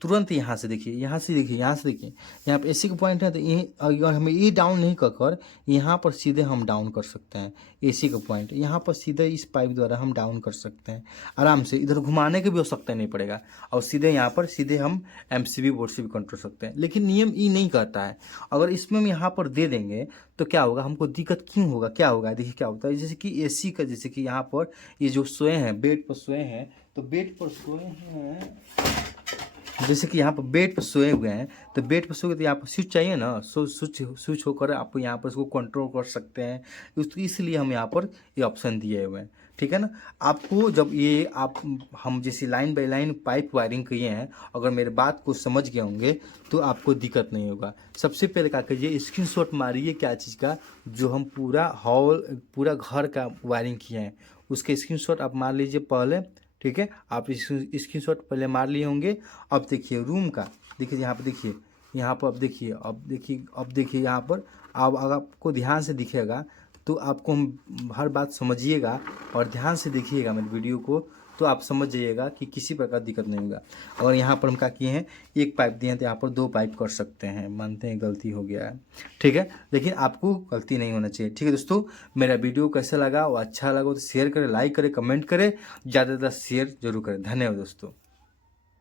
तुरंत यहाँ से देखिए, यहाँ से देखिए, यहाँ पर एसी का पॉइंट है, तो यहीं अगर हमें ये डाउन नहीं कर यहाँ पर सीधे हम डाउन कर सकते हैं, एसी का पॉइंट यहाँ पर सीधे इस पाइप द्वारा हम डाउन कर सकते हैं आराम से, इधर घुमाने की भी आवश्यकता नहीं पड़ेगा, और सीधे यहाँ पर सीधे हम एमसीबी बोर्ड से भी कंट्रोल सकते हैं। लेकिन नियम ये नहीं करता है, अगर इसमें हम यहाँ पर दे देंगे तो क्या होगा, हमको दिक्कत क्यों होगा, क्या होगा, देखिए क्या होता है, जैसे कि एसी का, जैसे कि यहाँ पर ये जो सोए हैं, बेड पर सोए हैं, तो बेड पर सोए हैं, जैसे कि यहाँ पर बेड पर सोए हुए हैं, तो बेड पर सोए तो यहाँ पर स्विच चाहिए ना, स्विच होकर आप यहाँ पर इसको कंट्रोल कर सकते हैं, इसलिए हम यहाँ पर ये ऑप्शन दिए हुए हैं। ठीक है ना, आपको जब ये हम जैसे line by line pipe wiring किए हैं, अगर मेरे बात को समझ गए होंगे तो आपको दिक्कत नहीं होगा। सबसे पहले क्या कीजिए, स्क्रीनशॉट मारिए क्या चीज़ का, जो हम पूरा घर का वायरिंग किए हैं, उसके स्क्रीनशॉट आप मार लीजिए पहले। ठीक है, आप स्क्रीनशॉट पहले मार लिए होंगे। अब देखिए रूम का, देखिए यहाँ पर देखिए, यहाँ पर अब देखिए यहाँ पर, अब अगर आपको ध्यान से दिखेगा तो आपको हम हर बात समझिएगा और ध्यान से देखिएगा मेरे वीडियो को, तो आप समझ जाइएगा कि किसी प्रकार दिक्कत नहीं होगा। और यहाँ पर हम क्या किए हैं, एक पाइप दिए हैं तो यहाँ पर 2 पाइप कर सकते हैं, मानते हैं गलती हो गया है। ठीक है, लेकिन आपको गलती नहीं होना चाहिए। ठीक है दोस्तों, मेरा वीडियो कैसा लगा, वो अच्छा लगा तो शेयर करें, लाइक करें, कमेंट करें, ज़्यादा से ज़्यादा शेयर जरूर करें। धन्यवाद दोस्तों।